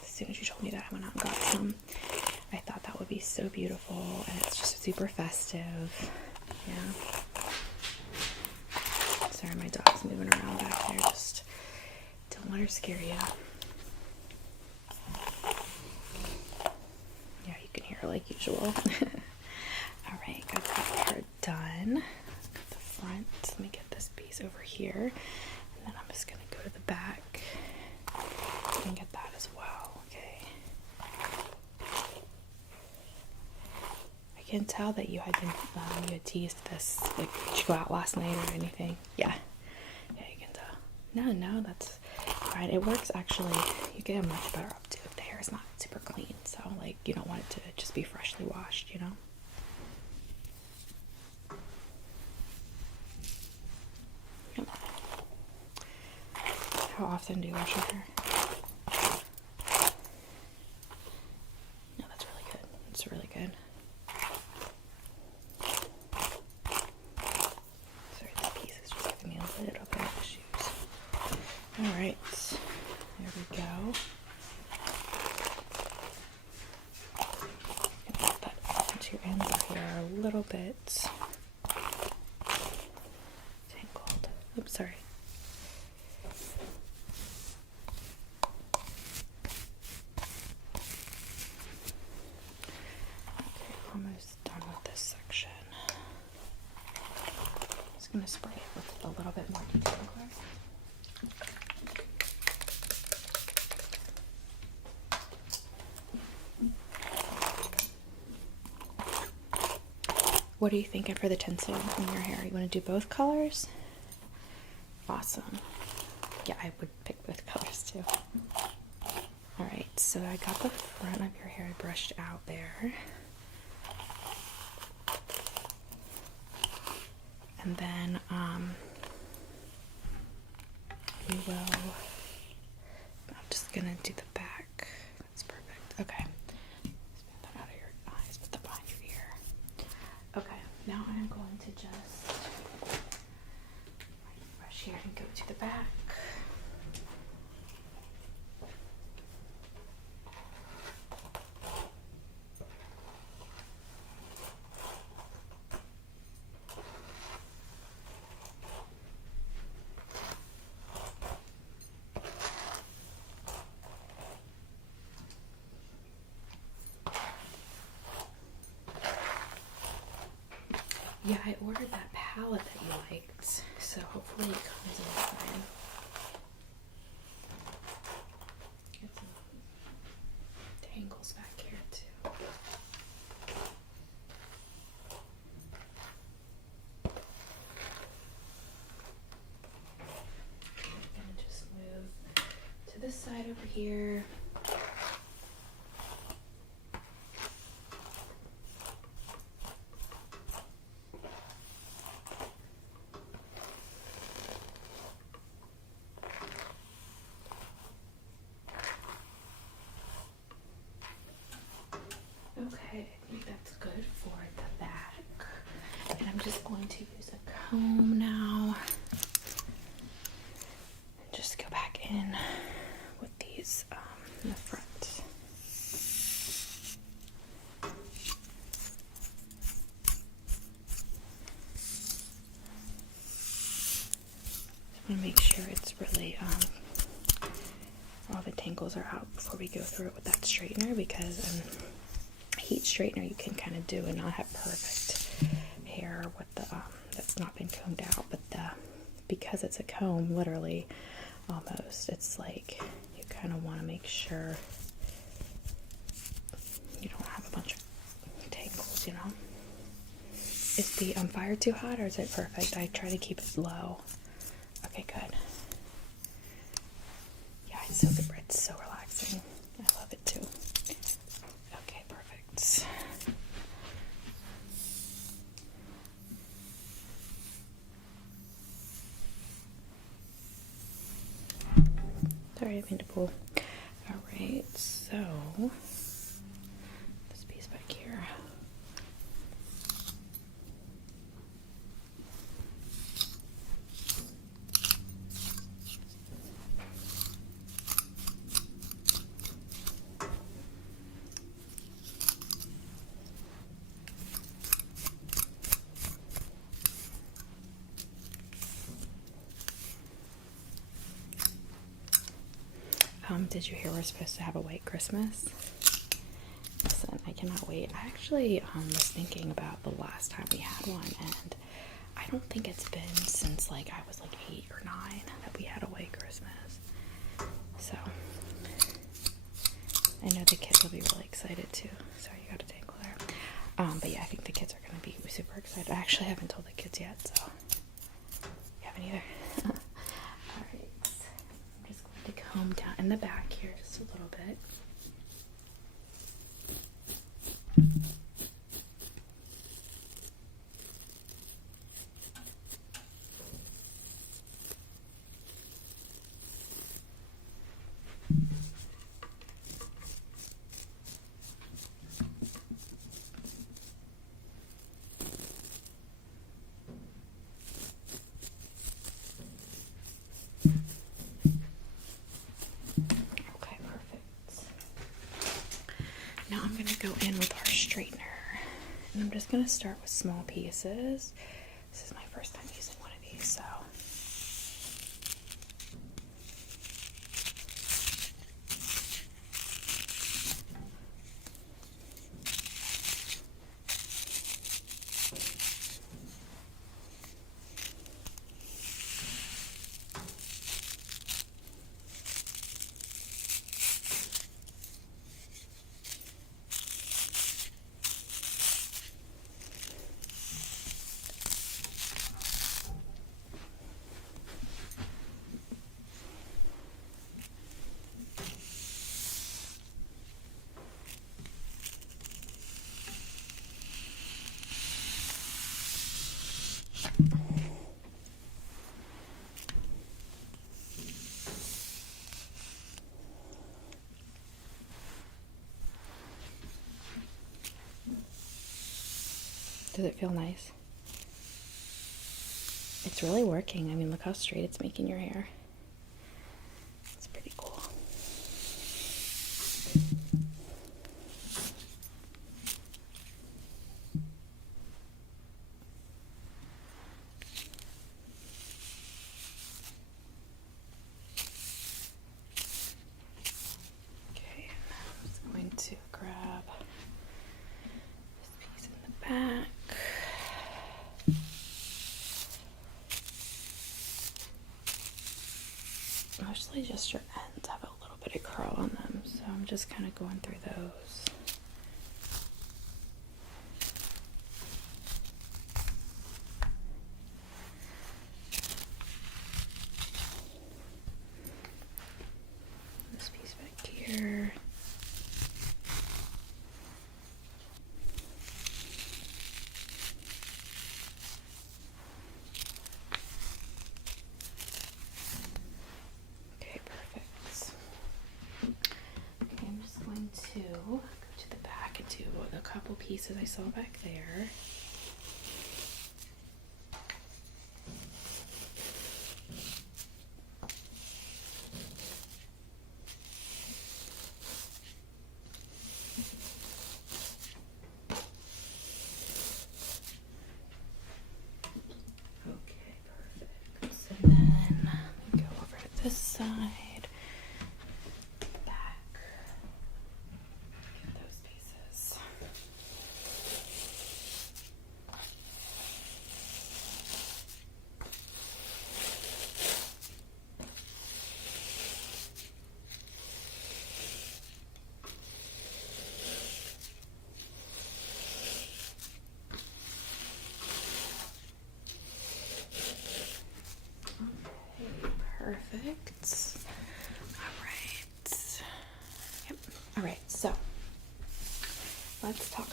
As soon as you told me that, I went out and got some. I thought that would be so beautiful, and it's just super festive. Yeah. Sorry, my dog's moving around back there. Just don't let her scare you. Yeah, you can hear her like usual. Alright, got that part done. Got the front. Let me get this piece over here. And then I'm just going to go to the back and get that as well. Okay. I can tell that you had been, you had teased this. Like, did you go out last night or anything? Yeah. Yeah, you can tell. No, that's fine. It works actually. You get a much better updo if the hair is not super clean. So, like, you don't want it to just be freshly washed, you know? How often do you wash your hair? No, that's really good. It's really good. Sorry, this piece is just giving me a little bit of issues. Alright, there we go. Put that into your ends of hair a little bit tangled. Oops, sorry. Almost done with this section. I'm just going to spray it with a little bit more detangler. What are you thinking for the tinsel in your hair? You want to do both colors? Awesome. Yeah, I would pick both colors too. Alright, so I got the front of your hair brushed out there. And then we will, I'm just gonna do the back. That's perfect. Okay. Just put that out of your eyes, put that behind your ear. Okay, now I'm going to just brush here and go to the back. Yeah, I ordered that palette that you liked, so hopefully it comes in fine. Get some tangles back here too. I'm gonna just move to this side over here. Okay, I think that's good for the back. And I'm just going to use a comb now. And just go back in with these want to make sure it's really all the tangles are out before we go through it with that straightener, because heat straightener you can kind of do and not have perfect hair with the that's not been combed out, but because it's a comb, literally almost, it's like you kind of want to make sure you don't have a bunch of tangles, you know. Is the fire too hot or is it perfect? I try to keep it low. Okay, good. Yeah, it's so good. It's so relaxing. I love it too. Okay, perfect. Sorry, I didn't mean to pull. Alright, so this piece back here. Did you hear we're supposed to have a white Christmas? Listen, I cannot wait. I actually was thinking about the last time we had one, and I don't think it's been since like I was like 8 or 9 that we had a white Christmas. So I know the kids will be really excited too. Sorry, you got a tangle there. But yeah, I think the kids are gonna be super excited. I actually haven't told the kids yet, so you haven't either. Comb down in the back here just a little bit. Now I'm going to go in with our straightener, and I'm just going to start with small pieces. This is my first time using one of these, so. Does it feel nice? It's really working. I mean, look how straight it's making your hair. It's pretty cool. Okay, I'm just going to grab this piece in the back. Mostly just your ends have a little bit of curl on them, so I'm just kind of going through those. This piece back here. To go to the back and do a couple pieces I saw back there. Okay, perfect. So then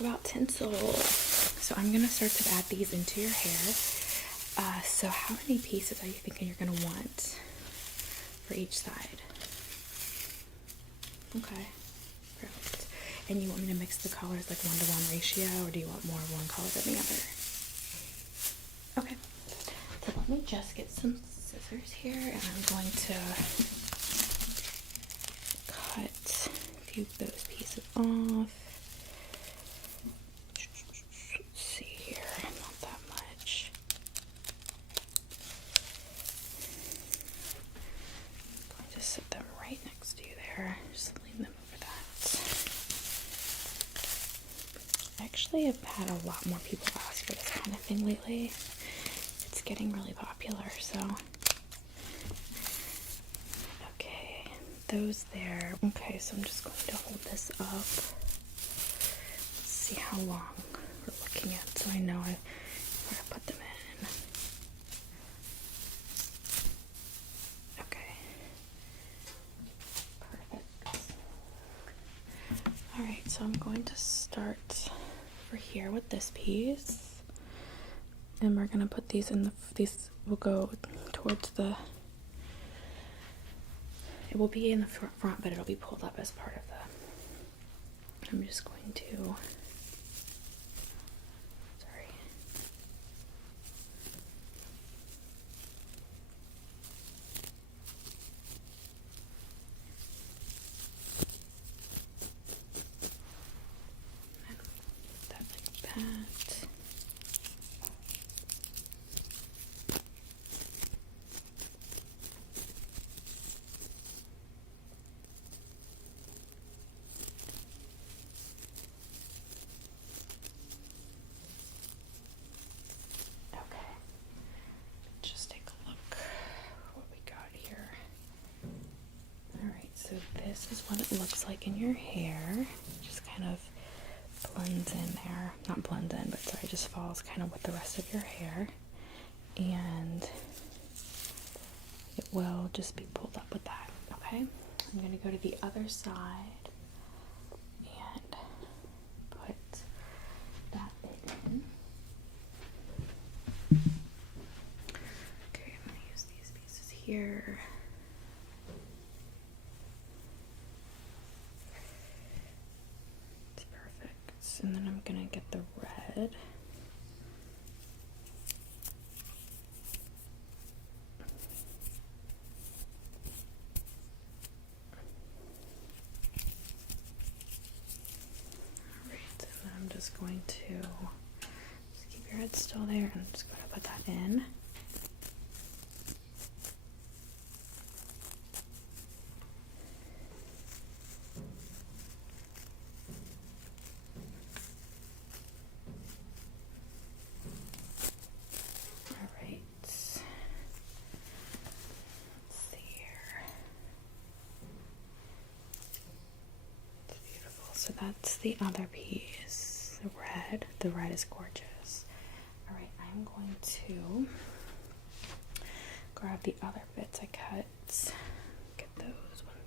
about tinsel. So I'm gonna start to add these into your hair. So how many pieces are you thinking you're gonna want for each side? Okay, perfect. And you want me to mix the colors like 1-to-1 ratio, or do you want more of one color than the other? Okay, so let me just get some scissors here, and I'm going to cut a few of those pieces off. Let's see here, not that much. I'm going to set them right next to you there. Just lean them over that. Actually, I've had a lot more people ask for this kind of thing lately. It's getting really popular, so. Okay, those there. Okay, so I'm just going to hold this up. Let's see how long we're looking at, so I know where to put them in. Okay. Perfect. Alright, so I'm going to start over here with this piece. And we're gonna put these in these will go towards the, it will be in the front, but it'll be pulled up as part of the, I'm just going to, sorry. And put that like that. So this is what it looks like in your hair. Just kind of blends in there. Not blends in, but sorry, just falls kind of with the rest of your hair. And it will just be pulled up with that, okay? I'm going to go to the other side and put that bit in. Okay, I'm going to use these pieces here. And then I'm gonna get the red. Alright, and then I'm just going to just keep your head still there, and I'm just going to put that in. So that's the other piece, the red. The red is gorgeous. All right, I'm going to grab the other bits I cut. Get those 1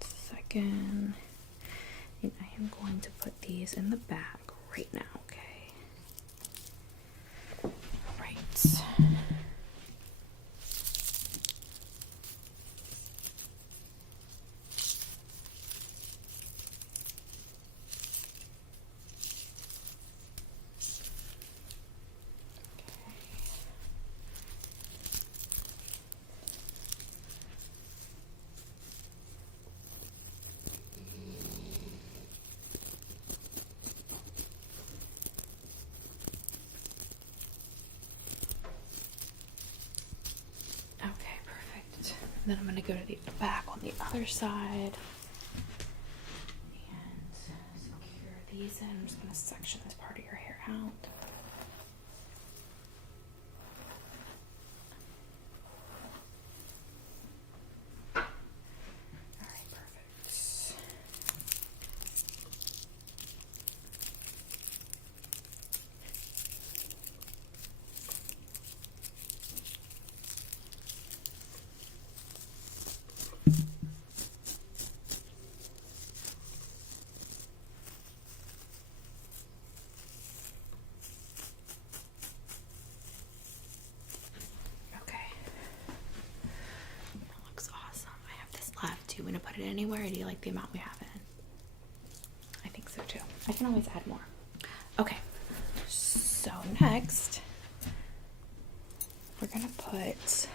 second. And I am going to put these in the bag right now, okay? All right. Then I'm going to go to the back on the other side and secure these in. I'm just going to section this part of your hair out. Alright, perfect. want me to put it anywhere, or do you like the amount we have in? I think so too. I can always add more. Okay, so next we're gonna put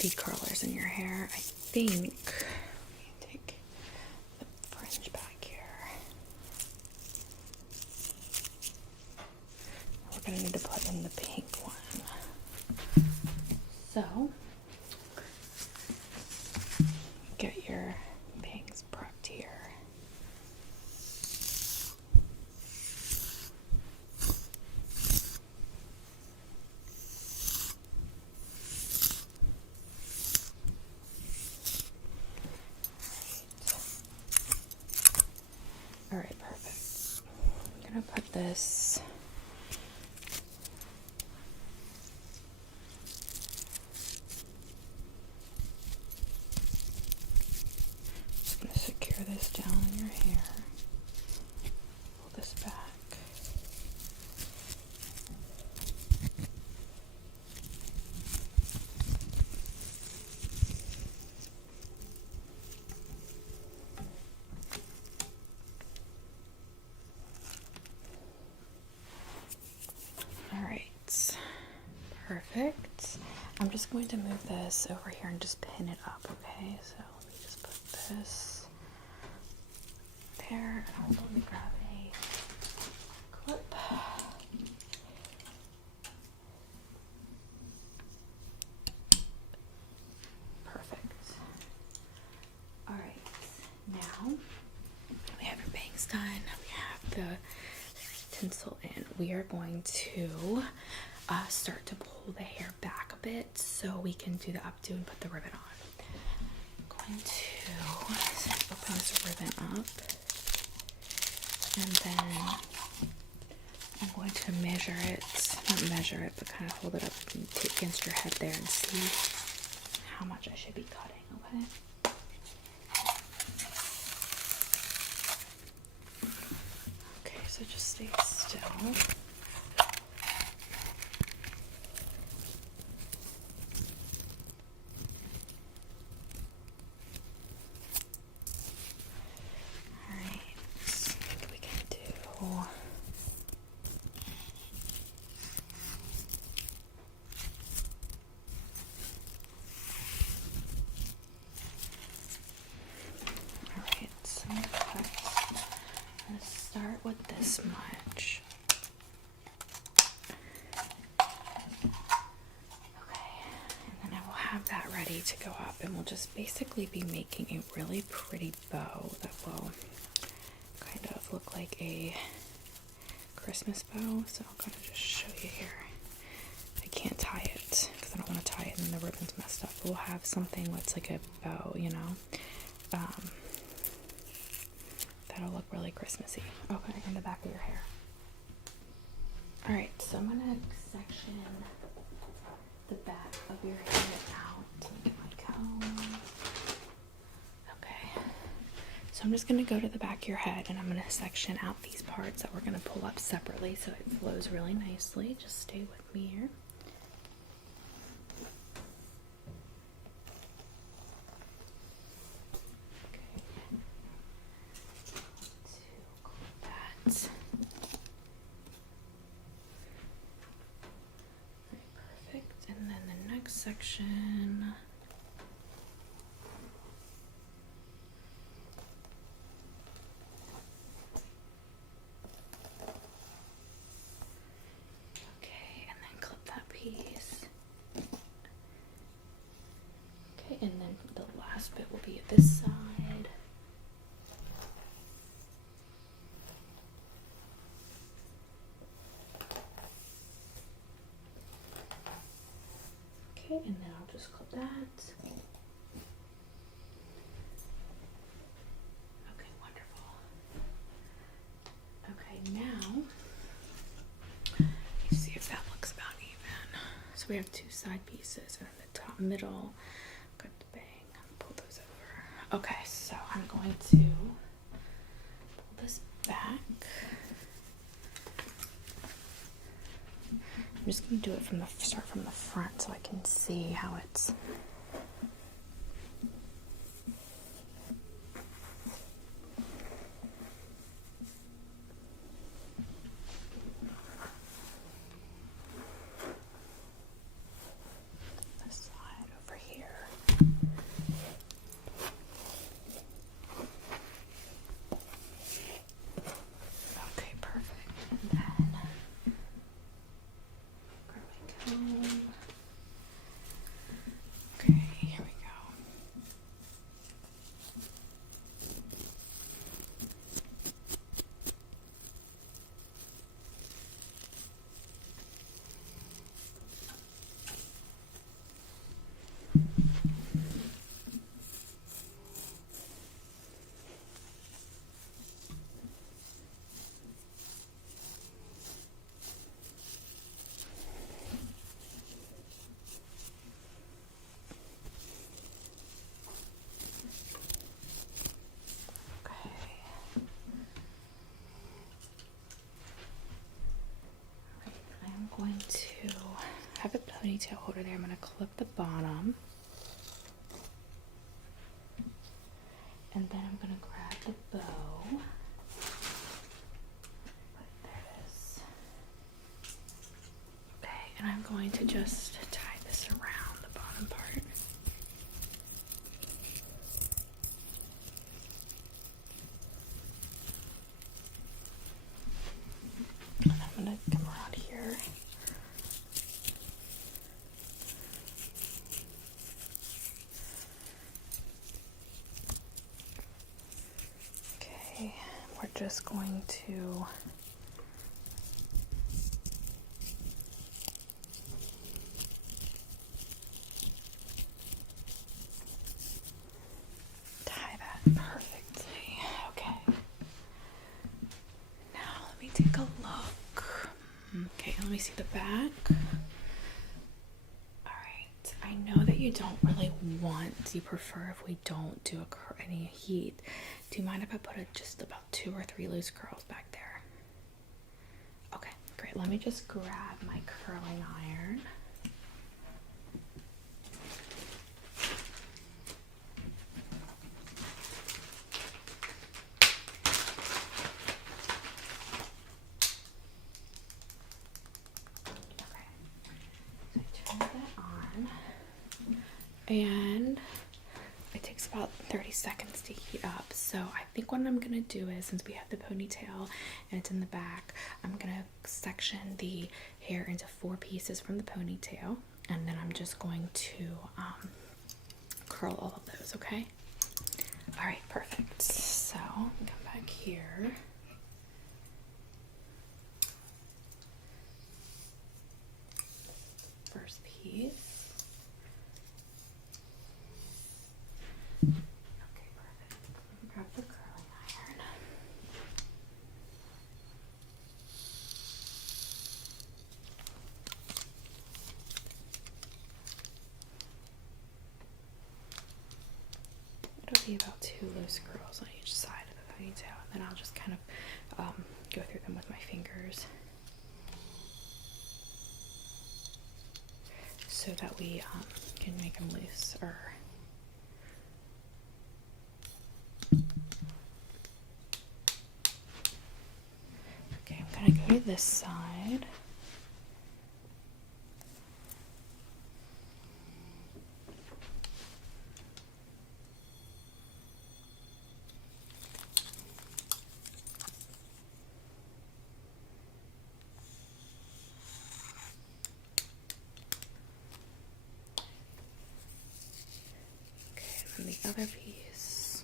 the curlers in your hair. I think, let me take the fringe back here. We're gonna need to put in the pink one. So, get your bangs prepped here. All right, perfect. I'm gonna put this secure this down in your hair. Pull this back. All right, perfect. I'm just going to move this over here and just pin it up, okay? So let me just put this there. And let me grab a clip. Perfect. All right, now we have your bangs done. We have the tinsel in. We are going to start to pull the hair back a bit so we can do the updo and put the ribbon on. I'm going to open this ribbon up, and then I'm going to measure it, not measure it, but kind of hold it up against your head there and see how much I should be cutting, okay? Okay, so just stay still. Start with this much. Okay, and then I will have that ready to go up, and we'll just basically be making a really pretty bow that will kind of look like a Christmas bow. So I'll kind of just show you here. I can't tie it because I don't want to tie it and the ribbon's messed up. We'll have something that's like a bow, you know. That'll look really Christmassy. Okay, in the back of your hair. Alright, so I'm gonna section the back of your hair out. Get my comb. Okay. So I'm just gonna go to the back of your head and I'm gonna section out these parts that we're gonna pull up separately so it flows really nicely. Just stay with me here. Perfect. And then the next section. Okay, and then clip that piece. Okay, and then the last bit will be at this side. Okay, and then I'll just clip that. Okay, wonderful. Okay, now, let's see if that looks about even. So we have two side pieces and then the top middle. Got the bang, pull those over. Okay, so I'm going to pull this back. I'm just going to do it start from the front so I can see how it's going to have a ponytail holder there. I'm going to clip the bottom. And then I'm going to grab the bow. There it is. Okay, and I'm going to just tie this around the bottom part. And I'm going to come around here. Okay, we're just going to tie that perfectly. Okay. Now let me take a look. Okay, let me see the back. Alright, I know that you don't really want, you prefer if we don't do any heat. Do you mind if I put just about 2 or 3 loose curls back there? Okay, great. Let me just grab my curling iron. And it takes about 30 seconds to heat up. So I think what I'm gonna do is, since we have the ponytail and it's in the back, I'm gonna section the hair into 4 pieces from the ponytail, and then I'm just going to curl all of those. Okay. All right, perfect. So come back here. First piece. Okay, perfect. Grab the curling iron. It'll be about 2 loose curls on each side of the ponytail, and then I'll just kind of go through them with my fingers so that we can make them loose. Okay, I'm gonna go to this side. Okay, and then the other piece.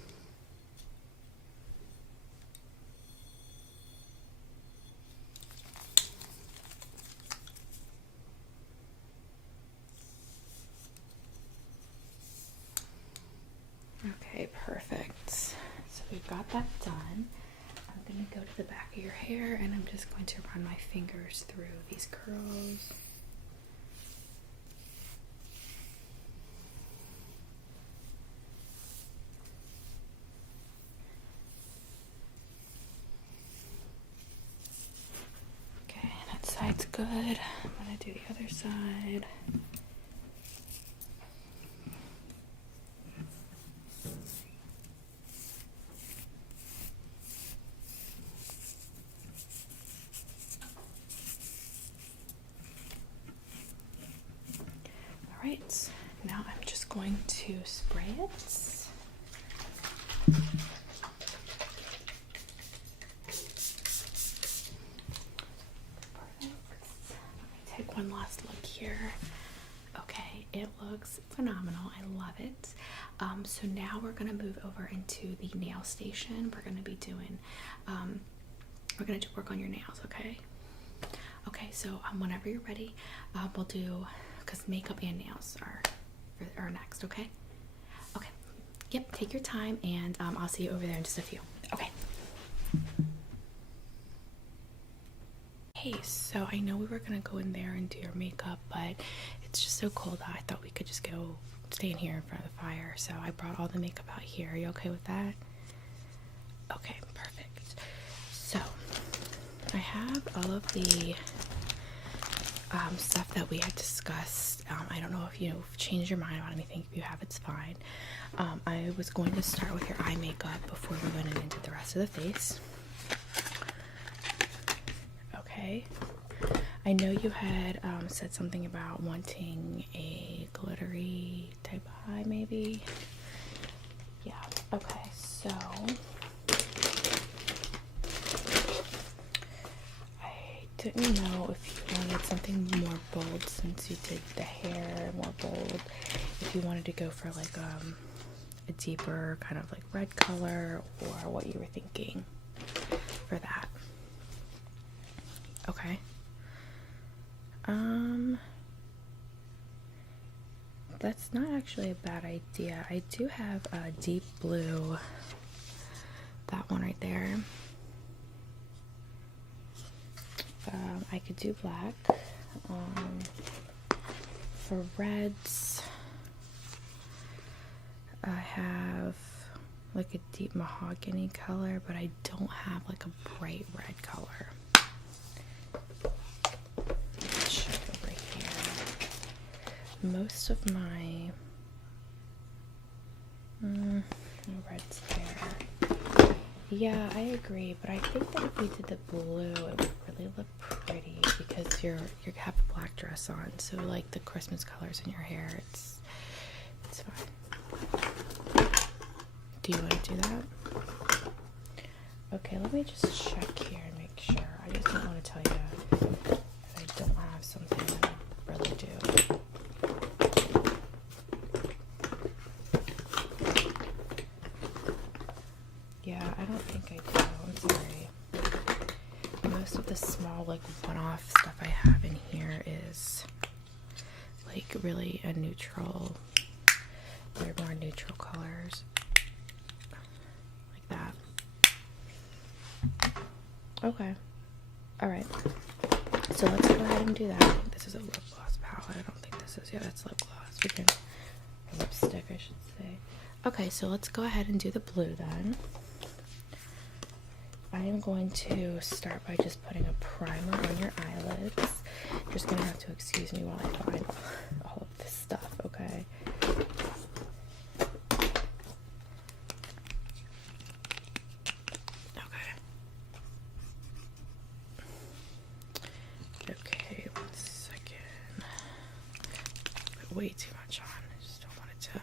Okay, perfect. So we've got that done. I'm going to go to the back of your hair, and I'm just going to run my fingers through these curls. Okay, that side's good. I'm going to do the other side. Alright, now I'm just going to spray it. Perfect. Let me take one last look here. Okay, it looks phenomenal. I love it. So now we're going to move over into the nail station. We're going to be doing, we're going to work on your nails, okay? Okay, so whenever you're ready, we'll do, because makeup and nails are next, okay? Okay, yep, take your time, and I'll see you over there in just a few. Okay. Hey, so I know we were gonna go in there and do your makeup, but it's just so cold out. I thought we could just go stay in here in front of the fire, so I brought all the makeup out here. Are you okay with that? Okay, perfect. So I have all of the stuff that we had discussed. I don't know if you've changed your mind about anything. If you have, it's fine. I was going to start with your eye makeup before we went into the rest of the face. Okay. I know you had said something about wanting a glittery type eye, maybe. Yeah. Okay. So I didn't know if you wanted something more bold since you did the hair more bold. If you wanted to go for like a deeper kind of like red color, or what you were thinking for that. Okay. That's not actually a bad idea. I do have a deep blue, that one right there. I could do black. For reds, I have like a deep mahogany color, but I don't have like a bright red color. Check over here. Most of my no red's there. Yeah, I agree, but I think that if we did the blue, it would really look pretty because you have a black dress on, so like the Christmas colors in your hair, it's fine. Do you want to do that? Okay, let me just check here and make sure. I just don't want to tell you that I don't have something that I really do. Yeah, I don't think I do. I'm sorry. Most of the small, like, one-off stuff I have in here is, like, really a neutral. They're more neutral colors. Like that. Okay. Alright. So let's go ahead and do that. I think this is a lip gloss palette. I don't think this is. Yeah, that's lip gloss. We can. Lipstick, I should say. Okay, so let's go ahead and do the blue then. I am going to start by just putting a primer on your eyelids. You're just going to have to excuse me while I find all of this stuff, okay? Okay, 1 second. Put way too much on. I just don't want it to.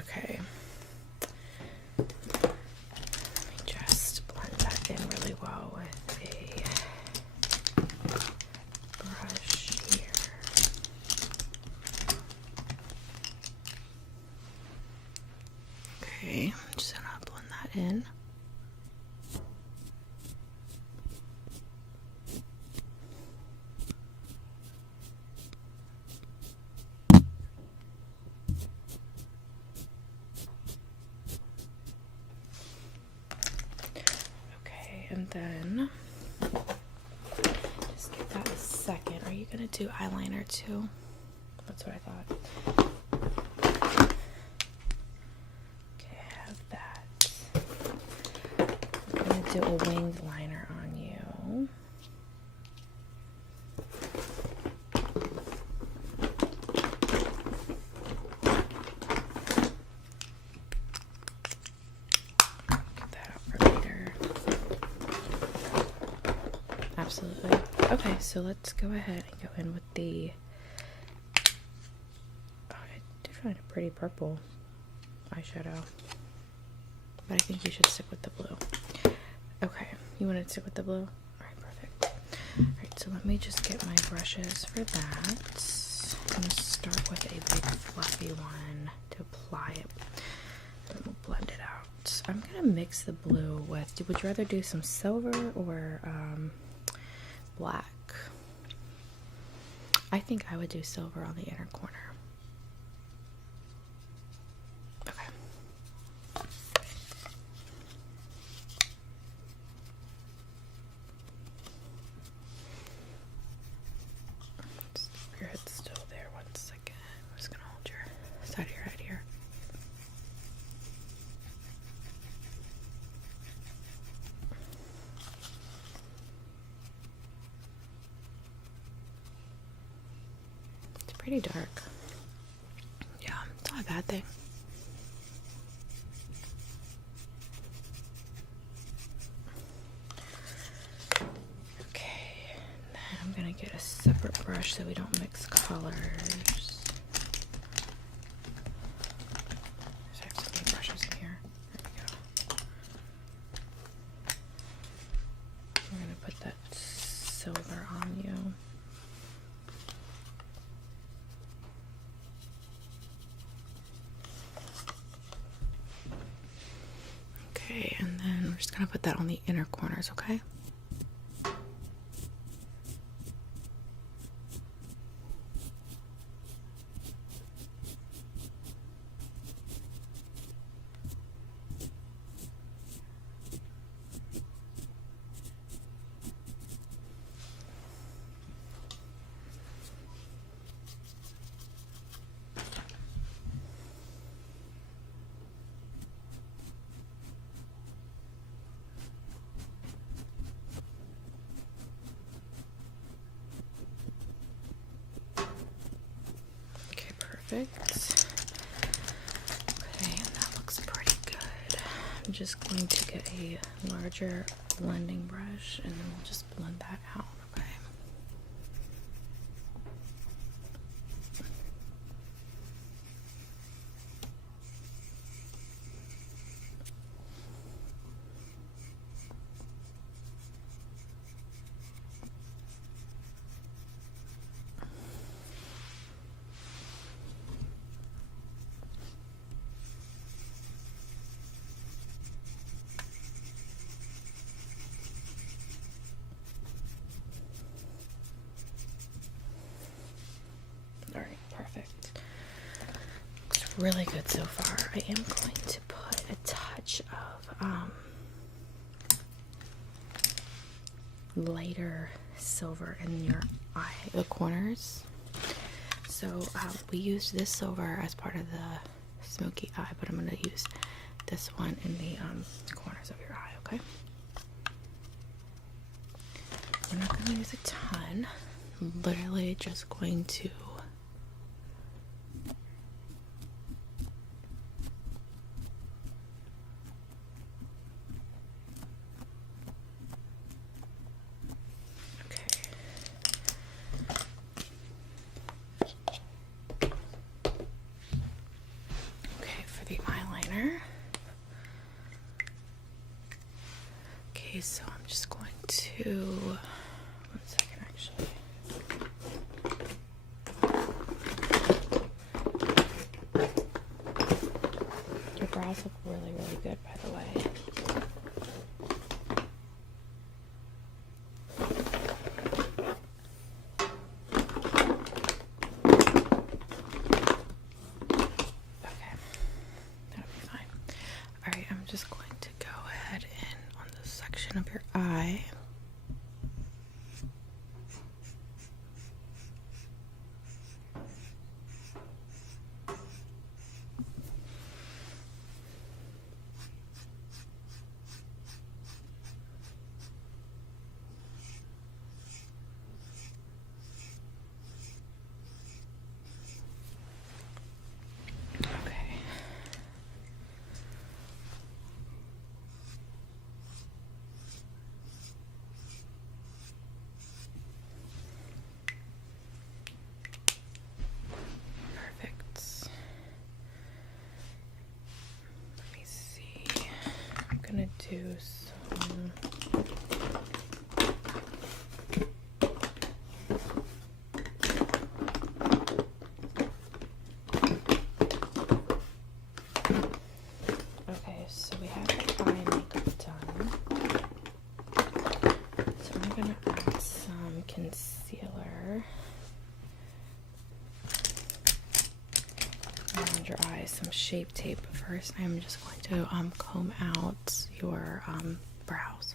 Okay. Let me just blend that in really well with a brush here. Okay, I'm just gonna blend that in. And then just give that a second. Are you gonna do eyeliner too? That's what I thought. Okay, I have that. I'm gonna do a winged liner on you. Absolutely. Okay, so let's go ahead and go in with the, I did find a pretty purple eyeshadow, but I think you should stick with the blue. Okay, you want to stick with the blue? Alright, perfect. Alright, so let me just get my brushes for that. I'm going to start with a big fluffy one to apply it, and then we'll blend it out. I'm going to mix the blue with, would you rather do some silver or black? I think I would do silver on the inner corner. Okay. Your head's still there. 1 second. I'm just gonna hold your side of your head here. pretty dark. Yeah, it's not a bad thing. Okay, then I'm gonna get a separate brush so we don't mix colors. I have so many brushes in here. There we go. I'm gonna put that silver on you. Okay, and then we're just gonna put that on the inner corners, okay? Perfect. Okay, and that looks pretty good. I'm just going to get a larger blending brush and then we'll just blend that out, okay? Alright, perfect. Looks really good so far. I am going to put a touch of lighter silver in your eye, the corners. So we used this silver as part of the smoky eye, but I'm going to use this one in the corners of your eye, okay? I'm not going to use a ton. I'm literally just going to the eyeliner. Okay, so I'm just going to, 1 second actually. Your brows look really, really good, by the way. Just going to go ahead in on this section of your eye. Gonna do some okay, so we have the eye makeup done. So I'm gonna add some concealer around your eyes, some Shape Tape. First, I'm just going to comb out your brows.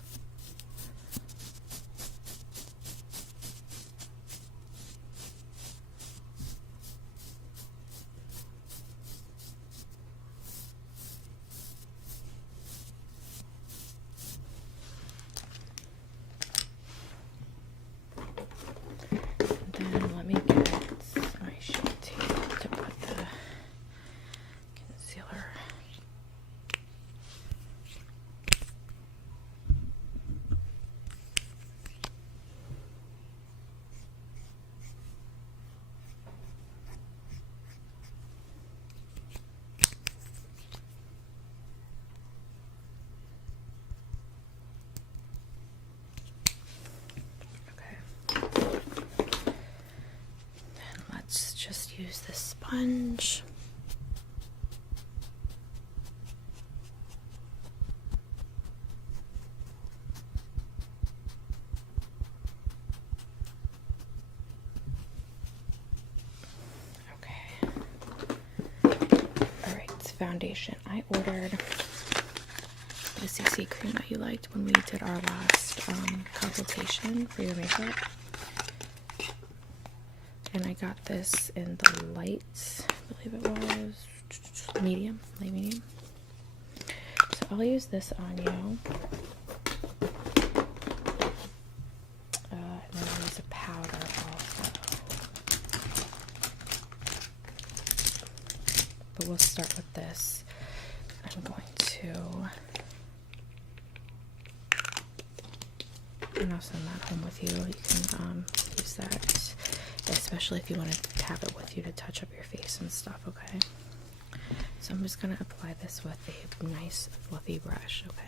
And then let me get my Shape sponge. Okay. Alright, foundation. I ordered the CC cream that you liked when we did our last consultation for your makeup. And I got this in the light, I believe it was medium, light medium. So I'll use this on you. And then I'll use a powder also. But we'll start with this. I'm going to, and I'll send that home with you. You can use that, especially if you want to have it with you to touch up your face and stuff, okay? So I'm just going to apply this with a nice fluffy brush, okay?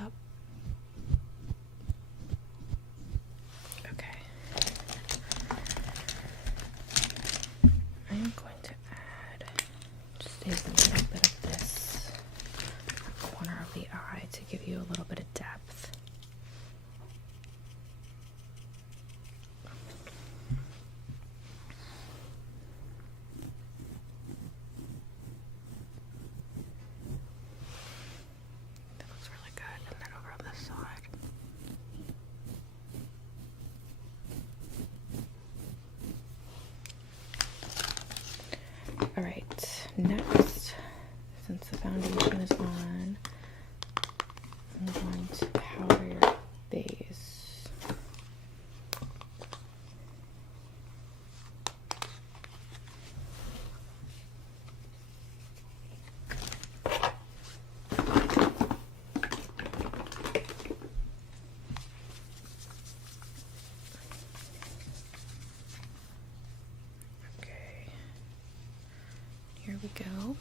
Up. Okay. I am going to add just a little bit of this corner of the eye to give you a little bit of depth. Alright, next, since the foundation is on, I'm going to powder your base. Here we go.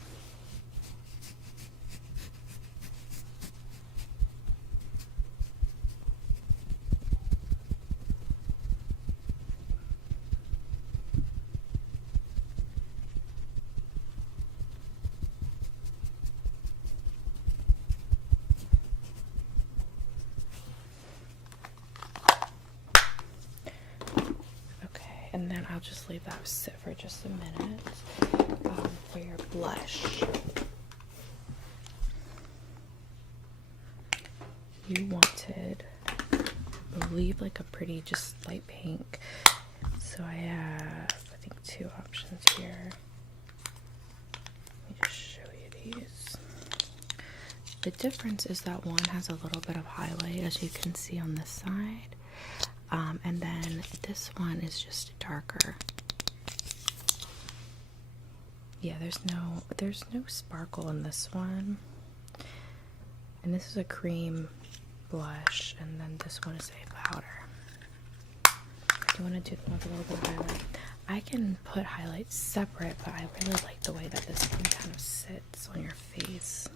Okay, and then I'll just leave that sit for just a minute. For your blush, you wanted, I believe, like a pretty just light pink. So I have, I think, two options here. Let me just show you these. The difference is that one has a little bit of highlight, as you can see on this side, and then this one is just darker. Yeah, there's no sparkle in this one. And this is a cream blush, and then this one is a powder. Do you want to do them with a little bit of highlight? I can put highlights separate, but I really like the way that this one kind of sits on your face.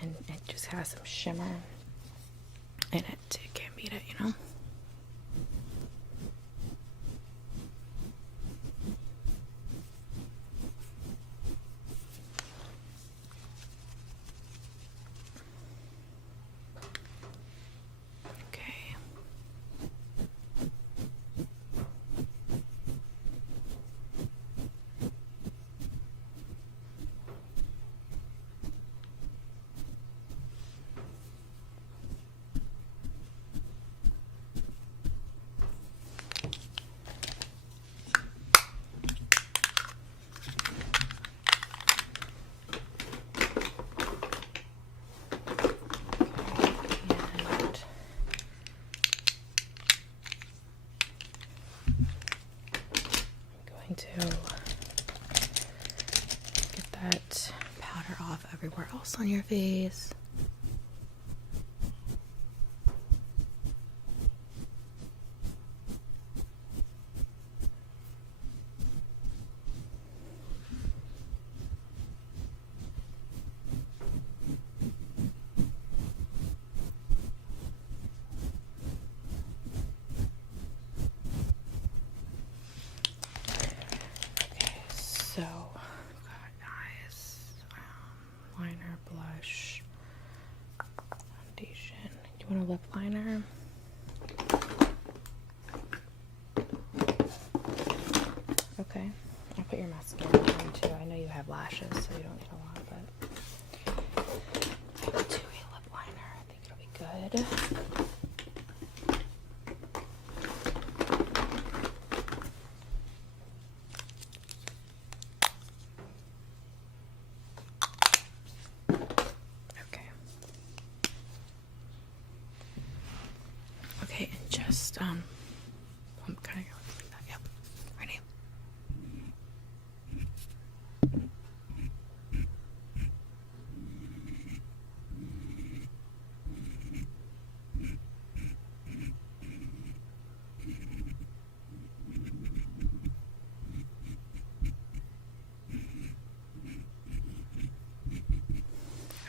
And it just has some shimmer in it. You can't beat it, you know? off everywhere else on your face. So, got eyes, liner, blush, foundation. Do you want a lip liner? Okay, I'll put your mascara on too. I know you have lashes, so you don't need a lot, but I will do a lip liner. I think it'll be good. Okay, and just I'm kind of going like that. Yep. Ready?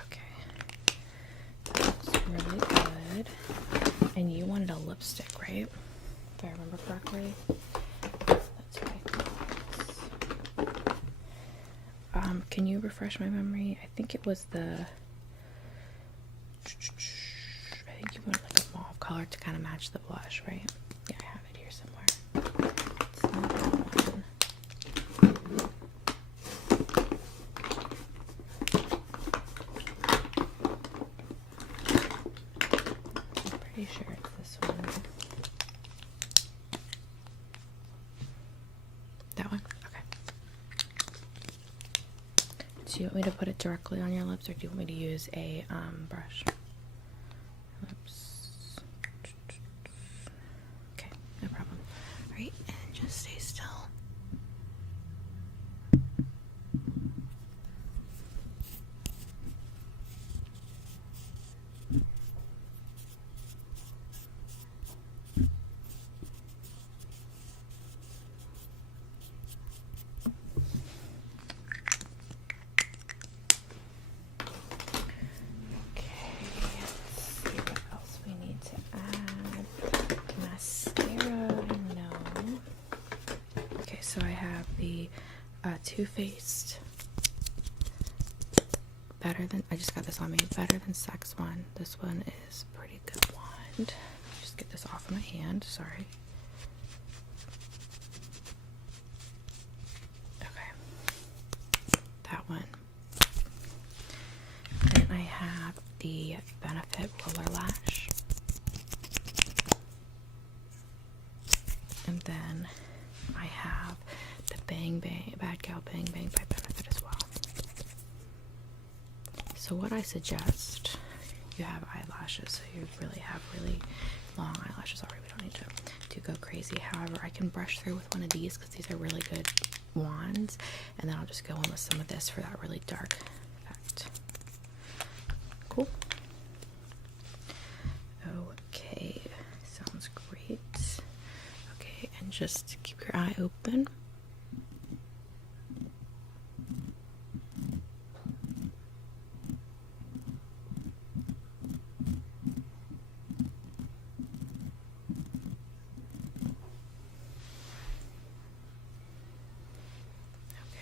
Okay. That looks really good. And you wanted a lipstick, right? If I remember correctly. That's right. Can you refresh my memory? I think it was the... I think you wanted like a mauve color to kind of match the blush, right? Yeah, I have it here somewhere. It's not that one. Pretty sure it's this one. That one? Okay. Do you want me to put it directly on your lips, or do you want me to use a brush? Lips. Okay, no problem. Alright, and just stay still. So I have the Too Faced Better Than, I just got this on me, Better Than Sex one. This one is a pretty good wand. Just get this off my hand, sorry. Okay, that one. Then I have the Benefit Roller Lash. And then I have the Bang Bang, Bad Gal Bang Bang by Benefit as well. So what I suggest, you have eyelashes, so you really have really long eyelashes already. We don't need to go crazy. However, I can brush through with one of these because these are really good wands, and then I'll just go in with some of this for that really dark effect. Cool. Okay, sounds great. Okay, and just keep your eye open.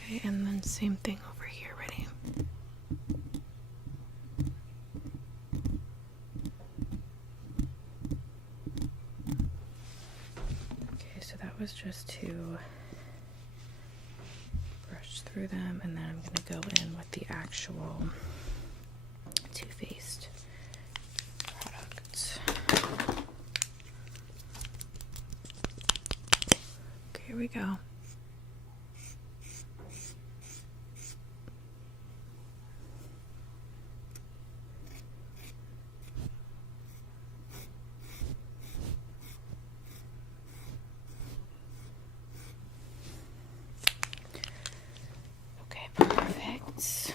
Okay, and then same thing over here. Ready? Okay, so that was just to brush through them, and then I'm going to go in with the actual Too Faced product. Okay, here we go. Perfect.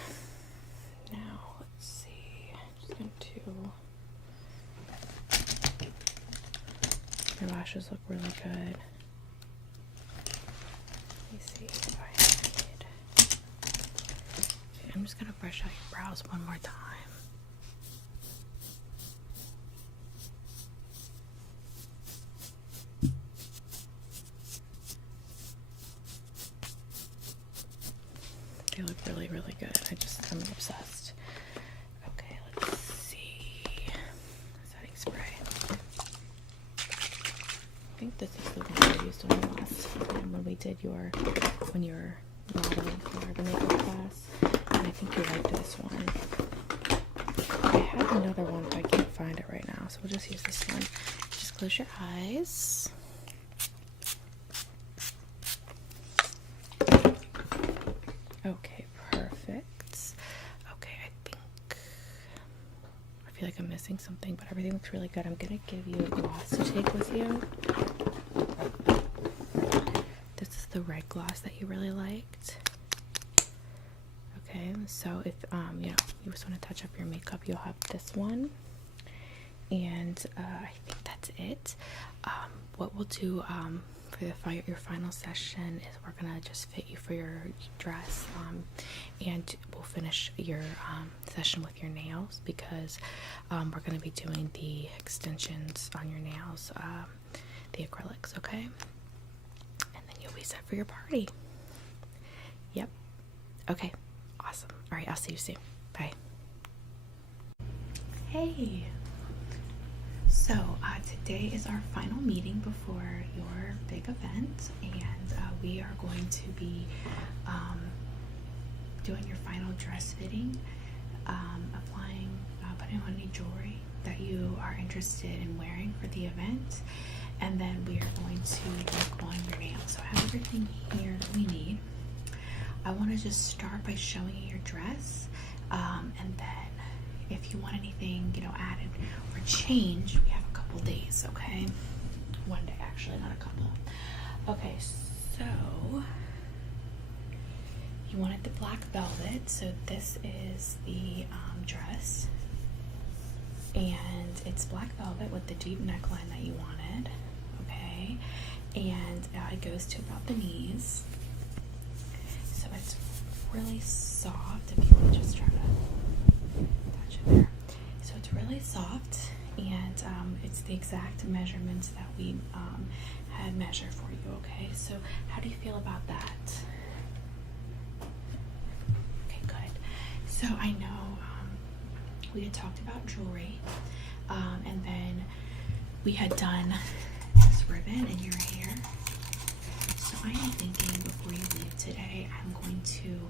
lashes look really good. Let me see if I need... Okay, I'm just gonna brush out your brows one more time. They look really, really good. I'm obsessed. Okay, let's see. Setting spray. I think this is the one I used on the last time when we did you were modeling for the makeup class. And I think you liked this one. I have another one, but I can't find it right now, so we'll just use this one. Just close your eyes. Okay, perfect. Okay, I feel like I'm missing something, but everything looks really good. I'm gonna give you a gloss to take with you. This is the red gloss that you really liked. Okay, so if you just want to touch up your makeup, you'll have this one. And I think that's it. What we'll do for your final session is we're gonna just fit you for your dress, and we'll finish your session with your nails, because we're gonna be doing the extensions on your nails, the acrylics, okay? And then you'll be set for your party. Yep. Okay, awesome. All right, I'll see you soon. Bye. Hey. So today is our final meeting before your big event, and we are going to be doing your final dress fitting, putting on any jewelry that you are interested in wearing for the event, and then we are going to work on your nails. So I have everything here that we need. I want to just start by showing you your dress, and then if you want anything, added or changed, we have a couple days, okay? One day, actually, not a couple. Okay, so you wanted the black velvet, so this is the dress, and it's black velvet with the deep neckline that you wanted, okay? And it goes to about the knees, so it's really soft. If you want to just try to touch it there. So it's really soft, and it's the exact measurements that we had measured for you, okay? So how do you feel about that? Okay, good. So I know we had talked about jewelry, and then we had done this ribbon in your hair. So I am thinking before you leave today, I'm going to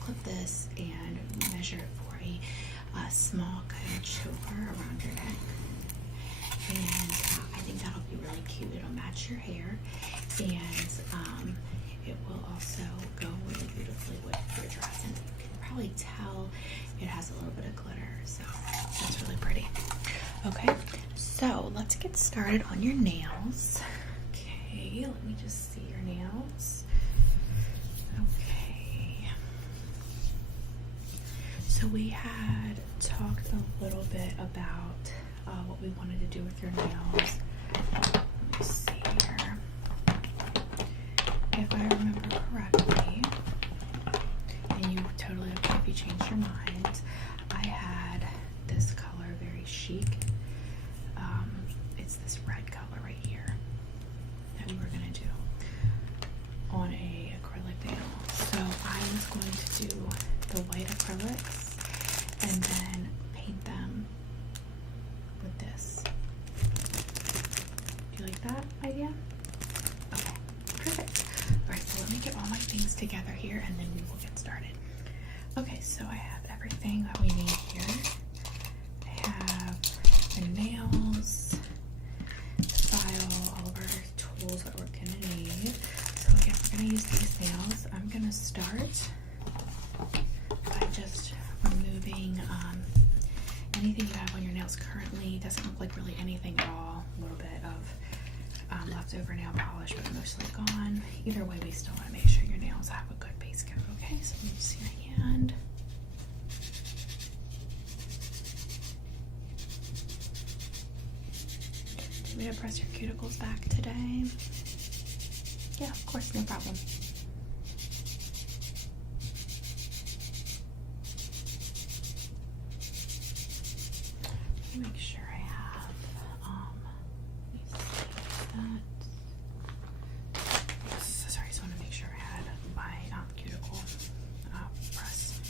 clip this and measure it for a small kind of choker around your neck. And I think that'll be really cute. It'll match your hair, and it will also go really beautifully with your dress. And you can probably tell it has a little bit of glitter, so that's really pretty. Okay, so let's get started on your nails. Okay, let me just see your nails. Okay. So we had talked a little bit about what we wanted to do with your nails. Let me see here. If I remember correctly, and you totally okay if you changed your mind, I had this color, very chic. It's this red color right here that we were going to do on a acrylic nail. So I was going to do the white acrylics and then paint them with this. Do you like that idea? Okay, perfect. Alright, so let me get all my things together here and then we will get started. Okay, so I have everything that we need here. I have the nails, the file, all of our tools that we're going to need. So again, we're going to use these nails. I'm going to start by just removing anything you have on your nails currently. Doesn't look like really anything at all. A little bit of leftover nail polish, but mostly gone. Either way, we still want to make sure your nails have a good base coat, okay? So let me see your hand. me to press your cuticles back today? Yeah, of course, no problem. Let me make sure I have, let me see that. Sorry, I just want to make sure I had my cuticle press.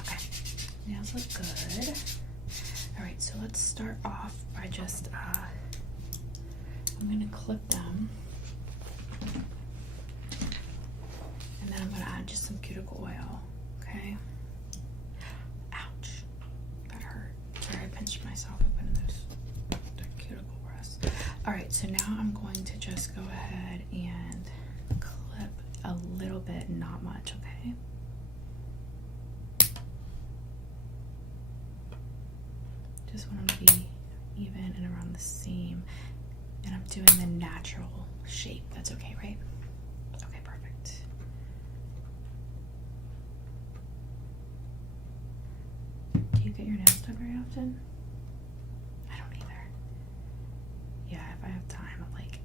Okay, nails look good. Alright, so let's start off by just, I'm going to clip them. And then I'm going to add just some cuticle oil, okay? Ouch. That hurt. Sorry, I pinched myself open in the cuticle press. Alright, so now I'm going to just go ahead and clip a little bit, not much, okay? Just want them to be even and around the same. And I'm doing the natural shape. That's okay, right? Okay, perfect. Do you get your nails done very often? I don't either. Yeah, if I have time, I'll like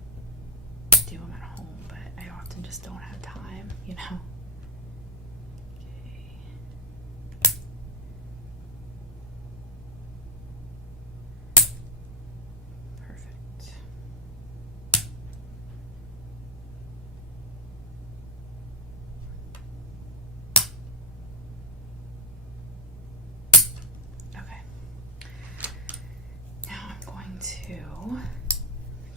do them at home, but I often just don't have time, you know? To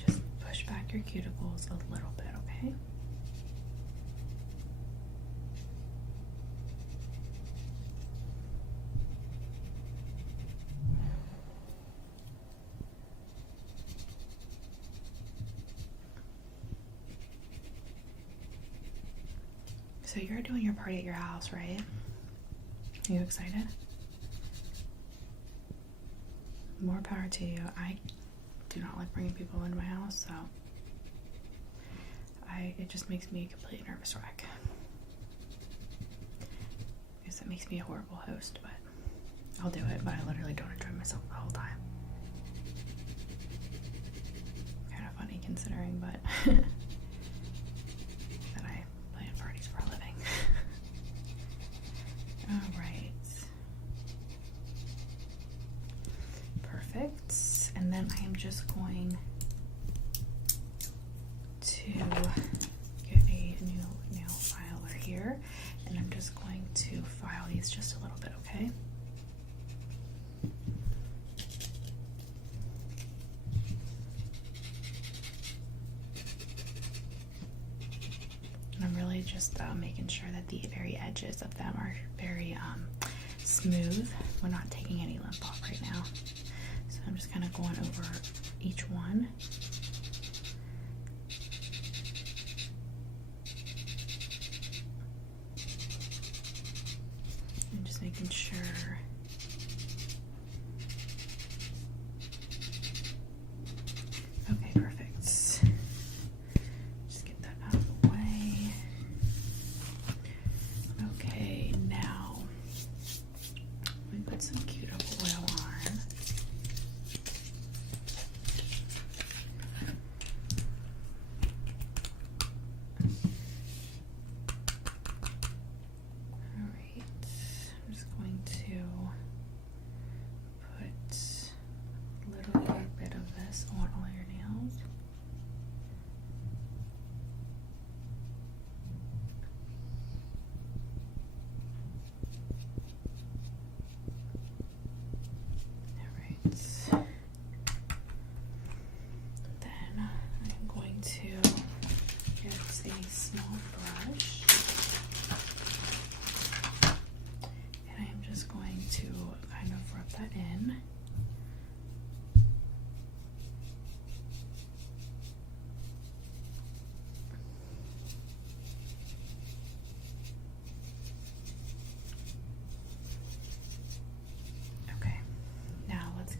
just push back your cuticles a little bit, okay? So you're doing your party at your house, right? Are you excited? More power to you. I do not like bringing people into my house, so it just makes me a complete nervous wreck. I guess that makes me a horrible host, but I'll do it, but I literally don't enjoy myself the whole time. Kind of funny considering, but that I plan parties for a living. Alright. Perfect. And then I am just going to get a new nail filer here, and I'm just going to file these just a little bit, okay? And I'm really just making sure that the very edges of them are very smooth. We're not taking any lint off right now. So I'm just kind of going over each one. And just making sure. Okay, perfect. Just get that out of the way. Okay, now we put some cuticle oil on.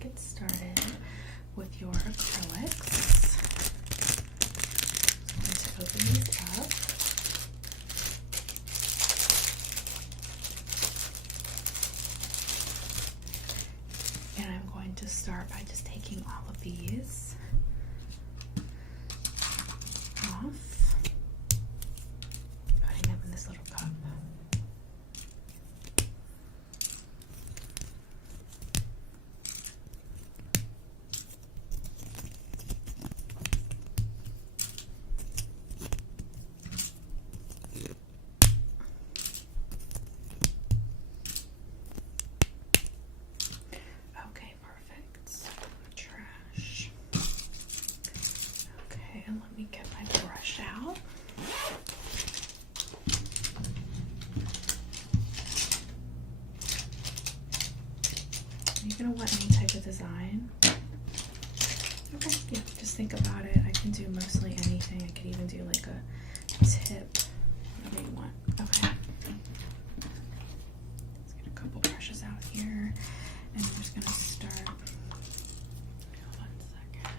Get started with your acrylics. I'm going to open these up. and let me get my brush out. Are you gonna want any type of design? Okay, yeah, just think about it. I can do mostly anything. I could even do like a tip, whatever you want. Okay. Let's get a couple brushes out here, and I'm just gonna start. One second.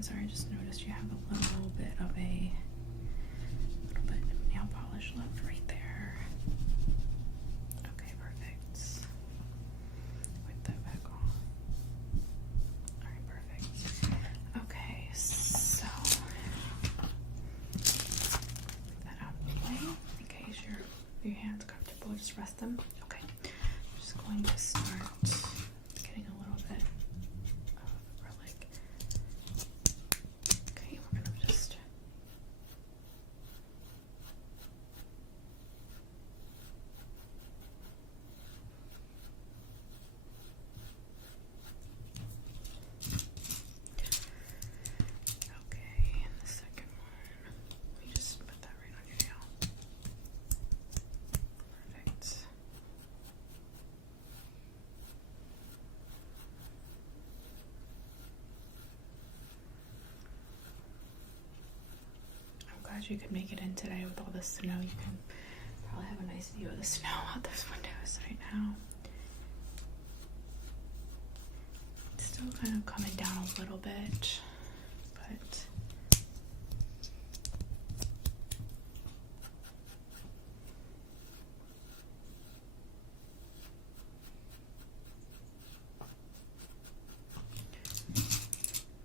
Sorry, I just noticed you have a little bit of nail polish left right there. Okay, perfect. Wipe that back off. Alright, perfect. Okay, so put that out of the way in case your hands comfortable. Just rest them. Okay. I'm just going to start getting a little bit of acrylic. Okay, we're gonna just okay, and the second one, we just put that right on your nail. Perfect. I'm glad you could make it in today with all the snow. You can probably have a nice view of the snow out those windows right now. It's still kind of coming down a little bit, but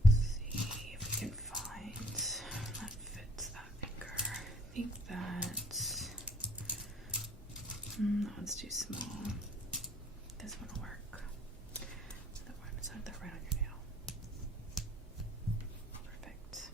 let's see if we can find that fits that finger. I think that that one's too small. This one will work. That one, set that right on your nail. Perfect.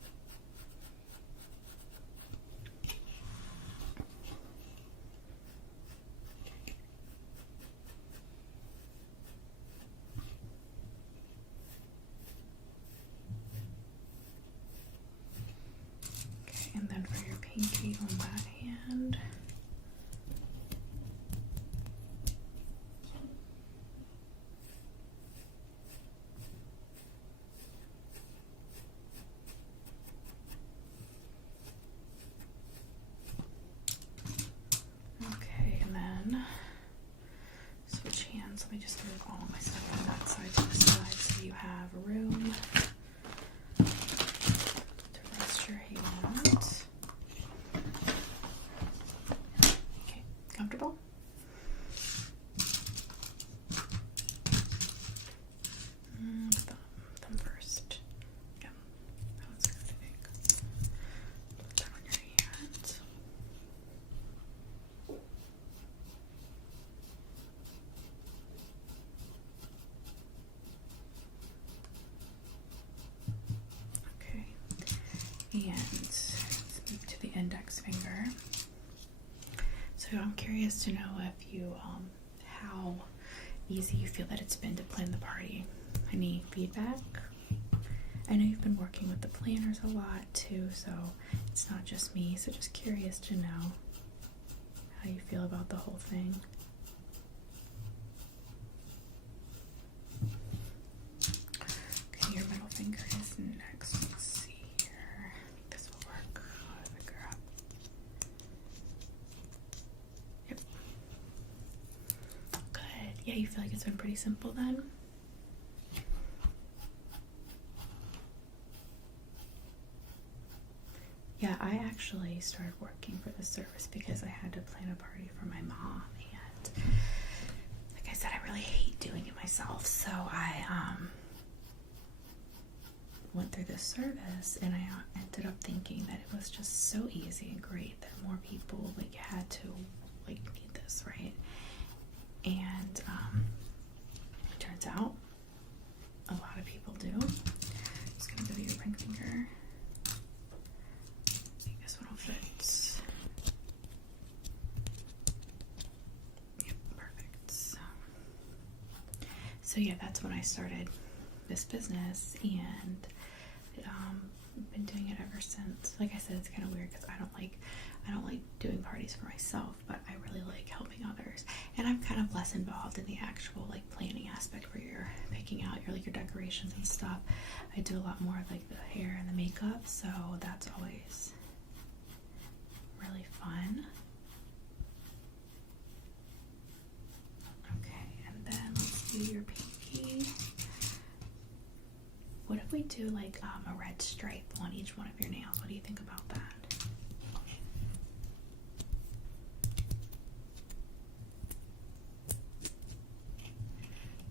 Okay, and then for your pinky on that hand. Okay, and then switch hands. Let me just move all of my stuff from that side to the side so you have room to rest your hand. Okay, comfortable? Thumb first. Yeah, that one's good, I think. Put that on your hand. Okay, and let's move to the index finger. So I'm curious to know if you, how easy you feel that it's been to plan the party. Any feedback? I know you've been working with the planners a lot too, so it's not just me. So just curious to know how you feel about the whole thing. Okay, your middle finger is next. Let's see here. I think this will work. I'll figure out. Yep. Good. Yeah, you feel like it's been pretty simple then? Yeah, I actually started working for the service because I had to plan a party for my mom, and like I said, I really hate doing it myself, so I went through this service, and I ended up thinking that it was just so easy and great that more people like had to like need this, right? And it turns out a lot of people do. I'm just gonna go to your ring finger. I think this one will fit. Yep, perfect. So yeah, that's when I started this business, and been doing it ever since. Like I said, it's kind of weird because I don't like doing parties for myself, but I really like helping others. And I'm kind of less involved in the actual like planning aspect where you're picking out your decorations and stuff. I do a lot more of like the hair and the makeup, so that's always really fun. Okay, and then let's do your pinky. What if we do like a red stripe on each one of your nails? What do you think about that?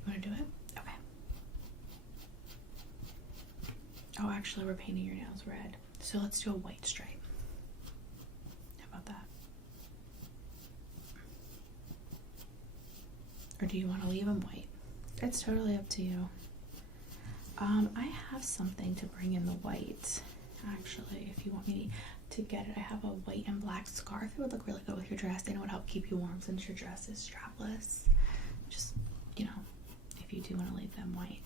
You want to do it? Okay. Oh, actually, we're painting your nails red. So let's do a white stripe. How about that? Or do you want to leave them white? It's totally up to you. I have something to bring in the white, actually, if you want me to get it. I have a white and black scarf. It would look really good with your dress, and it would help keep you warm since your dress is strapless. Just, you know, if you do want to leave them white.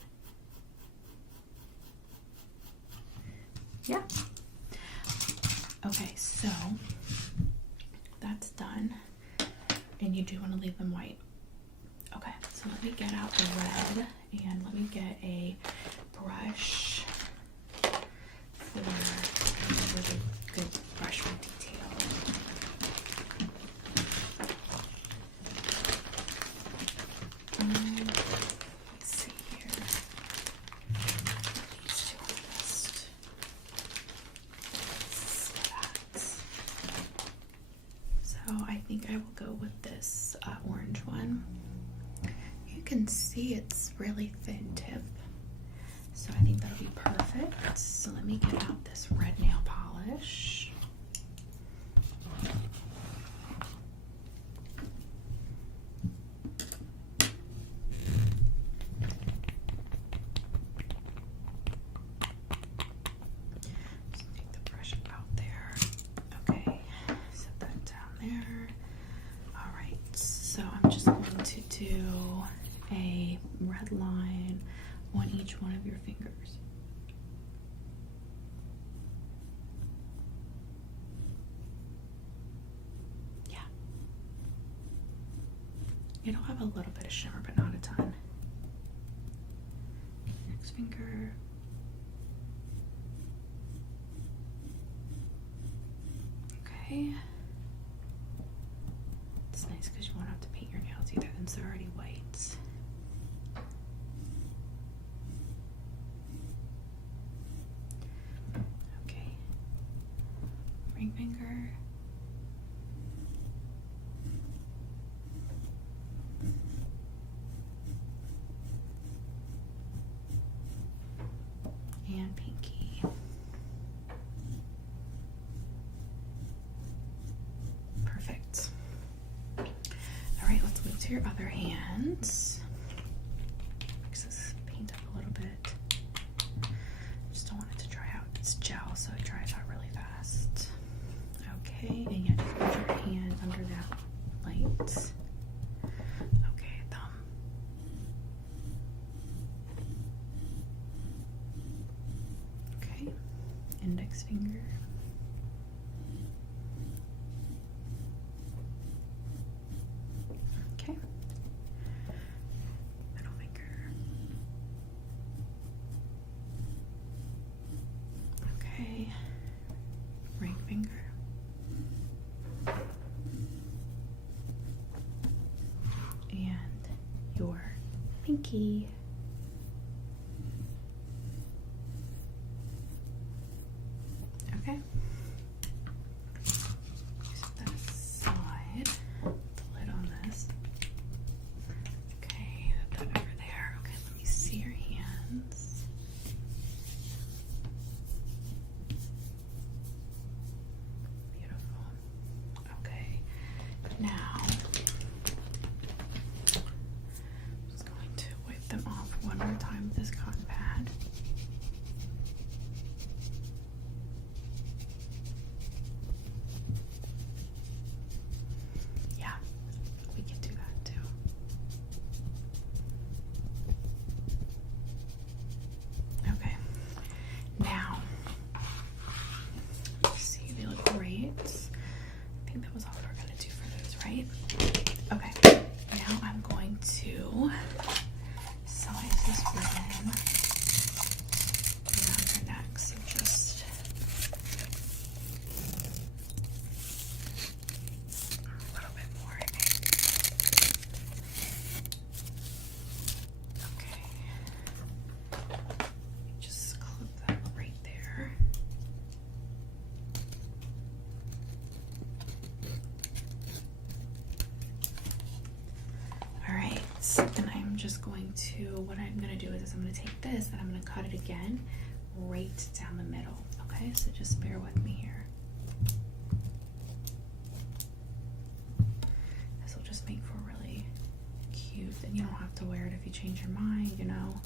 Yeah. Okay, so that's done. And you do want to leave them white. Okay, so let me get out the red, and let me get a brush for a really good brush for detail. Let's see here. These two are best. So I think I will go with this orange one. You can see it's really thin tip, so I think that'll be perfect. So let me get out this red nail polish. Just take the brush out there. Okay, set that down there. All right, so I'm just going to do a red line on each one of your fingers. Yeah. It'll have a little bit of shimmer, but not a ton. Next finger. Okay. It's nice because you won't have to paint your nails either, since they're already white. Okay. Ring finger. And pinky. Perfect. All right, let's move to your other hands. Mix this paint up a little bit. Just don't want it to dry out. It's gel, so it dries out really fast. Okay, and you have to put your hand under that light. Okay, thumb. Okay, index finger. Okay, middle finger. Okay, ring finger. And your pinky. Okay. Set that aside. The lid on this. Okay, put that over there. Okay, let me see your hands. now I'm just going to wipe them off one more time with this cotton pad. Yeah, we can do that too. Okay, now, see, they look great. I think that was all we were gonna do for those, right? Okay, now I'm going to size this ribbon around her neck. So just a little bit more, I think. Okay. Just clip that right there. Alright, then I'm just going to, what I'm going to do is I'm going to take this and I'm going to cut it again right down the middle. Okay, so just bear with me here. This will just make for really cute, and you don't have to wear it if you change your mind, you know.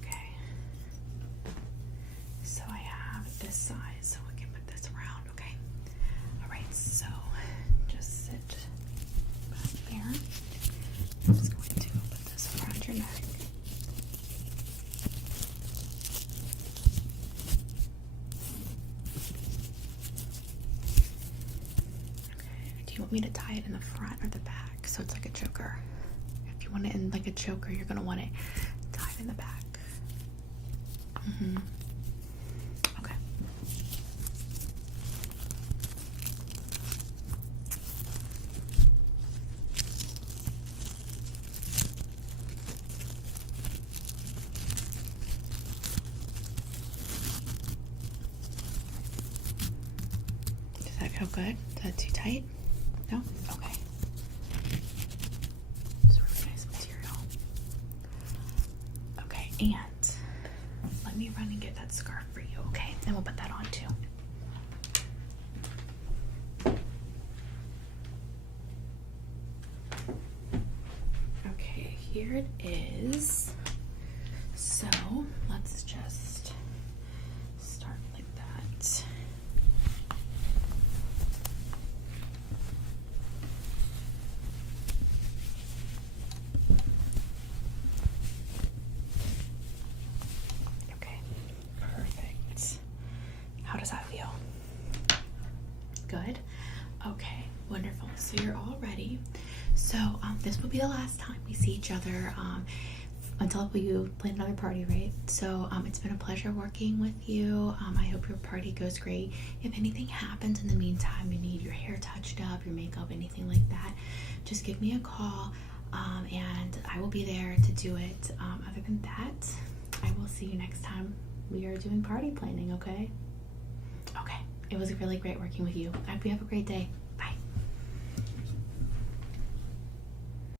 Okay, so I have this size, so we can put this around. Okay, all right, so just sit back here. I'm just going to put this around your neck. Okay, do you want me to tie it in the front or the back so it's like a choker? If you want it in like a choker, you're gonna want it tied in the back. Okay. Does that feel good? Is that too tight? No? Okay. It's really nice material. Okay, and let me run and get that scarf for you, okay? And we'll put that on too. Okay, here it is. So let's just start like that. Okay, perfect. How does that feel? Good? Okay, wonderful. So you're all ready. So this will be the last time we see each other until you plan another party, right? So it's been a pleasure working with you. I hope your party goes great. If anything happens in the meantime, you need your hair touched up, your makeup, anything like that, just give me a call and I will be there to do it. Other than that, I will see you next time we are doing party planning, okay? Okay, it was really great working with you. I hope you have a great day.